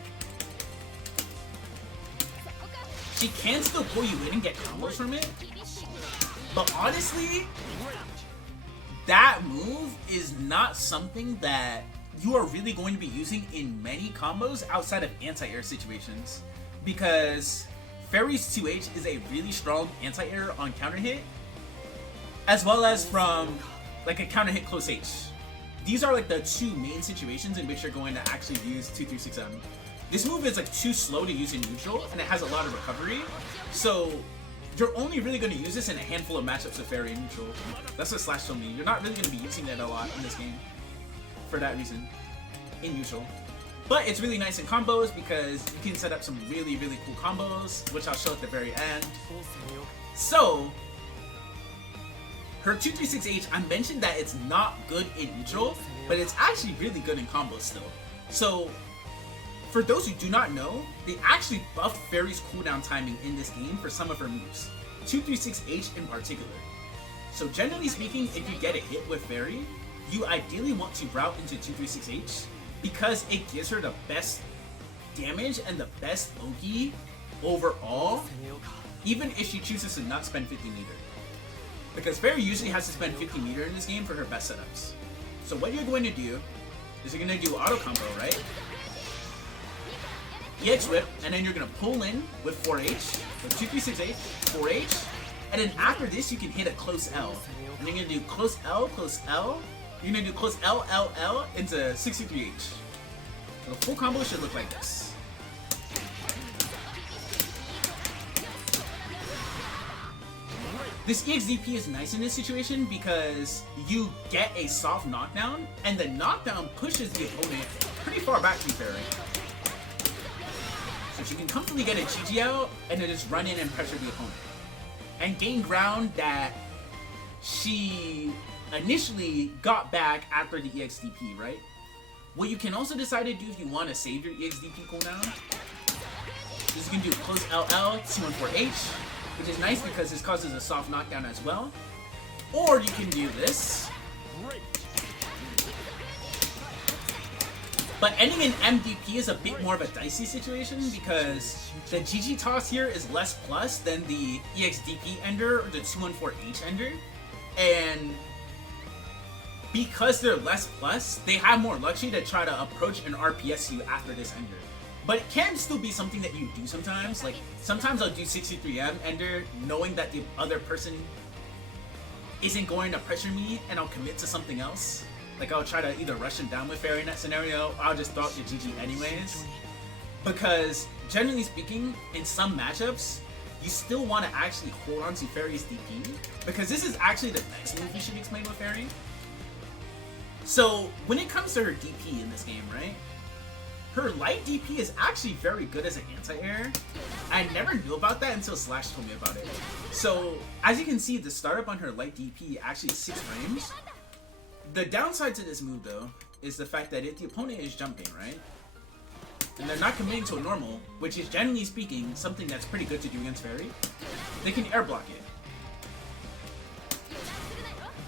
she can still pull you in and get combos from it. But honestly, that move is not something that you are really going to be using in many combos outside of anti-air situations, because Ferry's 2H is a really strong anti-air on counter hit, as well as from like a counter hit close H. These are like the two main situations in which you're going to actually use 236M. This move is like too slow to use in neutral, and it has a lot of recovery, so you're only really going to use this in a handful of matchups with Ferry in neutral. That's what Slash told me. You're not really going to be using it a lot in this game for that reason, in neutral. But it's really nice in combos because you can set up some really cool combos, which I'll show at the very end. So, her 236H, I mentioned that it's not good in neutral, but it's actually really good in combos still. So, for those who do not know, they actually buffed Ferry's cooldown timing in this game for some of her moves. 236H in particular. So generally speaking, if you get a hit with Ferry, you ideally want to route into 236H because it gives her the best damage and the best Ogi overall, even if she chooses to not spend 50 meter. Because Ferry usually has to spend 50 meter in this game for her best setups. So what you're going to do is you're going to do auto combo, right? EX whip, and then you're going to pull in with 4H, so 236H, 4H, and then after this you can hit a close L. And you're going to do close L, you're going to do close L, L, L into 63H. So the full combo should look like this. This EXDP is nice in this situation because you get a soft knockdown, and the knockdown pushes the opponent pretty far back to Ferry. So she can comfortably get a GG out and then just run in and pressure the opponent. And gain ground that she initially got back after the EXDP, right? What you can also decide to do if you want to save your EXDP cooldown is you can do close LL, C14H, which is nice because this causes a soft knockdown as well. Or you can do this, But ending in MDP is a bit more of a dicey situation because the GG toss here is less plus than the EXDP ender or the 214H ender. And because they're less plus, they have more luxury to try to approach and RPS you after this ender. But it can still be something that you do sometimes. Like, sometimes I'll do 63M ender knowing that the other person isn't going to pressure me and I'll commit to something else. Like, I'll try to either rush him down with Ferry in that scenario, or I'll just throw out your GG anyways. Because, generally speaking, in some matchups, you still want to actually hold on to Ferry's DP. Because this is actually the next move we should explain with Ferry. So, when it comes to her DP in this game, right? Her light DP is actually very good as an anti-air. I never knew about that until Slash told me about it. So, as you can see, the startup on her light DP actually is 6 frames. The downside to this move, though, is the fact that if the opponent is jumping, right? And they're not committing to a normal, which is generally speaking something that's pretty good to do against Ferry, they can air block it.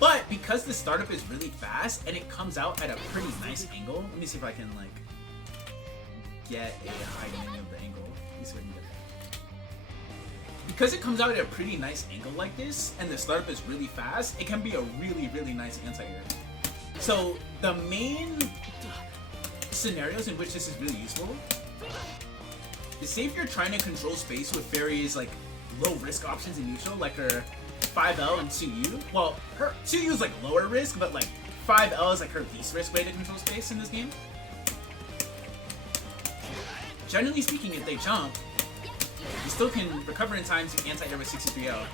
But because the startup is really fast and it comes out at a pretty nice angle, let me see if I can like get a high menu of the angle. Let me see if I can get it. Because it comes out at a pretty nice angle like this, and the startup is really fast, it can be a really, really nice anti-air. So the main scenarios in which this is really useful is say if you're trying to control space with Ferry's like low risk options in neutral, like her 5L and 2U. Well, her 2U is like lower risk, but like 5L is like her least risk way to control space in this game. Generally speaking, if they jump, you still can recover in time to anti-air with 63L.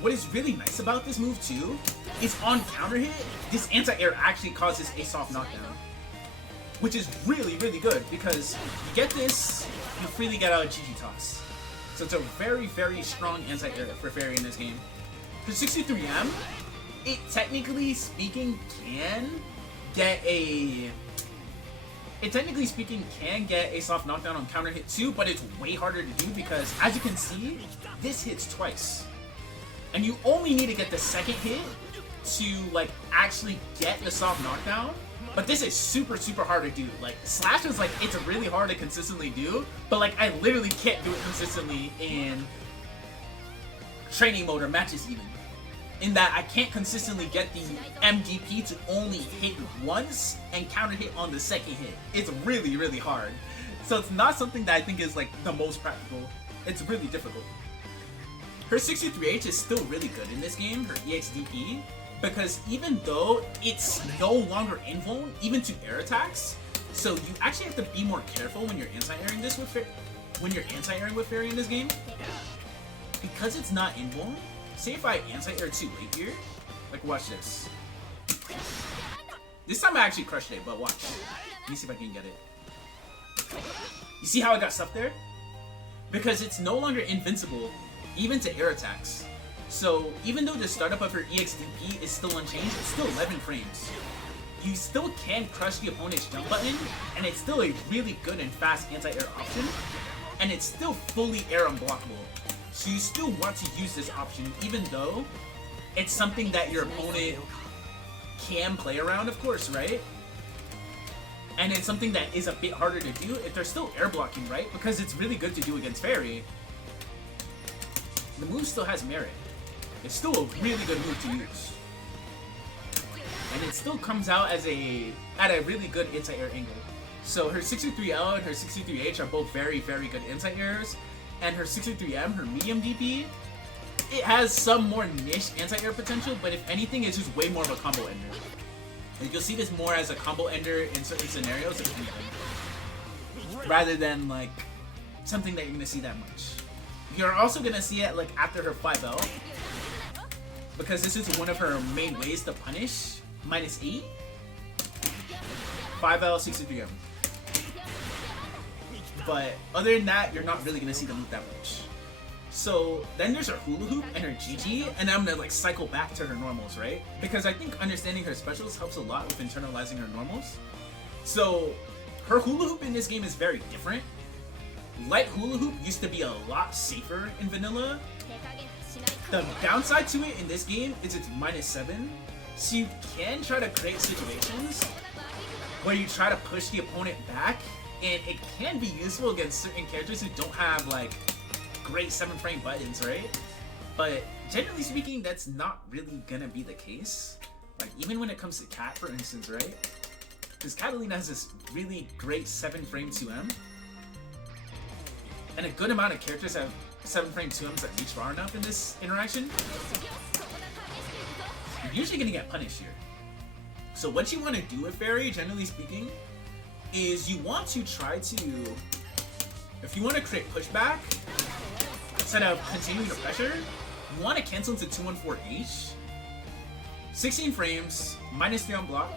What is really nice about this move too is on counter hit, this anti-air actually causes a soft knockdown. Which is really, really good because you get this, you freely get out a GG toss. So it's a very, very strong anti-air for Ferry in this game. For 63M, it technically speaking can get a soft knockdown on counter hit too, but it's way harder to do because as you can see, this hits twice. And you only need to get the second hit to like actually get the soft knockdown. But this is super, super hard to do. Like, Slash is like, it's really hard to consistently do, but like, I literally can't do it consistently in training mode or matches even. In that I can't consistently get the MGP to only hit once and counter hit on the second hit. It's really, really hard. So it's not something that I think is like the most practical. It's really difficult. Her 63H is still really good in this game, her EXDP. Because even though it's no longer invuln, even to air attacks, so you actually have to be more careful when you're anti-airing this with Ferry in this game. Because it's not invuln, say if I anti-air too late here, like watch this. This time I actually crushed it, but watch. Let me see if I can get it. You see how I got stuck there? Because it's no longer invincible, even to air attacks. So, even though the startup of her EXDP is still unchanged, it's still 11 frames. You still can crush the opponent's jump button, and it's still a really good and fast anti-air option, and it's still fully air unblockable. So you still want to use this option, even though it's something that your opponent can play around, of course, right? And it's something that is a bit harder to do if they're still air blocking, right? Because it's really good to do against Ferry. The move still has merit. It's still a really good move to use. And it still comes out as at a really good anti-air angle. So her 63L and her 63H are both very, very good anti-airs. And her 63M, her medium DP, it has some more niche anti-air potential, but if anything, it's just way more of a combo ender. And you'll see this more as a combo ender in certain scenarios, if anything, rather than like something that you're gonna see that much. You're also gonna see it like after her 5L. Because this is one of her main ways to punish -8. 5L, 63M. But other than that, you're not really gonna see the move that much. So then there's her hula hoop and her GG, and I'm gonna like cycle back to her normals, right? Because I think understanding her specials helps a lot with internalizing her normals. So her hula hoop in this game is very different. Light hula hoop used to be a lot safer in vanilla. The downside to it in this game is it's -7, so you can try to create situations where you try to push the opponent back, and it can be useful against certain characters who don't have like great 7-frame buttons, right? But generally speaking, that's not really gonna be the case. Like even when it comes to Cat, for instance, right? Because Katalina has this really great 7-frame 2M, and a good amount of characters have 7-frame 2Ms that reach far enough in this interaction. You're usually gonna get punished here. So what you want to do with Ferry, generally speaking, is you want to try to, if you want to create pushback, instead of continuing the pressure, you want to cancel into 214H. 16 frames, -3 on block.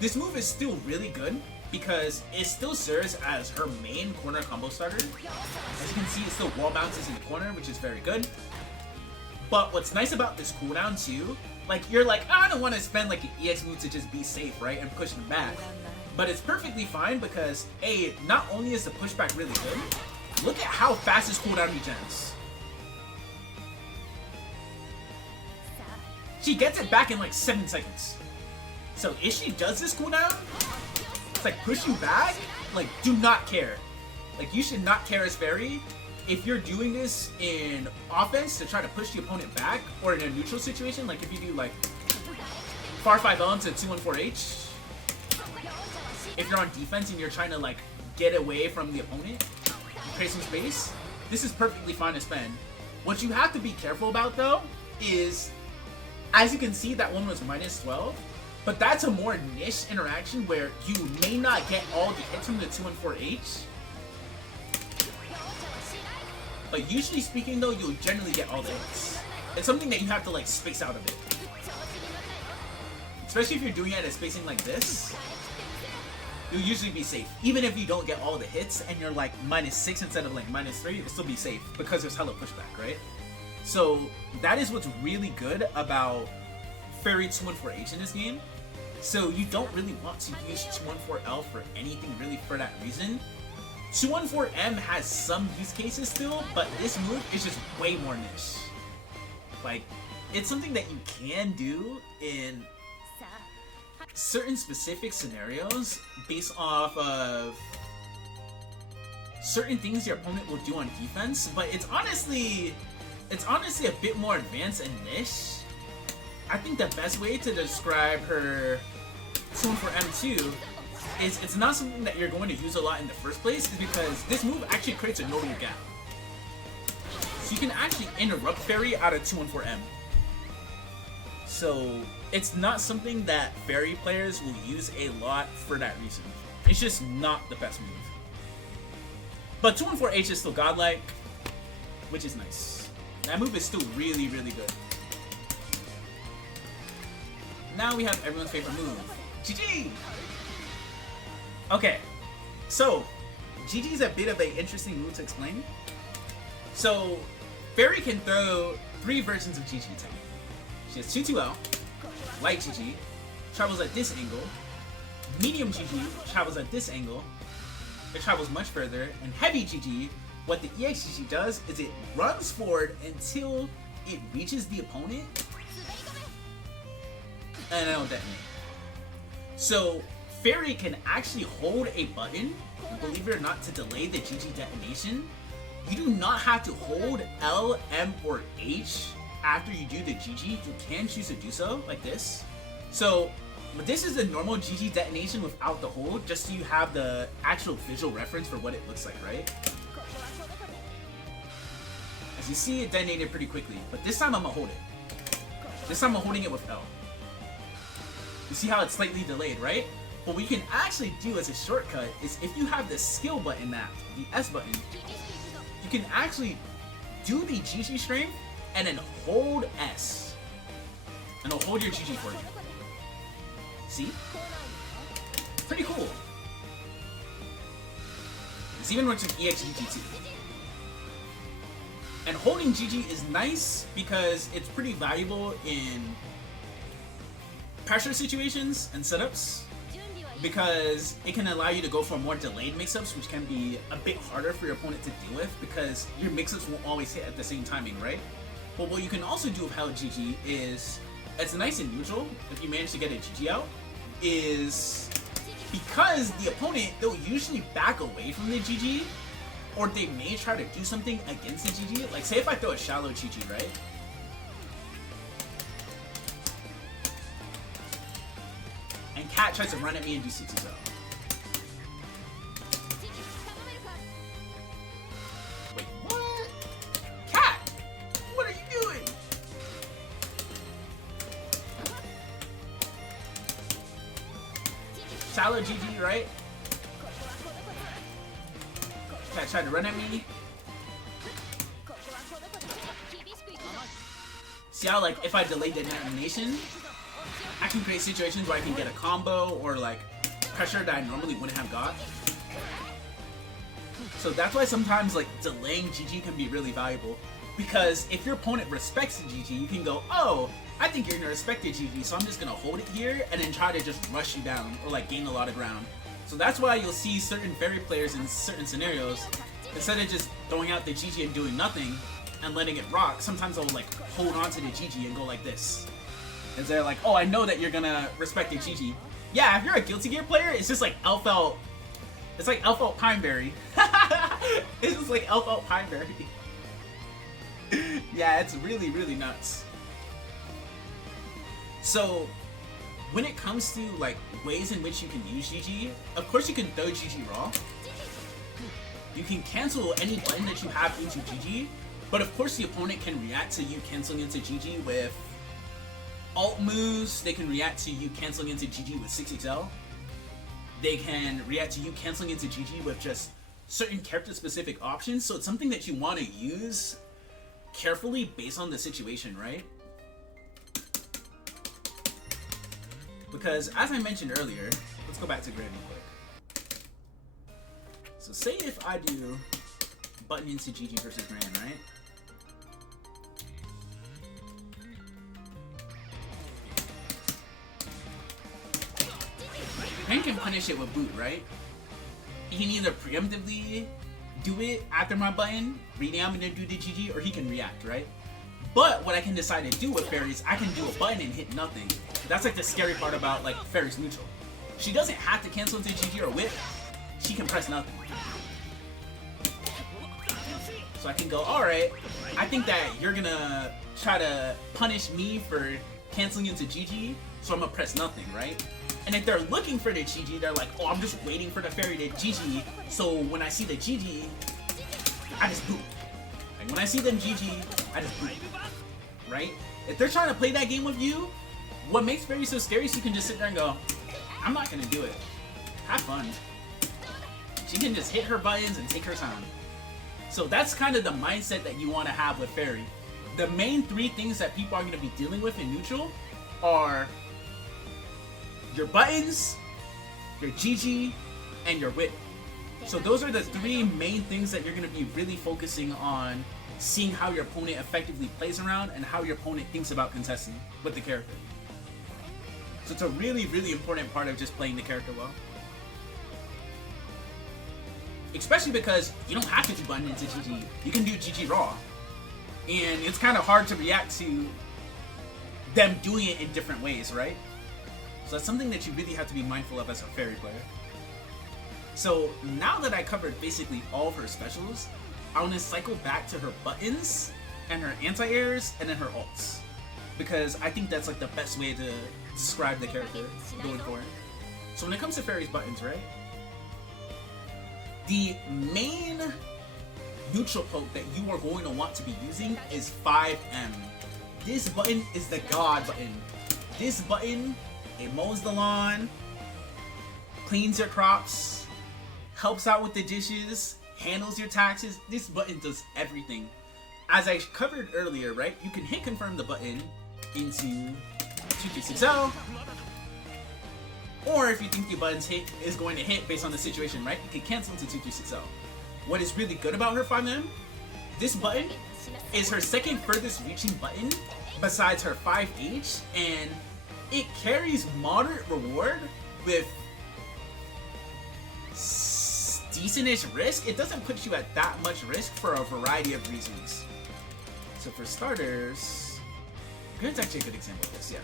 This move is still really good because it still serves as her main corner combo starter. As you can see, it still wall bounces in the corner, which is very good. But what's nice about this cooldown too, like you're like, oh, I don't want to spend like an EX move to just be safe, right, and push them back. But it's perfectly fine because A, not only is the pushback really good, look at how fast this cooldown regens. She gets it back in like 7 seconds. So if she does this cooldown, it's like push you back, like do not care. Like you should not care as Ferry. If you're doing this in offense to try to push the opponent back, or in a neutral situation, like if you do like far 5L into 214H, if you're on defense and you're trying to like get away from the opponent, create some space, this is perfectly fine to spend. What you have to be careful about though is, as you can see, that one was -12, but that's a more niche interaction where you may not get all the hits from the 214H. But usually speaking though, you'll generally get all the hits. It's something that you have to like space out a bit. Especially if you're doing it at a spacing like this, you'll usually be safe. Even if you don't get all the hits and you're like -6 instead of like -3, you'll still be safe because there's hella pushback, right? So that is what's really good about Ferry 214H in this game. So you don't really want to use 214L for anything really for that reason. 214M has some use cases still, but this move is just way more niche. Like, it's something that you can do in certain specific scenarios based off of certain things your opponent will do on defense, but it's honestly a bit more advanced and niche. I think the best way to describe her 214M2 is it's not something that you're going to use a lot in the first place, is because this move actually creates a nodal gap. So you can actually interrupt Ferry out of 214M. So it's not something that Ferry players will use a lot for that reason. It's just not the best move. But 214H is still godlike, which is nice. That move is still really, really good. Now we have everyone's favorite move, GG! Okay, so GG is a bit of an interesting move to explain. So Ferry can throw 3 versions of GG attack. She has 2-2L, light GG, travels at this angle, medium GG travels at this angle, it travels much further, and heavy GG, what the EX GG does is it runs forward until it reaches the opponent, and it'll detonate. So Ferry can actually hold a button, believe it or not, to delay the GG detonation. You do not have to hold L, M, or H after you do the GG. You can choose to do so, like this. So this is a normal GG detonation without the hold, just so you have the actual visual reference for what it looks like, right? As you see, it detonated pretty quickly, but this time I'm gonna hold it. This time I'm holding it with L. You see how it's slightly delayed, right? But what you can actually do as a shortcut is if you have the skill button mapped, the S button, you can actually do the GG strength and then hold S. And it'll hold your GG for you. See? Pretty cool. This even works with EXGG too. And holding GG is nice because it's pretty valuable in pressure situations and setups, because it can allow you to go for more delayed mix-ups, which can be a bit harder for your opponent to deal with because your mix-ups won't always hit at the same timing, right? But what you can also do with held GG is, it's nice and neutral if you manage to get a GG out, is because the opponent, they'll usually back away from the GG, or they may try to do something against the GG. Like, say if I throw a shallow GG, right? And Cat tries to run at me and do 6-0. Wait, what? Cat! What are you doing? Shallow GG, right? Cat tried to run at me. See how, like, if I delay the animation, I can create situations where I can get a combo or, like, pressure that I normally wouldn't have got. So that's why sometimes, like, delaying GG can be really valuable. Because if your opponent respects the GG, you can go, oh, I think you're gonna respect the GG, so I'm just gonna hold it here and then try to just rush you down or, like, gain a lot of ground. So that's why you'll see certain Ferry players in certain scenarios, instead of just throwing out the GG and doing nothing and letting it rock, sometimes they'll, like, hold on to the GG and go like this. And they're like, oh, I know that you're gonna respect the GG. Yeah, if you're a Guilty Gear player, it's just like Elf Out. It's like Elf Out Pineberry. It's just like Elf Out Pineberry. Yeah, it's really, really nuts. So, when it comes to, like, ways in which you can use GG, of course you can throw GG raw. You can cancel any button that you have into GG, but of course the opponent can react to you canceling into GG with alt moves. They can react to you canceling into GG with 6XL. They can react to you canceling into GG with just certain character specific options, so it's something that you want to use carefully based on the situation, right? Because, as I mentioned earlier, let's go back to Grand real quick. So say if I do button into GG versus Grand, right? Grand can punish it with boot, right? He can either preemptively do it after my button, reading I'm gonna do the GG, or he can react, right? But what I can decide to do with Ferry is I can do a button and hit nothing. That's like the scary part about like Ferry's neutral. She doesn't have to cancel into GG or whip. She can press nothing. So I can go, alright, I think that you're gonna try to punish me for canceling into GG, so I'm gonna press nothing, right? And if they're looking for the GG, they're like, oh, I'm just waiting for the Ferry to GG, so when I see the GG, I just boot. Like when I see them GG, I just boot. Right? If they're trying to play that game with you, what makes Ferry so scary is you can just sit there and go, I'm not gonna do it. Have fun. She can just hit her buttons and take her time. So that's kind of the mindset that you want to have with Ferry. The main three things that people are going to be dealing with in neutral are your buttons, your GG, and your whip. So those are the three main things that you're going to be really focusing on, seeing how your opponent effectively plays around and how your opponent thinks about contesting with the character. So it's a really, really important part of just playing the character well. Especially because you don't have to do button into GG. You can do GG raw. And it's kind of hard to react to them doing it in different ways, right? So that's something that you really have to be mindful of as a Ferry player. So now that I covered basically all of her specials, I want to cycle back to her buttons and her anti-airs and then her ults. Because I think that's like the best way to describe the character going forward. So when it comes to Ferry's buttons, right? The main neutral poke that you are going to want to be using is 5M. This button is the god button. This button, it mows the lawn, cleans your crops, helps out with the dishes, handles your taxes. This button does everything. As I covered earlier, right, you can hit confirm the button into 2260. Or if you think the button's hit is going to hit based on the situation, right, you can cancel into 2260. What is really good about her 5M, this button is her second furthest reaching button besides her 5H, and it carries moderate reward with decent-ish risk. It doesn't put you at that much risk for a variety of reasons. So for starters, here's actually a good example of this, yeah.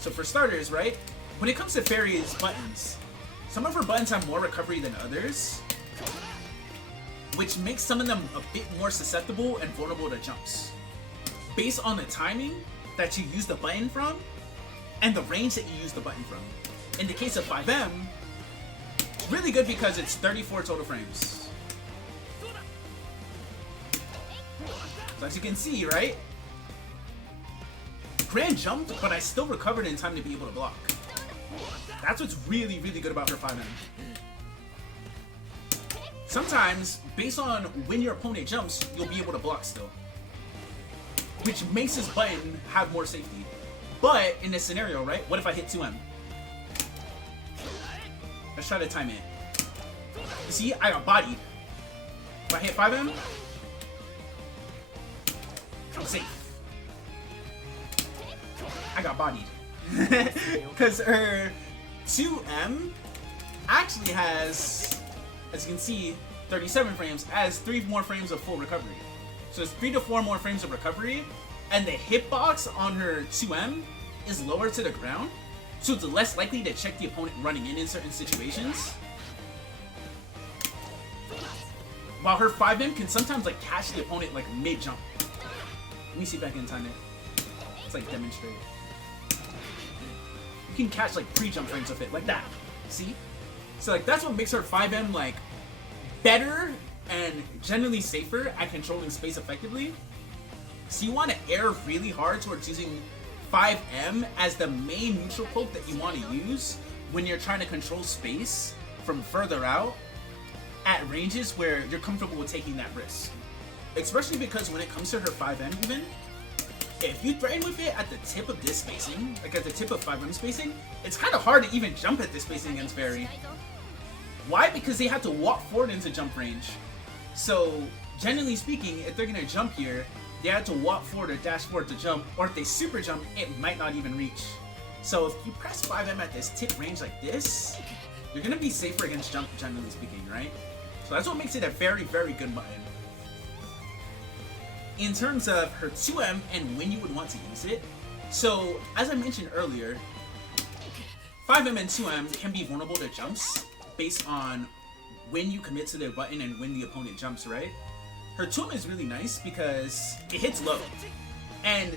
So for starters, right, when it comes to Ferry's buttons, some of her buttons have more recovery than others, which makes some of them a bit more susceptible and vulnerable to jumps, based on the timing that you use the button from, and the range that you use the button from. In the case of 5M, really good because it's 34 total frames. So as you can see, right? Grand jumped, but I still recovered in time to be able to block. That's what's really, really good about her 5M. Sometimes, based on when your opponent jumps, you'll be able to block still, which makes this button have more safety. But in this scenario, right? What if I hit 2M? Let's try to time it. You see, I got bodied. If I hit 5M, I'm safe. I got bodied. Because her 2M actually has, as you can see, 37 frames, as 3 more frames of full recovery. So it's 3 to 4 more frames of recovery, and the hitbox on her 2M is lower to the ground, so it's less likely to check the opponent running in certain situations. While her 5M can sometimes like catch the opponent like mid-jump. Let me see if I can time it. Let's like demonstrate. You can catch like pre-jump frames of it, like that. See? So like that's what makes her 5M like better and generally safer at controlling space effectively. So you want to err really hard towards using 5M as the main neutral poke that you want to use when you're trying to control space from further out at ranges where you're comfortable with taking that risk. Especially because when it comes to her 5M even, if you threaten with it at the tip of this spacing, like at the tip of 5M spacing, it's kind of hard to even jump at this spacing against Ferry. Why? Because they have to walk forward into jump range. So, generally speaking, if they're going to jump here, they have to walk forward or dash forward to jump, or if they super jump, it might not even reach. So if you press 5M at this tip range like this, you're going to be safer against jump, generally speaking, right? So that's what makes it a very, very good button. In terms of her 2M and when you would want to use it, so as I mentioned earlier, 5M and 2M can be vulnerable to jumps based on when you commit to the button and when the opponent jumps, right? Her 2M is really nice because it hits low. And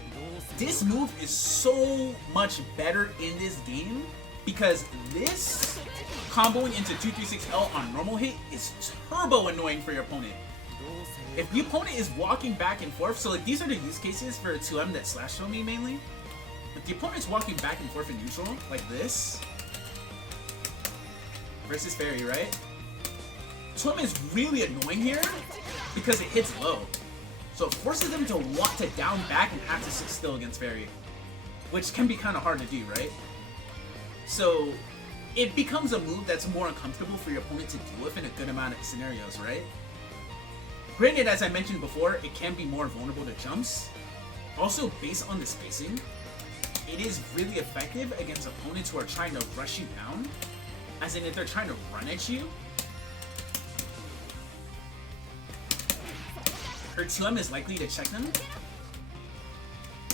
this move is so much better in this game because this comboing into 236L on normal hit is turbo annoying for your opponent. If the opponent is walking back and forth, so like these are the use cases for 2M that slash show me mainly. If the opponent's walking back and forth in neutral, like this, versus Ferry, right? 2M is really annoying here because it hits low. So it forces them to want to down back and have to sit still against Ferry, which can be kind of hard to do, right? So it becomes a move that's more uncomfortable for your opponent to deal with in a good amount of scenarios, right? Granted, as I mentioned before, it can be more vulnerable to jumps. Also, based on the spacing, it is really effective against opponents who are trying to rush you down, as in if they're trying to run at you. Her 2M is likely to check them,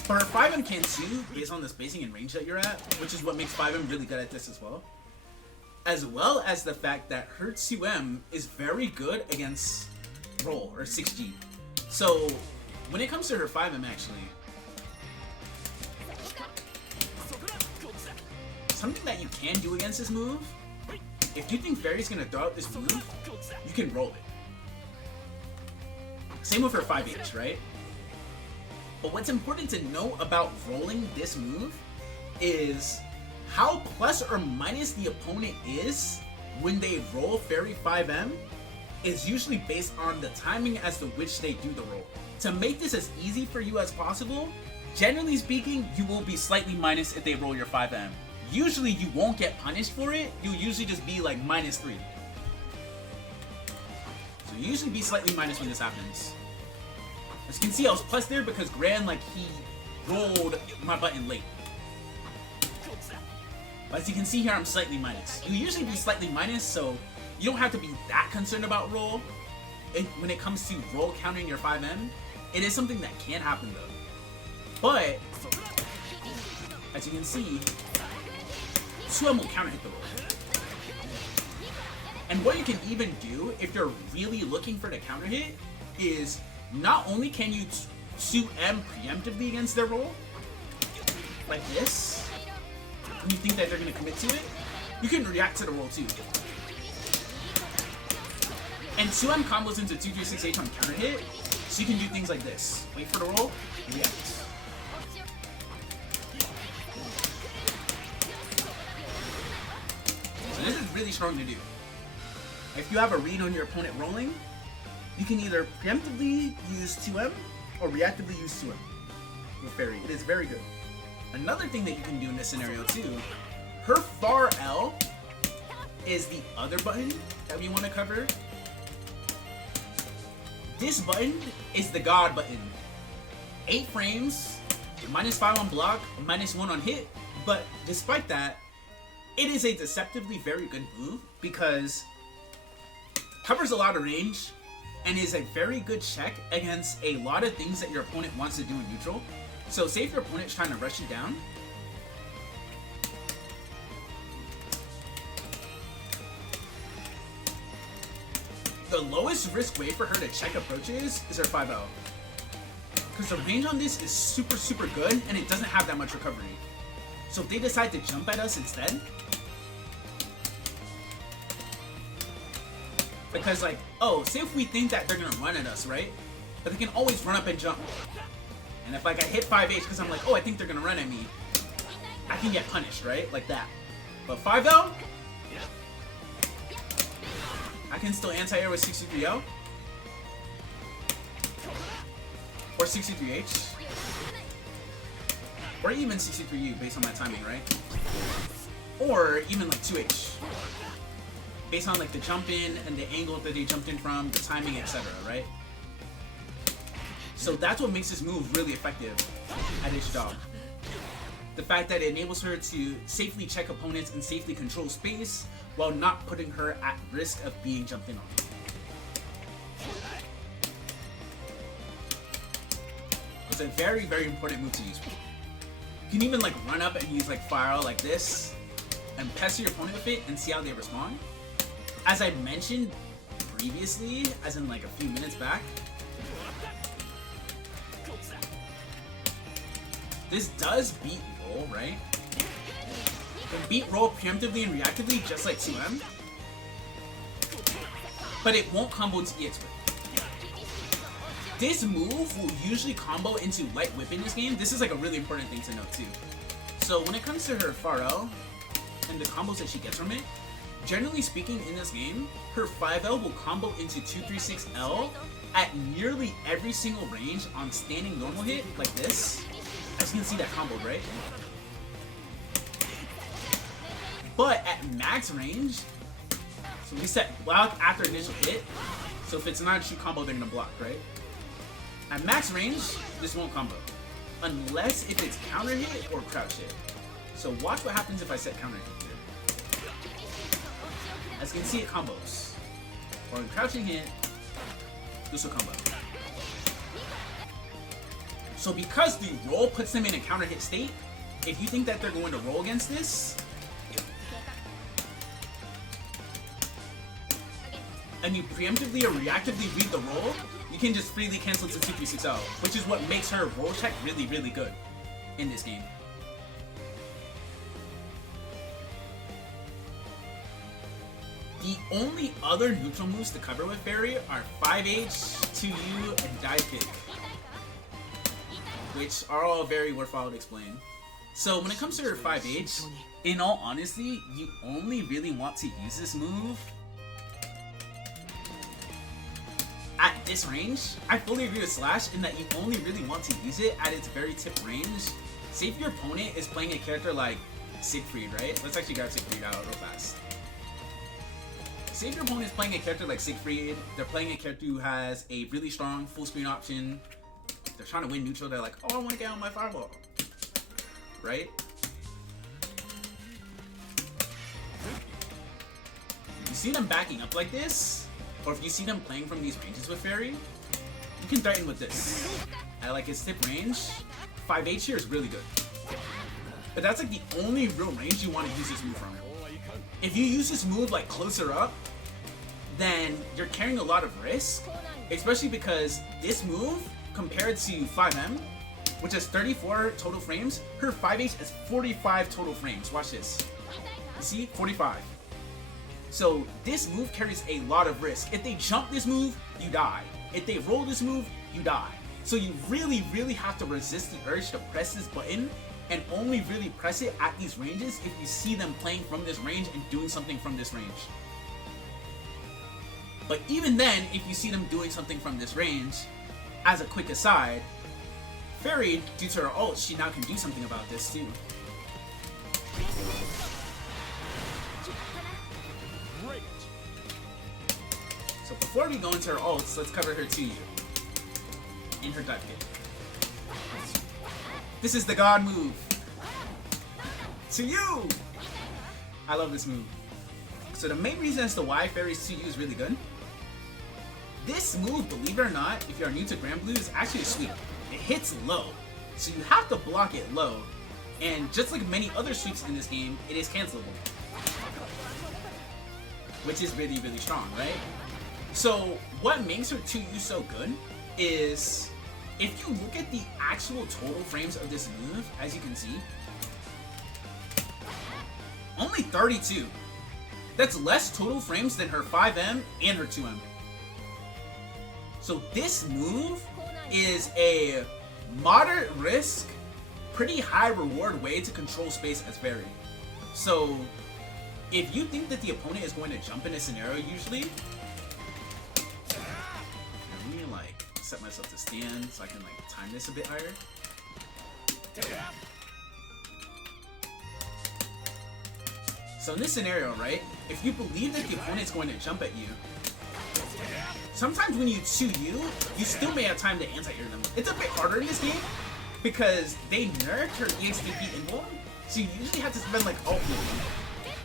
but her 5M can too, based on the spacing and range that you're at, which is what makes 5M really good at this as well as the fact that her 2M is very good against roll or 6G. So when it comes to her 5M, actually, something that you can do against this move, if you think Ferry's gonna throw out this move, you can roll it. Same with her 5H, right? But what's important to know about rolling this move is how plus or minus the opponent is when they roll Ferry 5M is usually based on the timing as to which they do the roll. To make this as easy for you as possible, generally speaking, you will be slightly minus if they roll your 5M. Usually you won't get punished for it, you'll usually just be like -3. So you usually be slightly minus when this happens. As you can see, I was plus there because Gran, like, he rolled my button late. But as you can see here, I'm slightly minus. You usually be slightly minus, so you don't have to be that concerned about roll. When it comes to roll countering your 5M, it is something that can happen though. But, as you can see, 2M will counter hit the roll. And what you can even do if you're really looking for the counter hit is not only can you 2M preemptively against their roll, like this, and you think that they're going to commit to it, you can react to the roll too. And 2M combos into 2-3-6-8 on counter hit, so you can do things like this. Wait for the roll, react. So this is really strong to do. If you have a read on your opponent rolling, you can either preemptively use 2M or reactively use 2M with Ferry. It is very good. Another thing that you can do in this scenario too, her far L is the other button that we want to cover. This button is the God button. 8 frames, -5 on block, -1 on hit, but despite that, it is a deceptively very good move because covers a lot of range and is a very good check against a lot of things that your opponent wants to do in neutral. So say if your opponent's trying to rush you down, the lowest risk way for her to check approaches is her 5L. Because the range on this is super, super good and it doesn't have that much recovery. So if they decide to jump at us instead, because like, oh, say if we think that they're gonna run at us, right? But they can always run up and jump. And if like I hit 5H because I'm like, oh, I think they're gonna run at me, I can get punished, right? Like that. But 5L, I can still anti-air with 63L. Or 63H. Or even 63U based on my timing, right? Or even like 2H. Based on like the jump in and the angle that they jumped in from, the timing, etc., right? So that's what makes this move really effective at H Dog. The fact that it enables her to safely check opponents and safely control space while not putting her at risk of being jumped in on. It's a very, very important move to use. You can even like run up and use like fire like this and pester your opponent with it and see how they respond. As I mentioned previously, as in like a few minutes back, this does beat roll, right? It can beat roll preemptively and reactively just like 2M, but it won't combo into EX Whip. This move will usually combo into Light Whip in this game. This is like a really important thing to note too. So when it comes to her far L and the combos that she gets from it, generally speaking in this game, her 5L will combo into 2-3-6-L at nearly every single range on standing normal hit, like this. As you can see that combo, right? But at max range, so we set block after initial hit, so if it's not a true combo, they're gonna block, right? At max range, this won't combo. Unless if it's counter hit or crouch hit. So watch what happens if I set counter hit here. As you can see, it combos. Or in crouching hit, this will combo. So because the roll puts them in a counter hit state, if you think that they're going to roll against this, and you preemptively or reactively read the roll, you can just freely cancel to 2-3-6-0, which is what makes her roll check really, really good in this game. The only other neutral moves to cover with Ferry are 5H, 2U, and Dive Kick, which are all very worthwhile to explain. So when it comes to her 5H, in all honesty, you only really want to use this move at this range. I fully agree with Slash in that you only really want to use it at its very tip range. Say if your opponent is playing a character like Siegfried, right? Let's actually grab Siegfried out real fast. Say if your opponent is playing a character like Siegfried, they're playing a character who has a really strong full screen option, they're trying to win neutral, they're like, oh, I want to get on my fireball, right? If you see them backing up like this, or if you see them playing from these ranges with Ferry, you can threaten with this. At like its tip range, 5H here is really good. But that's like the only real range you want to use this move from. If you use this move like closer up, then you're carrying a lot of risk, especially because this move, compared to 5M, which has 34 total frames, her 5H has 45 total frames. Watch this. You see? 45. So this move carries a lot of risk. If they jump this move, you die. If they roll this move, you die. So you really, really have to resist the urge to press this button and only really press it at these ranges if you see them playing from this range and doing something from this range. But even then, if you see them doing something from this range, as a quick aside, Ferry, due to her ult, she now can do something about this too. Great. So before we go into her ults, let's cover her 2U in her dive kick. This is the god move. To you! I love this move. So the main reason as to why Ferry's 2U is really good, this move, believe it or not, if you're new to Grand Blue, is actually a sweep. It hits low, so you have to block it low. And just like many other sweeps in this game, it is cancelable. Which is really, really strong, right? So what makes her 2U so good is, if you look at the actual total frames of this move, as you can see, only 32. That's less total frames than her 5M and her 2M. So this move is a moderate risk, pretty high reward way to control space as Ferry. So if you think that the opponent is going to jump in a scenario usually, let me like set myself to stand so I can like time this a bit higher. So in this scenario, right, if you believe that the opponent's going to jump at you, sometimes when you 2U, you still may have time to anti-air them. It's a bit harder in this game because they nerfed her EXTP invuln, so you usually have to spend like ult movement,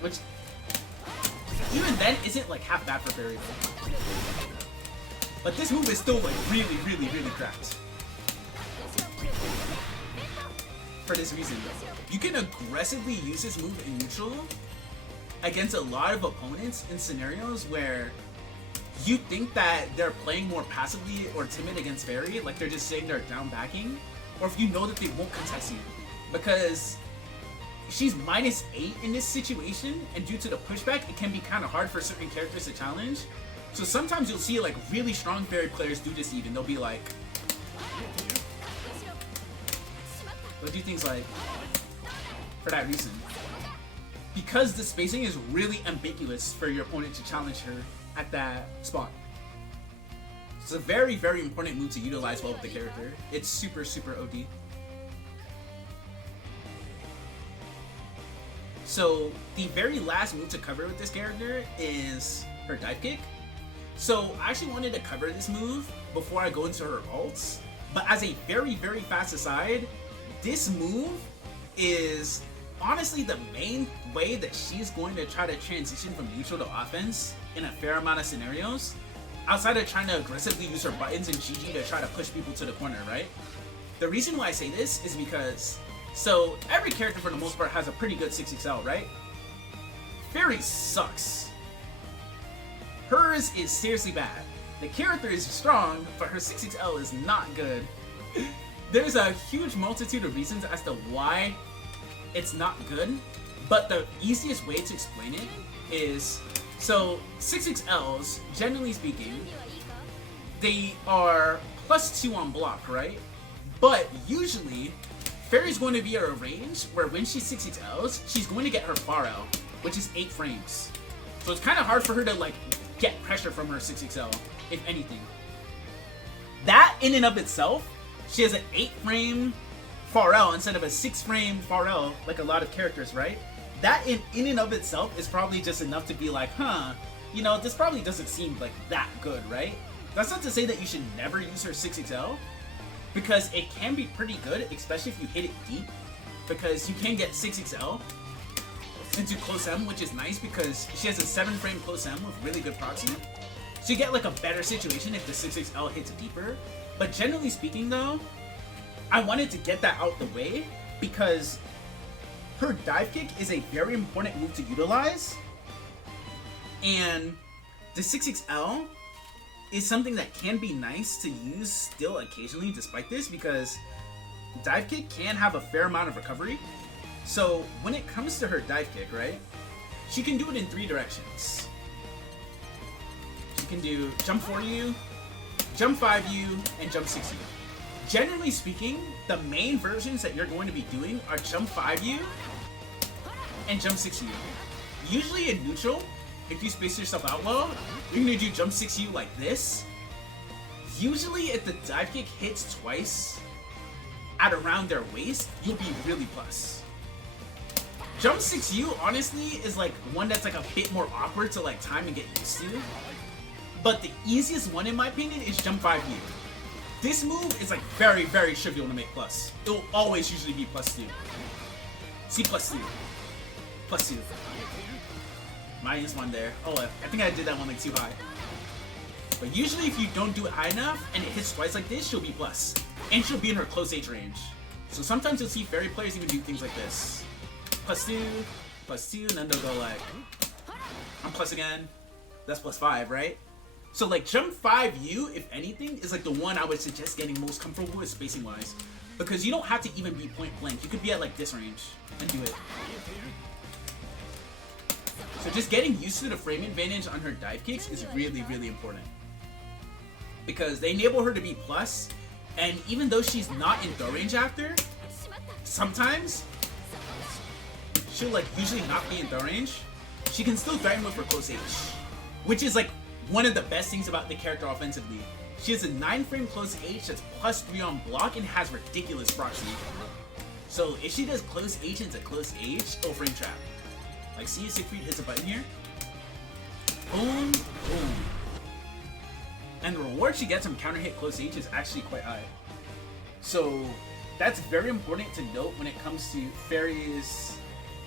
which even then isn't like half bad for Ferry. But this move is still like really, really, really cracked. For this reason, you can aggressively use this move in neutral against a lot of opponents in scenarios where you think that they're playing more passively or timid against Ferry, like they're just sitting there down backing, or if you know that they won't contest you. Because she's -8 in this situation, and due to the pushback, it can be kind of hard for certain characters to challenge. So sometimes you'll see like really strong Ferry players do this even. They'll be like, they'll do things like, for that reason. Because the spacing is really ambiguous for your opponent to challenge her at that spot. It's a very, very important move to utilize well with the character. It's super, super OD. So the very last move to cover with this character is her dive kick. So I actually wanted to cover this move before I go into her ults, but as a very, very fast aside, this move is honestly the main way that she's going to try to transition from neutral to offense in a fair amount of scenarios, outside of trying to aggressively use her buttons and GG to try to push people to the corner, right? The reason why I say this is because, so every character for the most part has a pretty good 6XL, right? Ferry sucks. Hers is seriously bad. The character is strong, but her 6XL is not good. There's a huge multitude of reasons as to why it's not good, but the easiest way to explain it is, so 6XLs, generally speaking, they are +2 on block, right? But usually, Ferry's going to be at a range where when she 6XLs, she's going to get her far out, which is 8 frames. So it's kind of hard for her to like get pressure from her 6XL, if anything. That in and of itself, she has an 8 frame far L instead of a 6 frame far L like a lot of characters, right? That in and of itself is probably just enough to be like, huh, you know, this probably doesn't seem like that good, right? That's not to say that you should never use her 6XL, because it can be pretty good, especially if you hit it deep, because you can get 6XL into close M, which is nice because she has a 7 frame close M with really good proxy. So you get like a better situation if the 6XL hits deeper. But generally speaking though, I wanted to get that out the way because her dive kick is a very important move to utilize. And The 6XL is something that can be nice to use still occasionally despite this, because dive kick can have a fair amount of recovery. So when it comes to her dive kick, right, she can do it in 3 directions. She can do jump 4U, jump 5U, and jump 6U. Generally speaking, the main versions that you're going to be doing are jump 5U and jump 6U. Usually in neutral, if you space yourself out well, you're going to do jump 6U like this. Usually if the dive kick hits twice at around their waist, you'll be really plus. Jump 6U honestly is like one that's like a bit more awkward to like time and get used to. But the easiest one in my opinion is jump 5U. This move is like very, very trivial to make plus. It will always usually be +2. See +2. +2. -1 there. Oh, I think I did that one like too high. But usually if you don't do it high enough and it hits twice like this, she'll be plus. And she'll be in her close H range. So sometimes you'll see Ferry players even do things like this. +2, +2, and then they'll go like, I'm plus again. That's +5, right? So like jump 5U, if anything, is like the one I would suggest getting most comfortable with spacing wise. Because you don't have to even be point blank. You could be at like this range and do it. So just getting used to the frame advantage on her dive kicks is really, really important. Because they enable her to be plus, and even though she's not in throw range after, sometimes she'll like usually not be in throw range, she can still threaten with her close H. Which is like one of the best things about the character offensively. She has a 9-frame close H that's +3 on block and has ridiculous proc speed. So if she does close H into close H, oh, frame trap. Like see Siegfried hits a button here. Boom, boom. And the reward she gets from counter hit close H is actually quite high. So that's very important to note when it comes to Ferry's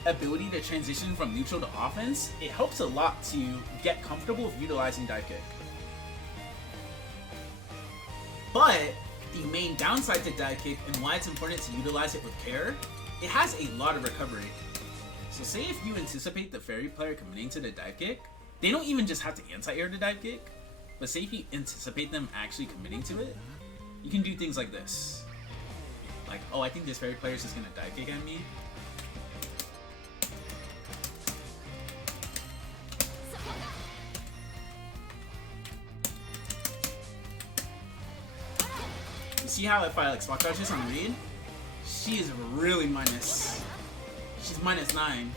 ability to transition from neutral to offense. It helps a lot to get comfortable with utilizing dive kick. But the main downside to dive kick and why it's important to utilize it with care, it has a lot of recovery. So say if you anticipate the Ferry player committing to the dive kick, they don't even just have to anti-air the dive kick, but say if you anticipate them actually committing to it, you can do things like this. Like, oh, I think this Ferry player is just gonna dive kick at me. You see how if I like spot dodge this on read, she is really minus. She's -9.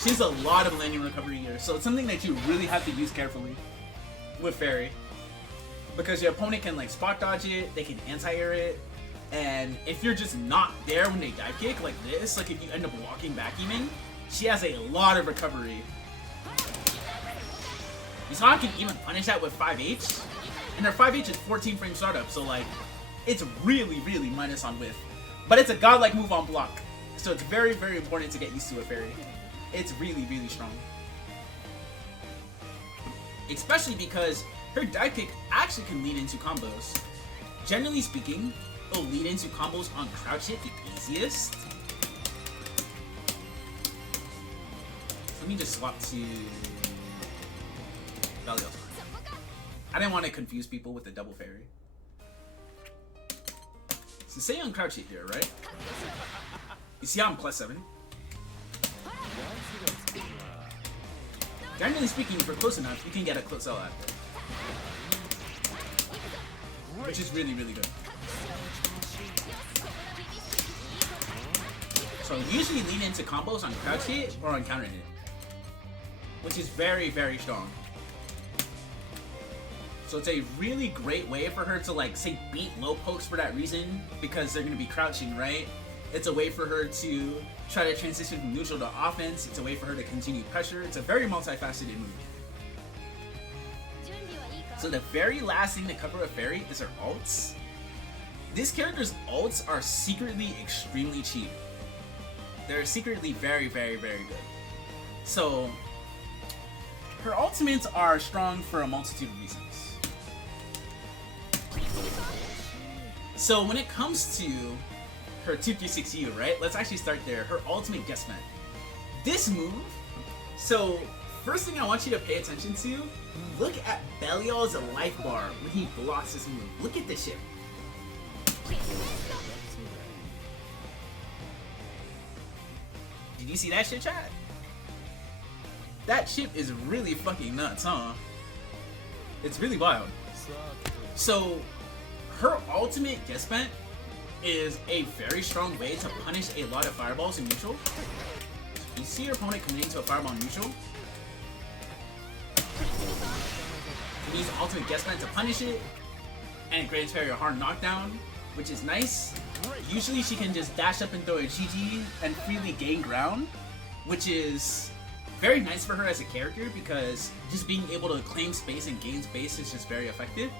She has a lot of landing recovery here, so it's something that you really have to use carefully with Ferry. Because your opponent can like spot dodge it, they can anti-air it, and if you're just not there when they dive kick like this, like if you end up walking back even, she has a lot of recovery. You saw I can even punish that with 5H, and her 5H is 14 frame startup, so like, it's really, really minus on width. But it's a godlike move on block, so it's very, very important to get used to a Ferry. It's really, really strong. Especially because her dive kick actually can lead into combos. Generally speaking, it'll lead into combos on crouch hit the easiest. Let me just swap to Belial. I didn't want to confuse people with the double Ferry. So say on crouch hit here, right? You see how I'm +7? Generally speaking, for close enough, you can get a close L after. Which is really, really good. So usually lean into combos on crouch hit or on counter hit. Which is very, very strong. So it's a really great way for her to like, say, beat low pokes for that reason, because they're going to be crouching, right? It's a way for her to try to transition from neutral to offense. It's a way for her to continue pressure. It's a very multifaceted move. So the very last thing to cover with Ferry is her ults. This character's ults are secretly extremely cheap. They're secretly very, very, very good. So her ultimates are strong for a multitude of reasons. So when it comes to her 236U, right? Let's actually start there. Her ultimate guess met. This move, so First thing I want you to pay attention to, look at Belial's life bar when he blocks this move. Look at this shit. Did you see that shit, chat? That chip is really fucking nuts, huh? It's really wild. So, her ultimate get spent is a very strong way to punish a lot of fireballs in neutral. You see your opponent committing to a fireball in neutral. You use ultimate get spent to punish it, and it grants Ferry a hard knockdown, which is nice. Usually she can just dash up and throw a GG and freely gain ground, which is very nice for her as a character because just being able to claim space and gain space is just very effective.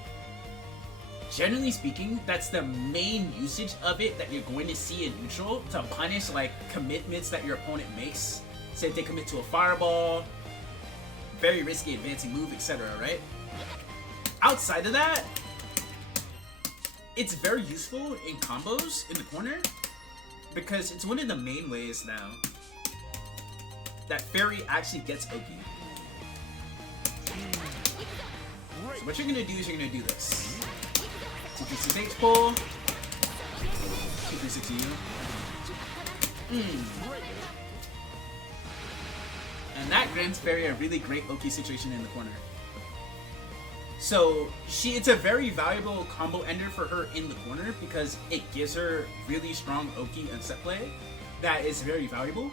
Generally speaking, that's the main usage of it that you're going to see in neutral to punish like commitments that your opponent makes. Say if they commit to a fireball, very risky advancing move, etc., right? Outside of that, it's very useful in combos in the corner because it's one of the main ways now that Ferry actually gets OP. So what you're gonna do is you're gonna do this. 236H pull. 236U. And that grants Ferry a really great Oki situation in the corner. So it's a very valuable combo ender for her in the corner because it gives her really strong Oki and set play that is very valuable.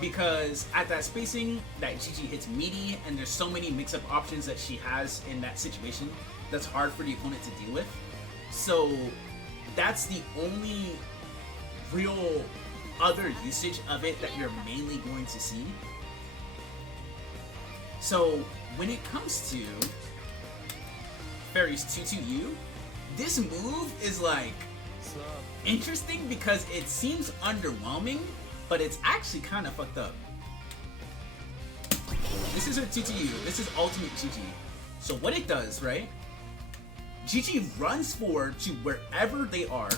Because at that spacing, that GG hits meaty, and there's so many mix-up options that she has in that situation that's hard for the opponent to deal with. So that's the only real other usage of it that you're mainly going to see. So when it comes to Ferry's 2-2U, this move is like interesting because it seems underwhelming, but it's actually kind of fucked up. This is her 2-2U. This is ultimate GG. So what it does, right? GG runs forward to wherever they are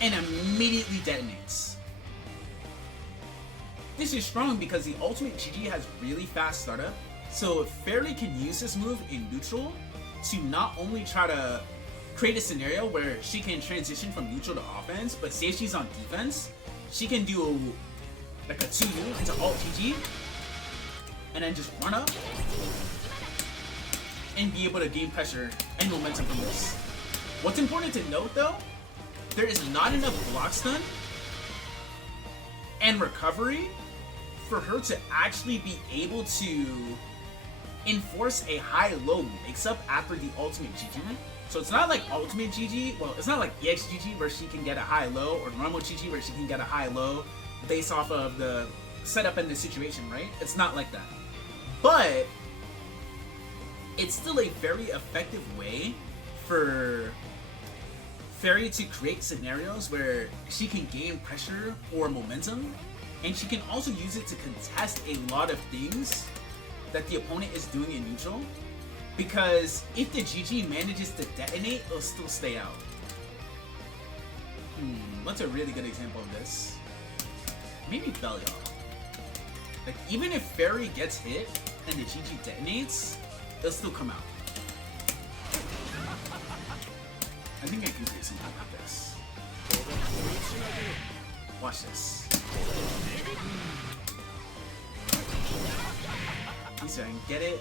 and immediately detonates. This is strong because the ultimate GG has really fast startup. So Ferry can use this move in neutral to not only try to create a scenario where she can transition from neutral to offense, but say she's on defense, she can do like a 2U into alt GG and then just run up and be able to gain pressure and momentum from this. What's important to note though, there is not enough block stun and recovery for her to actually be able to enforce a high-low mix-up after the ultimate GG. So it's not like ultimate GG, well, it's not like EX GG where she can get a high-low, or normal GG where she can get a high-low based off of the setup and the situation, right? It's not like that. But it's still a very effective way for Ferry to create scenarios where she can gain pressure or momentum, and she can also use it to contest a lot of things that the opponent is doing in neutral. Because if the GG manages to detonate, it'll still stay out. What's a really good example of this? Maybe Belial. Like, even if Ferry gets hit and the GG detonates, it'll still come out. I think I can create something like this. Watch this. So I can get it.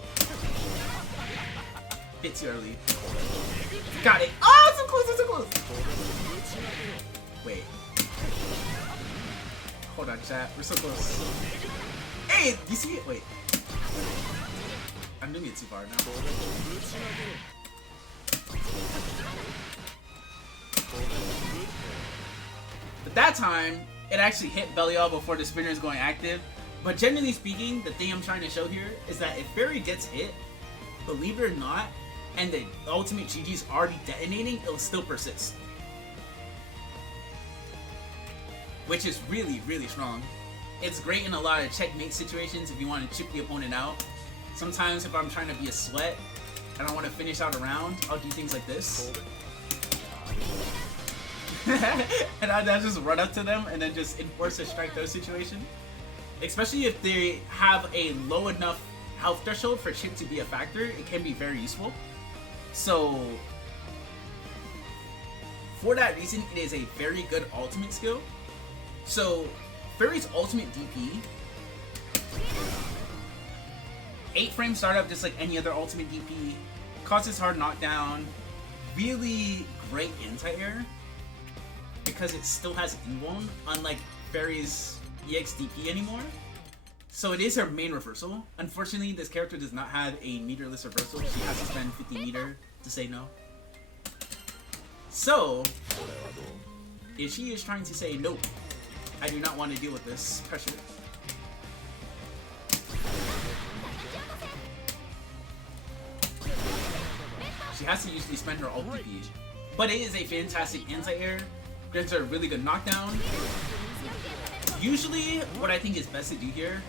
Bit too early. Got it. Oh, so close, so close. Wait. Hold on, chat. We're so close. Hey, you see it? Wait. I'm doing it too far now. But that time, it actually hit Belial before the spinner is going active. But generally speaking, the thing I'm trying to show here is that if Ferry gets hit, believe it or not, and the ultimate GG is already detonating, it'll still persist. Which is really, really strong. It's great in a lot of checkmate situations if you want to chip the opponent out. Sometimes if I'm trying to be a sweat and I want to finish out a round, I'll do things like this. And I just run up to them and then just enforce a strike throw situation. especially if they have a low enough health threshold for chip to be a factor, it can be very useful. So for that reason, it is a very good ultimate skill. So Ferry's ultimate DP, 8 frame startup just like any other ultimate DP, causes hard knockdown, really great anti-air because it still has invuln, unlike Ferry's EX DP anymore. So it is her main reversal. Unfortunately, this character does not have a meterless reversal. She has to spend 50 meter to say no. So, if she is trying to say nope, I do not want to deal with this pressure. She has to usually spend her ult DP. But it is a fantastic anti-air. Grants her a really good knockdown. Usually, what I think is best to do here,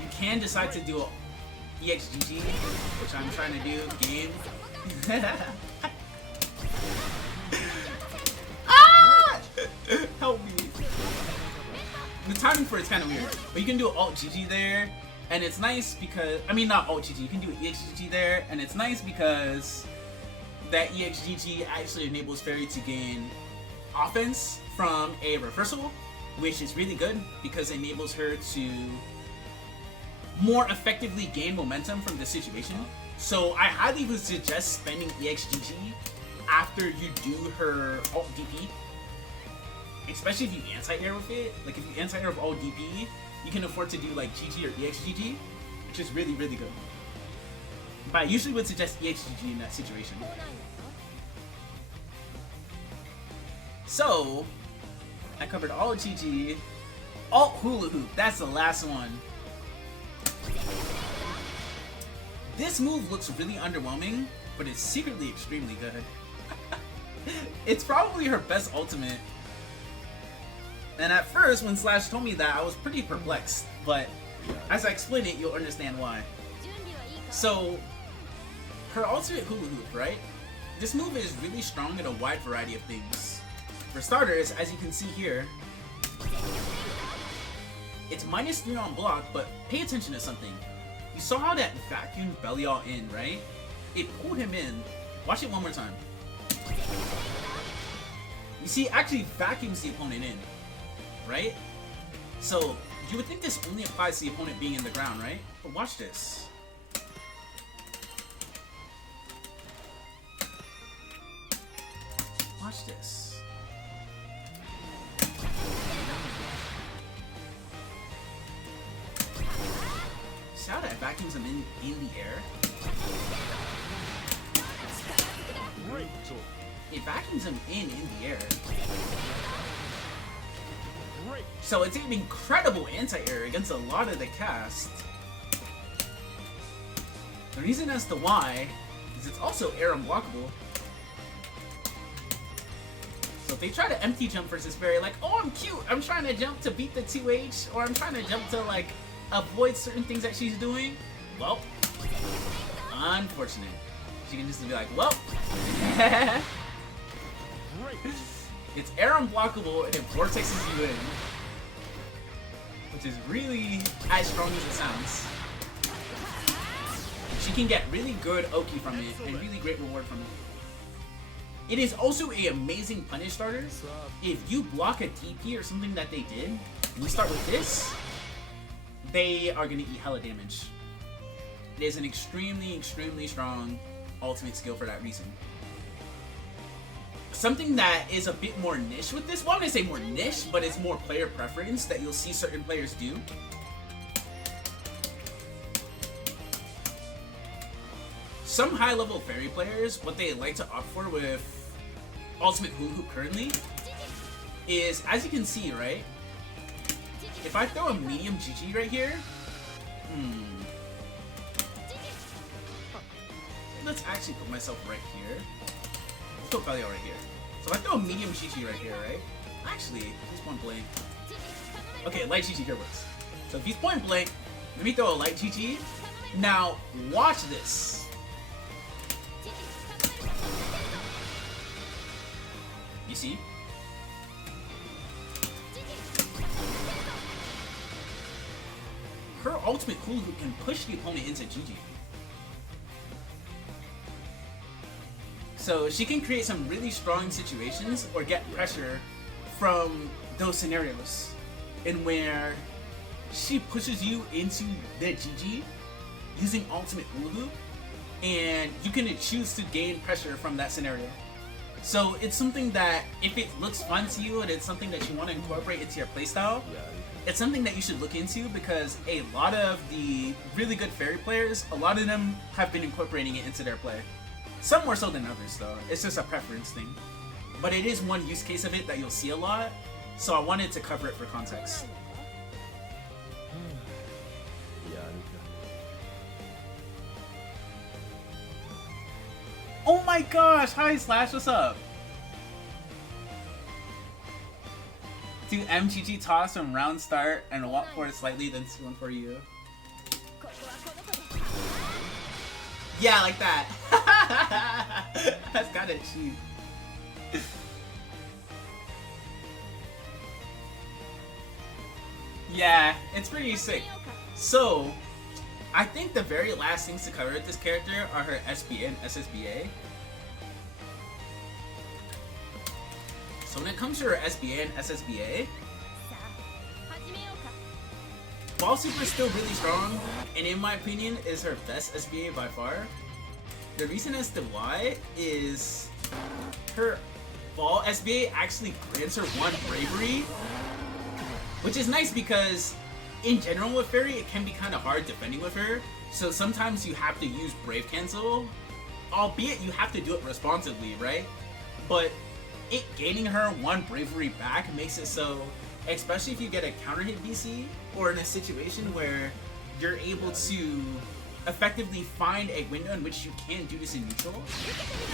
you can decide to do a EXGG, which I'm trying to do, game. Ah! Help me. The timing for it's kind of weird, but you can do alt GG there, and it's nice because, I mean not alt GG, you can do EXGG there, and it's nice because that EXGG actually enables Ferry to gain offense from a reversal, which is really good because it enables her to more effectively gain momentum from the situation. So I highly would suggest spending EXGG after you do her alt DP, especially if you anti-air with it. Like if you anti-air with alt DP, you can afford to do like GG or EXGG, which is really, really good. But I usually would suggest EXGG in that situation. So, I covered all GG, alt hula hoop, that's the last one. This move looks really underwhelming, but it's secretly extremely good. It's probably her best ultimate. And at first, when Slash told me that, I was pretty perplexed, but as I explain it, you'll understand why. So, her ultimate hula hoop, right? This move is really strong in a wide variety of things. For starters, as you can see here, it's -3 on block, but pay attention to something. You saw how that vacuumed belly all in, right? It pulled him in. Watch it one more time. You see, it actually vacuums the opponent in, right? So, you would think this only applies to the opponent being in the ground, right? But watch this. Watch this. See how that vacuums him in the air? It vacuums him in the air. So it's an incredible anti-air against a lot of the cast. The reason as to why is it's also air unblockable. So if they try to empty jump versus Ferry, like, oh, I'm cute, I'm trying to jump to beat the 2H, or I'm trying to jump to, like, avoid certain things that she's doing, well, unfortunate. She can just be like, well, it's air unblockable and it vortexes you in, which is really as strong as it sounds. She can get really good Oki from it and really great reward from it. It is also an amazing punish starter. If you block a TP or something that they did, and you start with this, they are going to eat hella damage. It is an extremely, extremely strong ultimate skill for that reason. Something that is a bit more niche with this, well, I'm going to say more niche, but it's more player preference that you'll see certain players do. Some high-level Ferry players, what they like to opt for with Ultimate Hula Hoop currently is, as you can see, right? If I throw a medium GG right here, let's actually put myself right here. Let's put Belly right here. So if I throw a medium GG right here, right? Actually, he's point blank. Okay, light GG here works. So if he's point blank, let me throw a light GG. Now, watch this. You see? ultimate hula hoop can push the opponent into GG. So she can create some really strong situations or get pressure from those scenarios in where she pushes you into the GG using ultimate hula hoop, and you can choose to gain pressure from that scenario. So it's something that if it looks fun to you and it's something that you want to incorporate into your playstyle, it's something that you should look into, because a lot of the really good Ferry players, a lot of them have been incorporating it into their play. Some more so than others though, it's just a preference thing. But it is one use case of it that you'll see a lot, so I wanted to cover it for context. Oh my gosh! Hi Slash, what's up? Do MGG toss from round start and walk forward slightly, then 2-1 for you. Yeah, like that. That's kinda cheap. Yeah, it's pretty sick. So, I think the very last things to cover with this character are her SBA and SSBA. So when it comes to her SBA and SSBA, Ball Super is still really strong, and in my opinion is her best SBA by far. The reason as to why is her Ball SBA actually grants her 1 bravery, which is nice because in general with Ferry it can be kind of hard defending with her, so sometimes you have to use Brave Cancel, albeit you have to do it responsibly, right? But it gaining her 1 bravery back makes it so, especially if you get a counter hit BC or in a situation where you're able to effectively find a window in which you can do this in neutral,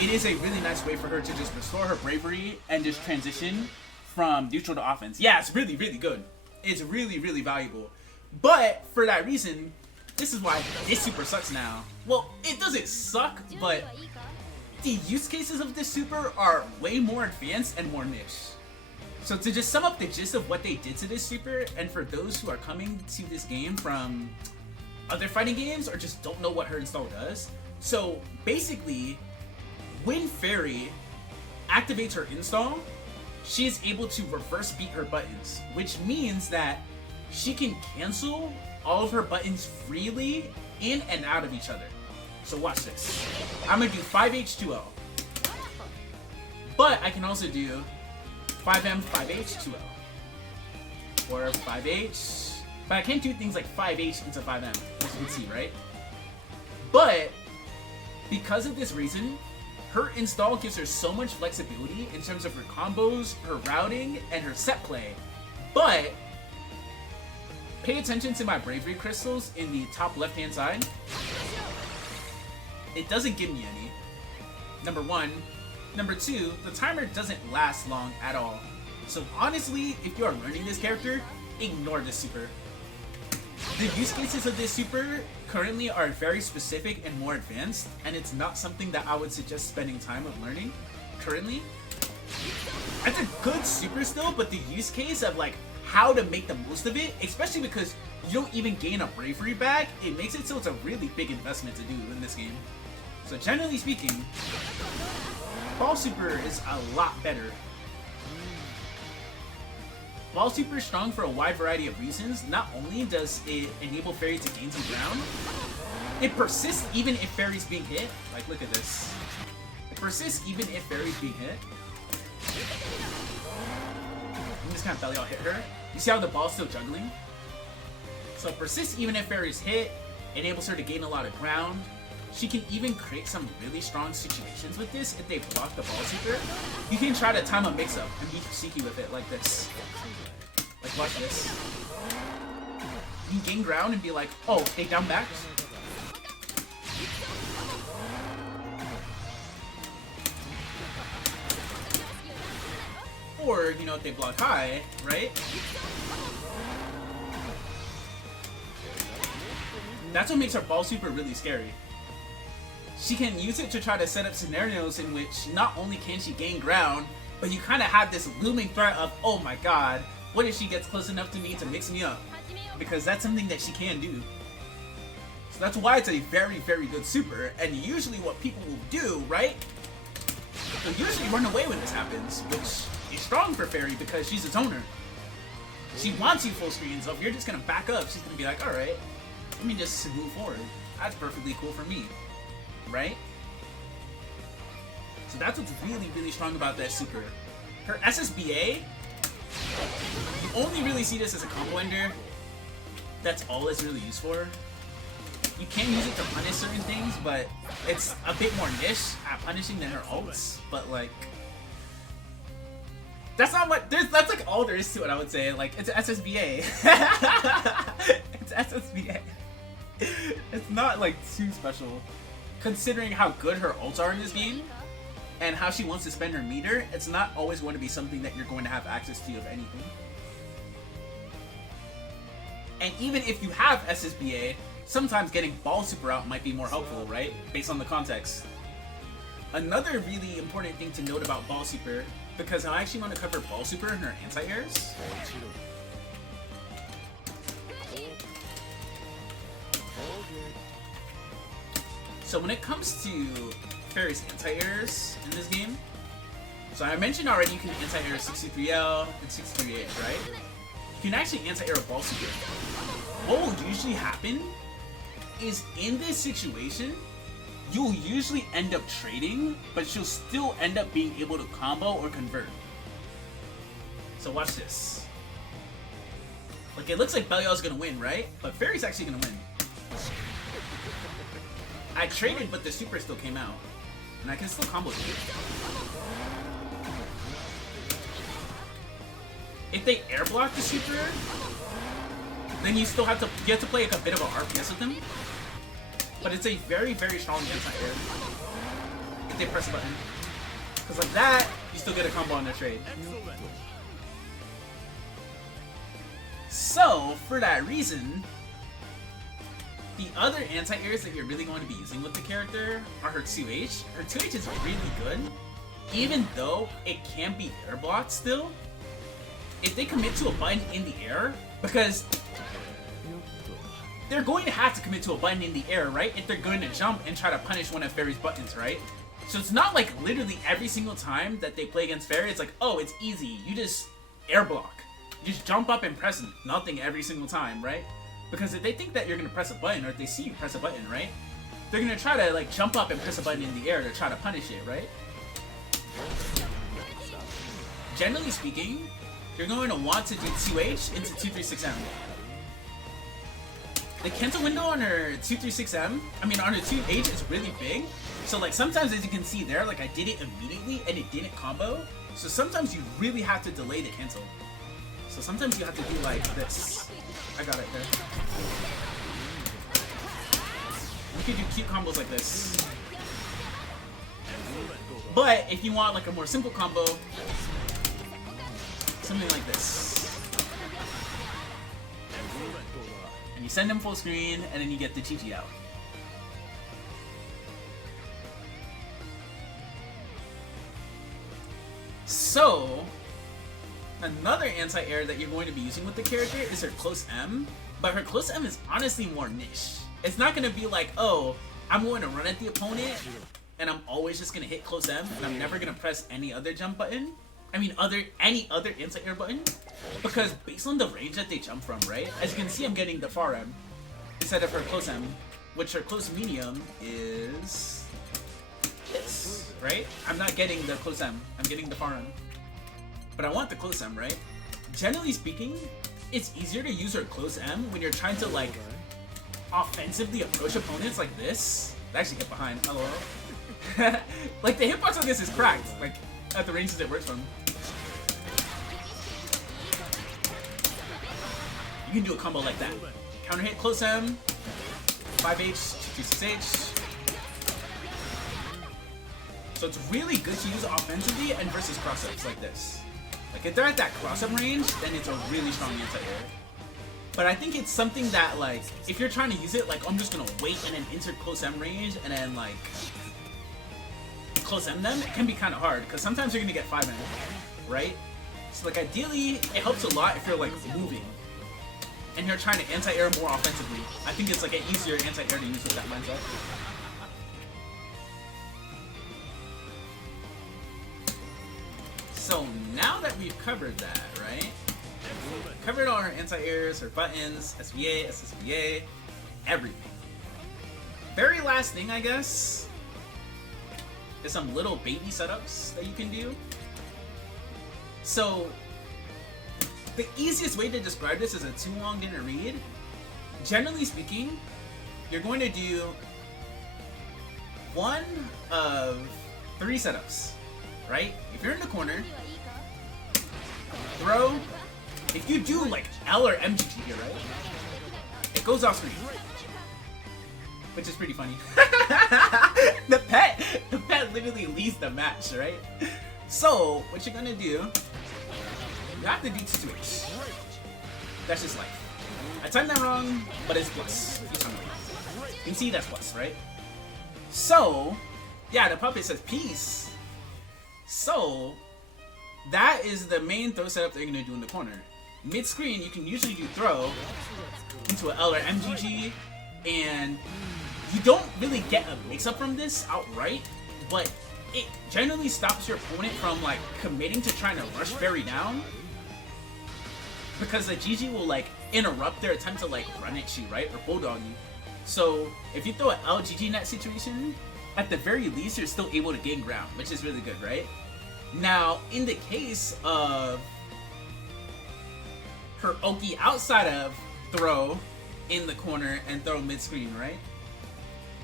it is a really nice way for her to just restore her bravery and just transition from neutral to offense. Yeah, it's really, really good. It's really, really valuable. But for that reason, this is why this super sucks now. Well, it doesn't suck, but the use cases of this super are way more advanced and more niche. So to just sum up the gist of what they did to this super, and for those who are coming to this game from other fighting games or just don't know what her install does, so basically, when Ferry activates her install, she is able to reverse beat her buttons, which means that she can cancel all of her buttons freely in and out of each other. So watch this. I'm gonna do 5H2L. But I can also do 5M, 5H2L. Or 5H. But I can't do things like 5H into 5M, as you can see, right? But because of this reason, her install gives her so much flexibility in terms of her combos, her routing, and her set play. But pay attention to my bravery crystals in the top left-hand side. It doesn't give me any. Number 1. Number 2, the timer doesn't last long at all. So honestly, if you are learning this character, ignore this super. The use cases of this super currently are very specific and more advanced, and it's not something that I would suggest spending time on learning currently. It's a good super still, but the use case of like how to make the most of it, especially because you don't even gain a bravery back, it makes it so it's a really big investment to do in this game. So generally speaking, Ball Super is a lot better. Ball Super is strong for a wide variety of reasons. Not only does it enable Ferry to gain some ground, it persists even if Ferry's being hit. Like, look at this. It persists even if Ferry's being hit. I'm just kind of belly out hit her. You see how the ball's still juggling? So it persists even if Ferry's hit, enables her to gain a lot of ground. She can even create some really strong situations with this if they block the Ball Super. You can try to time a mix-up and be cheeky with it like this. Like, watch this. You can gain ground and be like, oh, they down back? Or, you know, if they block high, right? That's what makes her Ball Super really scary. She can use it to try to set up scenarios in which not only can she gain ground, but you kind of have this looming threat of, oh my god, what if she gets close enough to me to mix me up? Because that's something that she can do. So that's why it's a very, very good super, and usually what people will do, right? They'll usually run away when this happens, which is strong for Ferry because she's its owner. She wants you full screen, so if you're just gonna back up, she's gonna be like, alright, let me just move forward. That's perfectly cool for me, right? So that's what's really, really strong about that super. Her SSBA, you only really see this as a combo ender. That's all it's really used for. You can use it to punish certain things, but it's a bit more niche at punishing than her ults. But like, that's not what that's like all there is to it. I would say like it's SSBA. It's SSBA. It's not like too special, considering how good her ults are in this game and how she wants to spend her meter. It's not always going to be something that you're going to have access to of anything. And even if you have SSBA, sometimes getting ball super out might be more helpful, right? Based on the context. Another really important thing to note about ball super, because I actually want to cover ball super and her anti-airs. So when it comes to Ferry's anti-airs in this game, so I mentioned already you can anti-air 63L and 63H, right? You can actually anti-air a ball super. What will usually happen is in this situation, you'll usually end up trading, but you'll still end up being able to combo or convert. So watch this. Like, it looks like Belial's gonna win, right? But Ferry's actually gonna win. I traded, but the super still came out. And I can still combo it. If they air block the super, then you still have to play like a bit of an RPS with them. But it's a very, very strong anti-air if they press a button. Because like that, you still get a combo on their trade. So, for that reason, the other anti-airs that you're really going to be using with the character are her 2H. Her 2H is really good, even though it can be air blocked still. If they commit to a button in the air, because they're going to have to commit to a button in the air, right? If they're going to jump and try to punish one of Ferry's buttons, right? So it's not like literally every single time that they play against Ferry, it's like, oh, it's easy. You just air block. You just jump up and press nothing every single time, right? Because if they think that you're going to press a button, or if they see you press a button, right? They're going to try to like jump up and press a button in the air to try to punish it, right? Generally speaking, you're going to want to do 2H into 236M. The cancel window on her 236M, I mean on her 2H is really big. So like sometimes, as you can see there, like I did it immediately and it didn't combo. So sometimes you really have to delay the cancel. So sometimes you have to do like this. I got it there. You can do cute combos like this. But if you want like a more simple combo, something like this. And you send them full screen, and then you get the GG out. So, another anti-air that you're going to be using with the character is her close M, but her close M is honestly more niche. It's not going to be like, oh, I'm going to run at the opponent, and I'm always just going to hit close M, and I'm never going to press any other jump button. I mean, any other anti-air button, because based on the range that they jump from, right? As you can see, I'm getting the far M instead of her close M, which her close medium is this, right? I'm not getting the close M, I'm getting the far M. But I want the close M, right? Generally speaking, it's easier to use her close M when you're trying to, like, offensively approach opponents like this. Actually get behind, hello. Like, the hitbox on this is cracked, like, at the ranges it works from. You can do a combo like that. Counter hit, close M, 5H, 236H. So it's really good to use offensively and versus cross-ups like this. Like if they're at that cross-up range, then it's a really strong anti-air. But I think it's something that like, if you're trying to use it, like I'm just gonna wait and then insert close M range and then like close M them, it can be kind of hard because sometimes you're gonna get 5M, right? So like ideally, it helps a lot if you're like moving. and you're trying to anti-air more offensively. I think it's like an easier anti-air to use with that mindset. So now that we've covered that, right? Covered all our anti-airs, our buttons, SVA, SSVA, everything. Very last thing, I guess, is some little baby setups that you can do. So the easiest way to describe this is a too long didn't read. Generally speaking, you're going to do one of 3 setups, right? If you're in the corner, throw. If you do like L or MGG here, right? It goes off screen, which is pretty funny. The pet literally leads the match, right? So what you're gonna do, you have to do 2-2-H. That's just life. I timed that wrong, but it's plus. If you time it right. You can see that's plus, right? So yeah, the puppet says peace. So that is the main throw setup that you're gonna do in the corner. Mid-screen, you can usually do throw into an L or MGG, and you don't really get a mix-up from this outright, but it generally stops your opponent from like committing to trying to rush Ferry down, because the GG will like interrupt their attempt to like run at you, right, or bulldog you. So if you throw an LGG in that situation, at the very least you're still able to gain ground, which is really good, right? Now, in the case of her Oki outside of throw in the corner and throw mid-screen, right?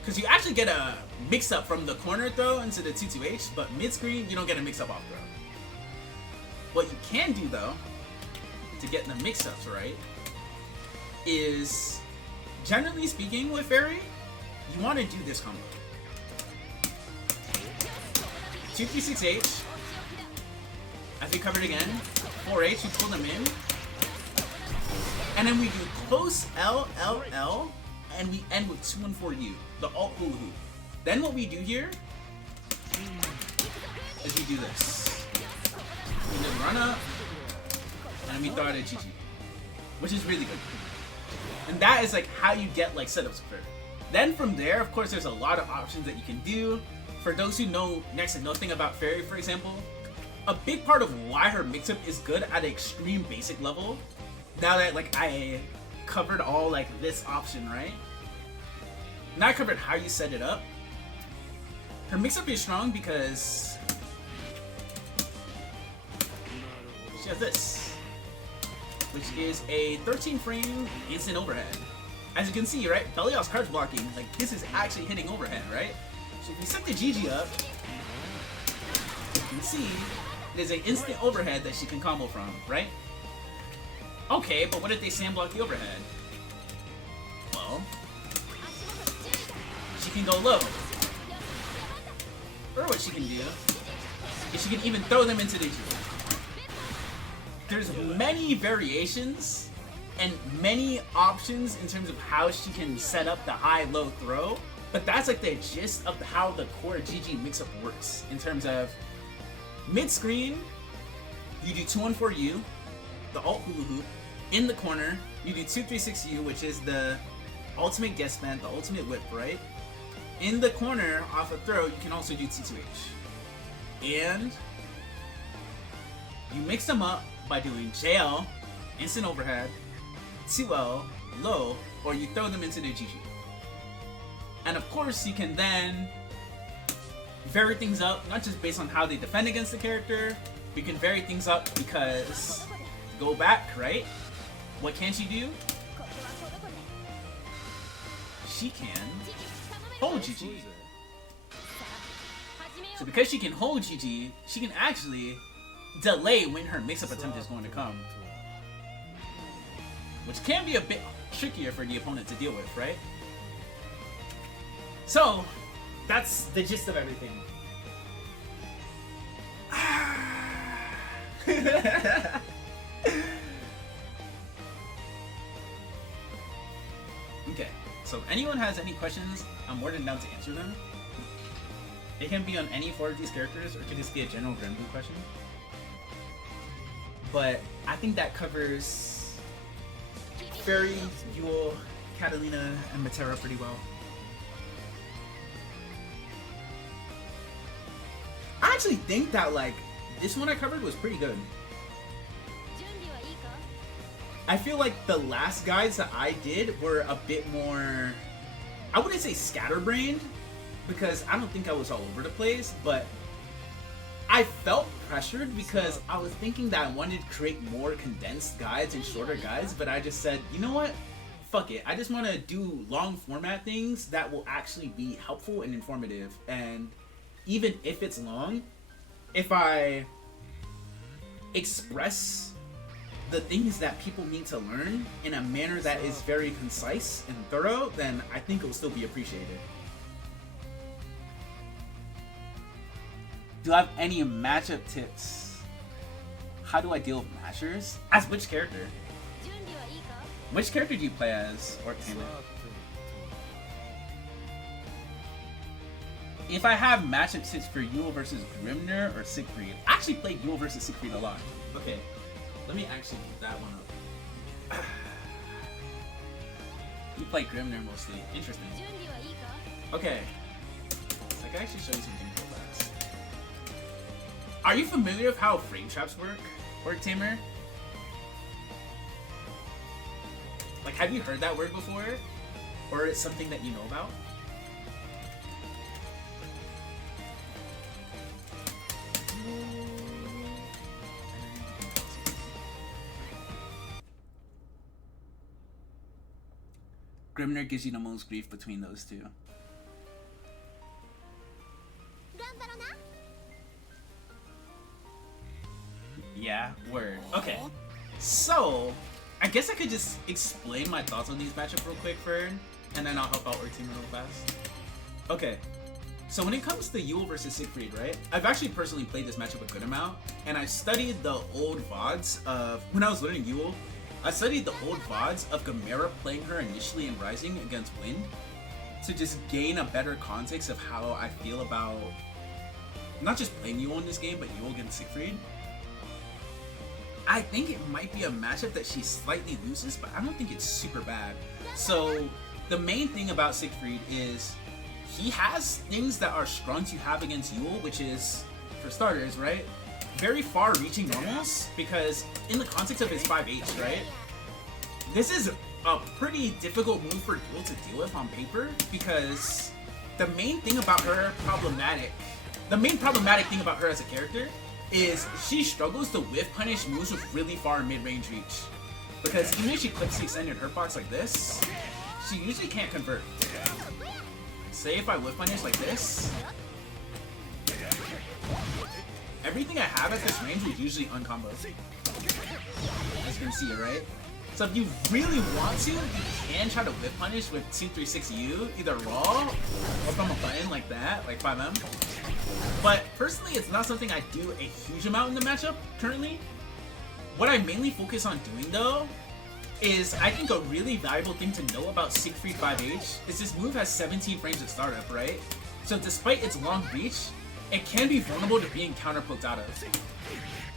Because you actually get a mix-up from the corner throw into the 2-2-H, but mid-screen, you don't get a mix-up off throw. What you can do, though, to get the mix-ups right, is, generally speaking with Ferry, you want to do this combo. 2-3-6-H, as we covered again, 4-H, you pull them in, and then we do close L, L, L, and we end with 2-1-4-U, the alt hula hoop. Then what we do here is we do this. We just run up, and then we throw it at GG, which is really good. And that is like how you get like setups for. Then from there, of course, there's a lot of options that you can do. For those who know next to nothing about Ferry, for example, a big part of why her mix-up is good at an extreme basic level, now that like I covered all like this option, right? Now I covered how you set it up. Her mix-up is strong because she has this, which is a 13 frame instant overhead. As you can see, right? Belial's card's blocking. Like, this is actually hitting overhead, right? So if we set the GG up, you can see there's an instant overhead that she can combo from, right? Okay, but what if they sandblock the overhead? Well, she can go low. Or what she can do is she can even throw them into the GG. There's many variations and many options in terms of how she can set up the high-low throw, but that's like the gist of how the core GG mix-up works. In terms of mid-screen, you do 2-1-4-U, the alt hula hoop. In the corner, you do 2-3-6-U, which is the ultimate guest band, the ultimate whip, right? In the corner, off a throw, you can also do 2-2-H. And you mix them up by doing JL, instant overhead, 2L, low, or you throw them into the GG. And of course, you can then vary things up, not just based on how they defend against the character, you can vary things up because, go back, right? What can she do? She can hold GG. So because she can hold GG, she can actually delay when her mix-up attempt is going to come. Which can be a bit trickier for the opponent to deal with, right? So, that's the gist of everything. Okay, so if anyone has any questions, I'm more than down to answer them. It can be on any four of these characters, or it could just be a general Granblue question. But I think that covers Ferry, Yuel, Katalina, and Metera pretty well. I actually think that, like, this one I covered was pretty good. I feel like the last guides that I did were a bit more, I wouldn't say scatterbrained, because I don't think I was all over the place, but I felt pressured because I was thinking that I wanted to create more condensed guides and shorter guides, but I just said, you know what? Fuck it. I just want to do long format things that will actually be helpful and informative. And even if it's long, if I express the things that people need to learn in a manner that is very concise and thorough, then I think it will still be appreciated. Do I have any matchup tips? How do I deal with mashers? As which character? Which character do you play as, or Taylor? If I have matchup tips for Yuel versus Grimner or Siegfried, I actually played Yuel versus Siegfried a lot. Okay, let me actually keep that one up. You play Grimner mostly. Interesting. Okay, I can actually show you something real fast. Are you familiar with how frame traps work, Tamer? Like, have you heard that word before? Or it's something that you know about? Grimner gives you the most grief between those two. Yeah, word. Okay. So, I guess I could just explain my thoughts on these matchups real quick, Fern, and then I'll help out our team real fast. Okay. So when it comes to Yuel versus Siegfried, right? I've actually personally played this matchup a good amount, and I studied the old VODs of, when I was learning Yuel, I studied the old VODs of Gamera playing her initially in Rising against Wind to just gain a better context of how I feel about not just playing Yuel in this game, but Yuel against Siegfried. I think it might be a matchup that she slightly loses, but I don't think it's super bad. So the main thing about Siegfried is he has things that are strong to have against Yuel, which is, for starters, right? Very far-reaching normals, because in the context of his 5H, right? This is a pretty difficult move for Yuel to deal with on paper, because the main thing about her the main problematic thing about her as a character is she struggles to whiff punish moves with really far mid-range reach. Because even if she clips the extended hurt box like this, she usually can't convert. Say if I whiff punish like this, everything I have at this range is usually uncombo. As you can see, right? So if you really want to, you can try to whip punish with 236U, either raw or from a button like that, like 5M. But personally, it's not something I do a huge amount in the matchup currently. What I mainly focus on doing though, is I think a really valuable thing to know about Siegfried 5H is this move has 17 frames of startup, right? So despite its long reach, it can be vulnerable to being counter-poked out of.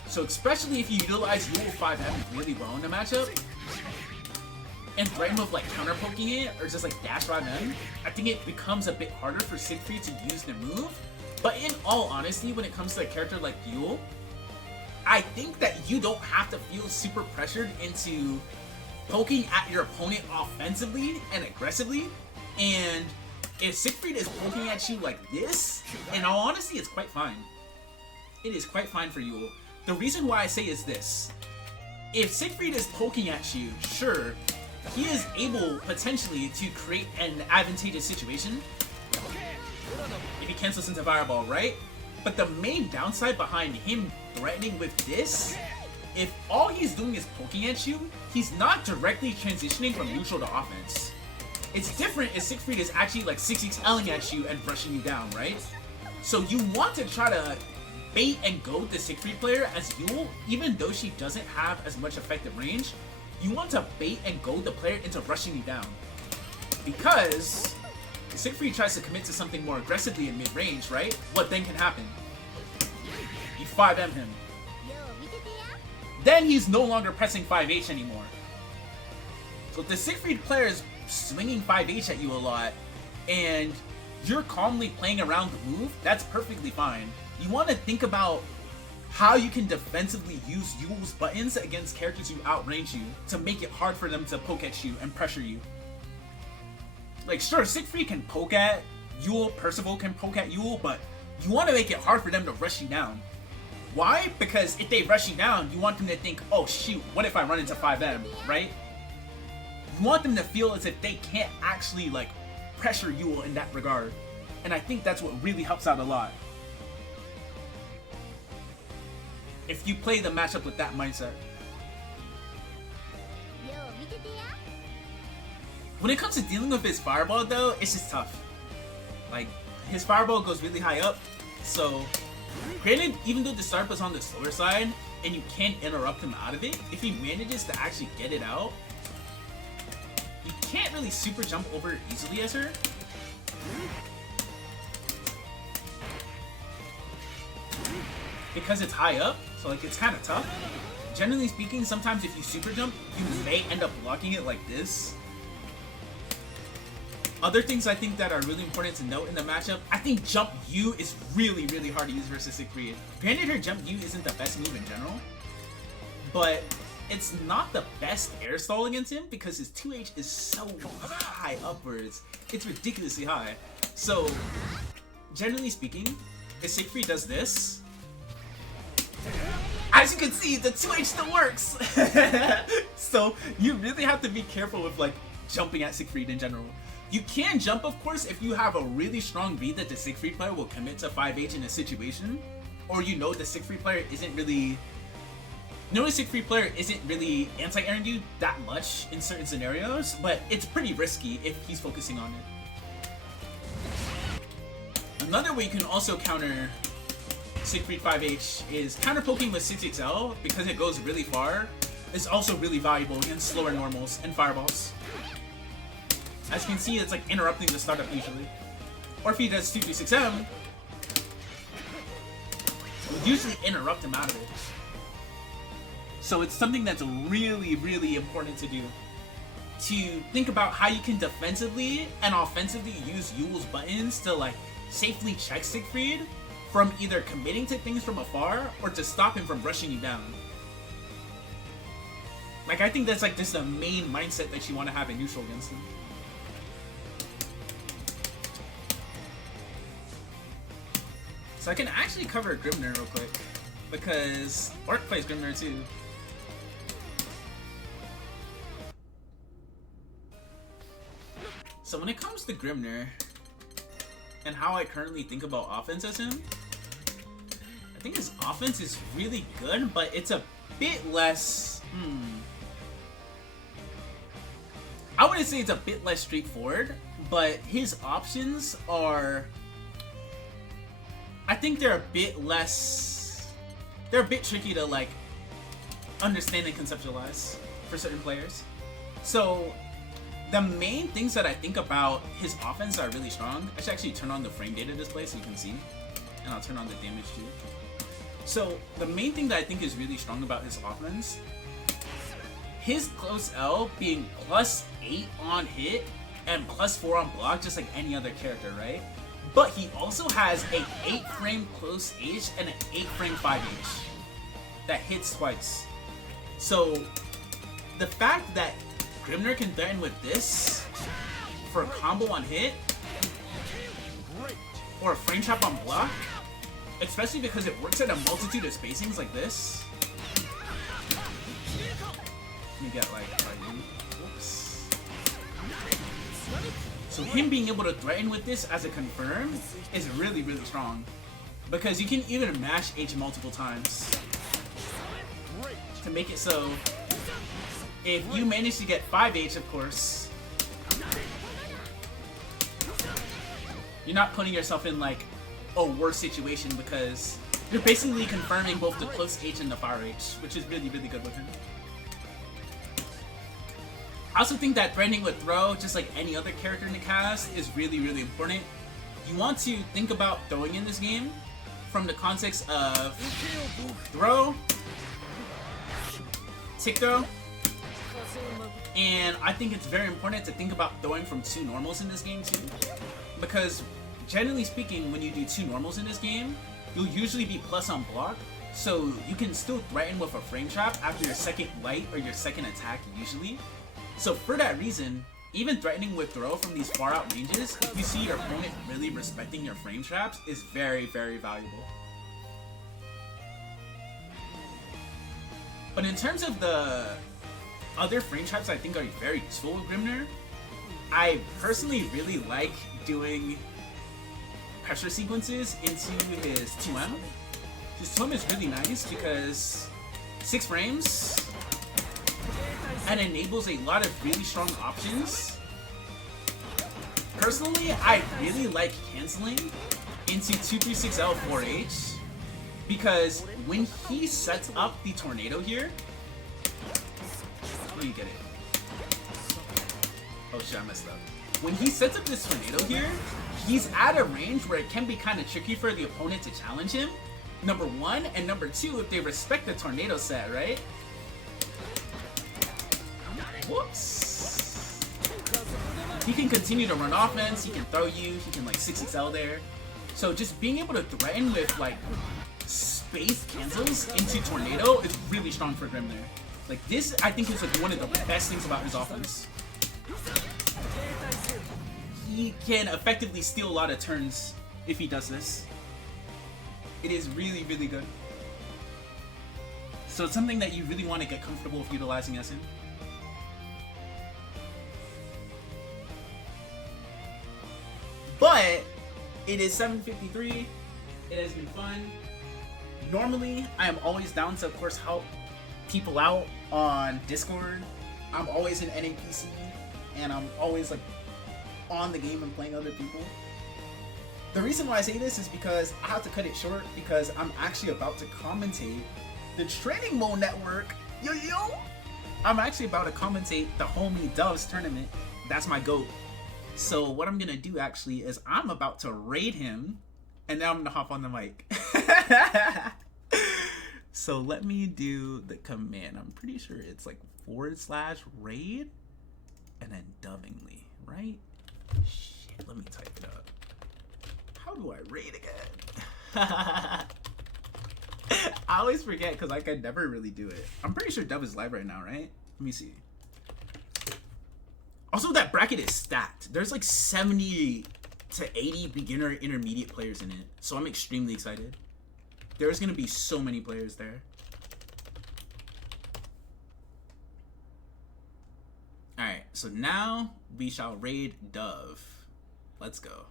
So especially if you utilize Yuel 5M really well in the matchup, and threaten with like counter-poking it, or just like dash 5M, I think it becomes a bit harder for Siegfried to use the move. But in all honesty, when it comes to a character like Yuel, I think that you don't have to feel super pressured into poking at your opponent offensively and aggressively. And if Siegfried is poking at you like this, in all honesty, it's quite fine. It is quite fine for Yuel. The reason why I say is this. If Siegfried is poking at you, sure, he is able potentially to create an advantageous situation if he cancels into Fireball, right? But the main downside behind him threatening with this, if all he's doing is poking at you, he's not directly transitioning from neutral to offense. It's different if Siegfried is actually like 6xLing at you and brushing you down, right? So you want to try to bait and goad the Siegfried player as Yuel, even though she doesn't have as much effective range. You want to bait and goad the player into rushing you down. Because if Siegfried tries to commit to something more aggressively in mid-range, right? What then can happen? You 5M him. Then he's no longer pressing 5H anymore. So if the Siegfried player is swinging 5H at you a lot, and you're calmly playing around the move, that's perfectly fine. You want to think about how you can defensively use Yuel's buttons against characters who outrange you to make it hard for them to poke at you and pressure you. Like, sure, Siegfried can poke at Yuel, Percival can poke at Yuel, but you want to make it hard for them to rush you down. Why? Because if they rush you down, you want them to think, oh shoot, what if I run into 5M, right? You want them to feel as if they can't actually, like, pressure Yuel in that regard. And I think that's what really helps out a lot. If you play the matchup with that mindset. When it comes to dealing with his fireball though, it's just tough. Like, his fireball goes really high up, so granted, even though the start was on the slower side, and you can't interrupt him out of it, if he manages to actually get it out, you can't really super jump over easily as her. Because it's high up, so like it's kind of tough. Generally speaking, sometimes if you super jump, you may end up blocking it like this. Other things I think that are really important to note in the matchup, I think Jump U is really, really hard to use versus Siegfried. Granted, her Jump U isn't the best move in general, but it's not the best air stall against him because his 2H is so high upwards. It's ridiculously high. So, generally speaking, if Siegfried does this, as you can see, the 2H still works! So, you really have to be careful with like jumping at Siegfried in general. You can jump, of course, if you have a really strong read that the Siegfried player will commit to 5H in a situation, or you know the Siegfried player isn't really... the Siegfried player isn't really anti-airing you that much in certain scenarios, but it's pretty risky if he's focusing on it. Another way you can also counter Siegfried 5H is counter poking with 6XL, because it goes really far. It's also really valuable against slower normals and fireballs. As you can see, it's like interrupting the startup usually. Or if he does 236M, you usually interrupt him out of it. So it's something that's really, really important to do. To think about how you can defensively and offensively use Yuel's buttons to like safely check Siegfried from either committing to things from afar or to stop him from rushing you down. Like, I think that's like just the main mindset that you want to have in neutral against him. So I can actually cover Grimner real quick, because Orc plays Grimner too. So when it comes to Grimner, and how I currently think about offense as him, I think his offense is really good, but it's a bit less, I wouldn't say it's a bit less straightforward, but his options are, I think they're a bit less, they're a bit tricky to like understand and conceptualize for certain players. So the main things that I think about his offense are really strong. I should actually turn on the frame data display so you can see, and I'll turn on the damage too. So the main thing that I think is really strong about his offense, his close L being +8 on hit and +4 on block, just like any other character, right? But he also has a 8-frame close H and an 8-frame 5H that hits twice. So the fact that Grimner can threaten with this for a combo on hit or a frame trap on block, especially because it works at a multitude of spacings like this. Let me get like, whoops. So him being able to threaten with this as a confirm is really, really strong. Because you can even mash H multiple times to make it so if you manage to get 5H, of course, you're not putting yourself in like a worse situation because you're basically confirming both the close H and the far H, which is really, really good with him. I also think that threatening with throw, just like any other character in the cast, is really, really important. You want to think about throwing in this game from the context of throw, tick throw, And I think it's very important to think about throwing from 2 normals in this game too. Because generally speaking, when you do 2 normals in this game, you'll usually be plus on block. So you can still threaten with a frame trap after your second light or your second attack usually. So for that reason, even threatening with throw from these far out ranges, if you see your opponent really respecting your frame traps, is very, very valuable. But in terms of the other frame traps I think are very useful with Grimner, I personally really like doing pressure sequences into his 2M. His 2M is really nice because 6 frames and enables a lot of really strong options. Personally, I really like canceling into 236L 4H because when he sets up the tornado here, let me get it. Oh shit, I messed up. When he sets up this tornado here, he's at a range where it can be kind of tricky for the opponent to challenge him. Number 1, and number 2, if they respect the tornado set, right? Whoops. He can continue to run offense, he can throw you, he can like 6XL there. So just being able to threaten with like space cancels into tornado is really strong for Grim there. Like this, I think is like one of the best things about his offense. He can effectively steal a lot of turns if he does this. It is really, really good. So it's something that you really want to get comfortable with utilizing as him. But it is 7:53. It has been fun. Normally, I am always down to, of course, help people out on Discord. I'm always an NAPC, and I'm always like on the game and playing other people. The reason why I say this is because I have to cut it short because I'm actually about to commentate the Training Mode Network. Yo! I'm actually about to commentate the homie Dove's tournament. That's my GOAT. So what I'm gonna do actually is I'm about to raid him, and now I'm gonna hop on the mic. So let me do the command. I'm pretty sure it's like /raid and then Dovingly, right? Shit, let me type it up. How do I raid again? I always forget because like I never really do it. I'm pretty sure Dove is live right now, right? Let me see. Also, that bracket is stacked. There's like 70 to 80 beginner intermediate players in it. So I'm extremely excited. There's gonna be so many players there. Alright, so now we shall raid Dove. Let's go.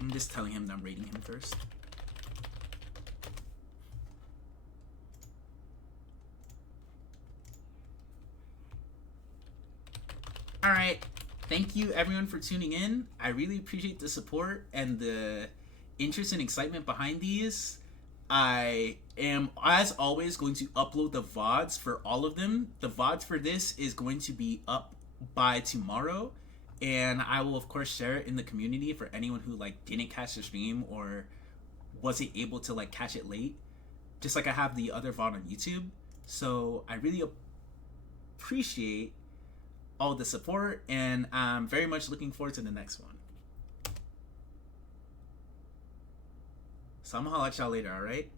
I'm just telling him that I'm raiding him first. Alright, thank you everyone for tuning in. I really appreciate the support and the interest and excitement behind these. I am, as always, going to upload the VODs for all of them. The VODs for this is going to be up by tomorrow. And I will, of course, share it in the community for anyone who, like, didn't catch the stream or wasn't able to, like, catch it late. Just like I have the other VOD on YouTube. So I really appreciate all the support, and I'm very much looking forward to the next one. So I'm gonna holler at y'all later, alright?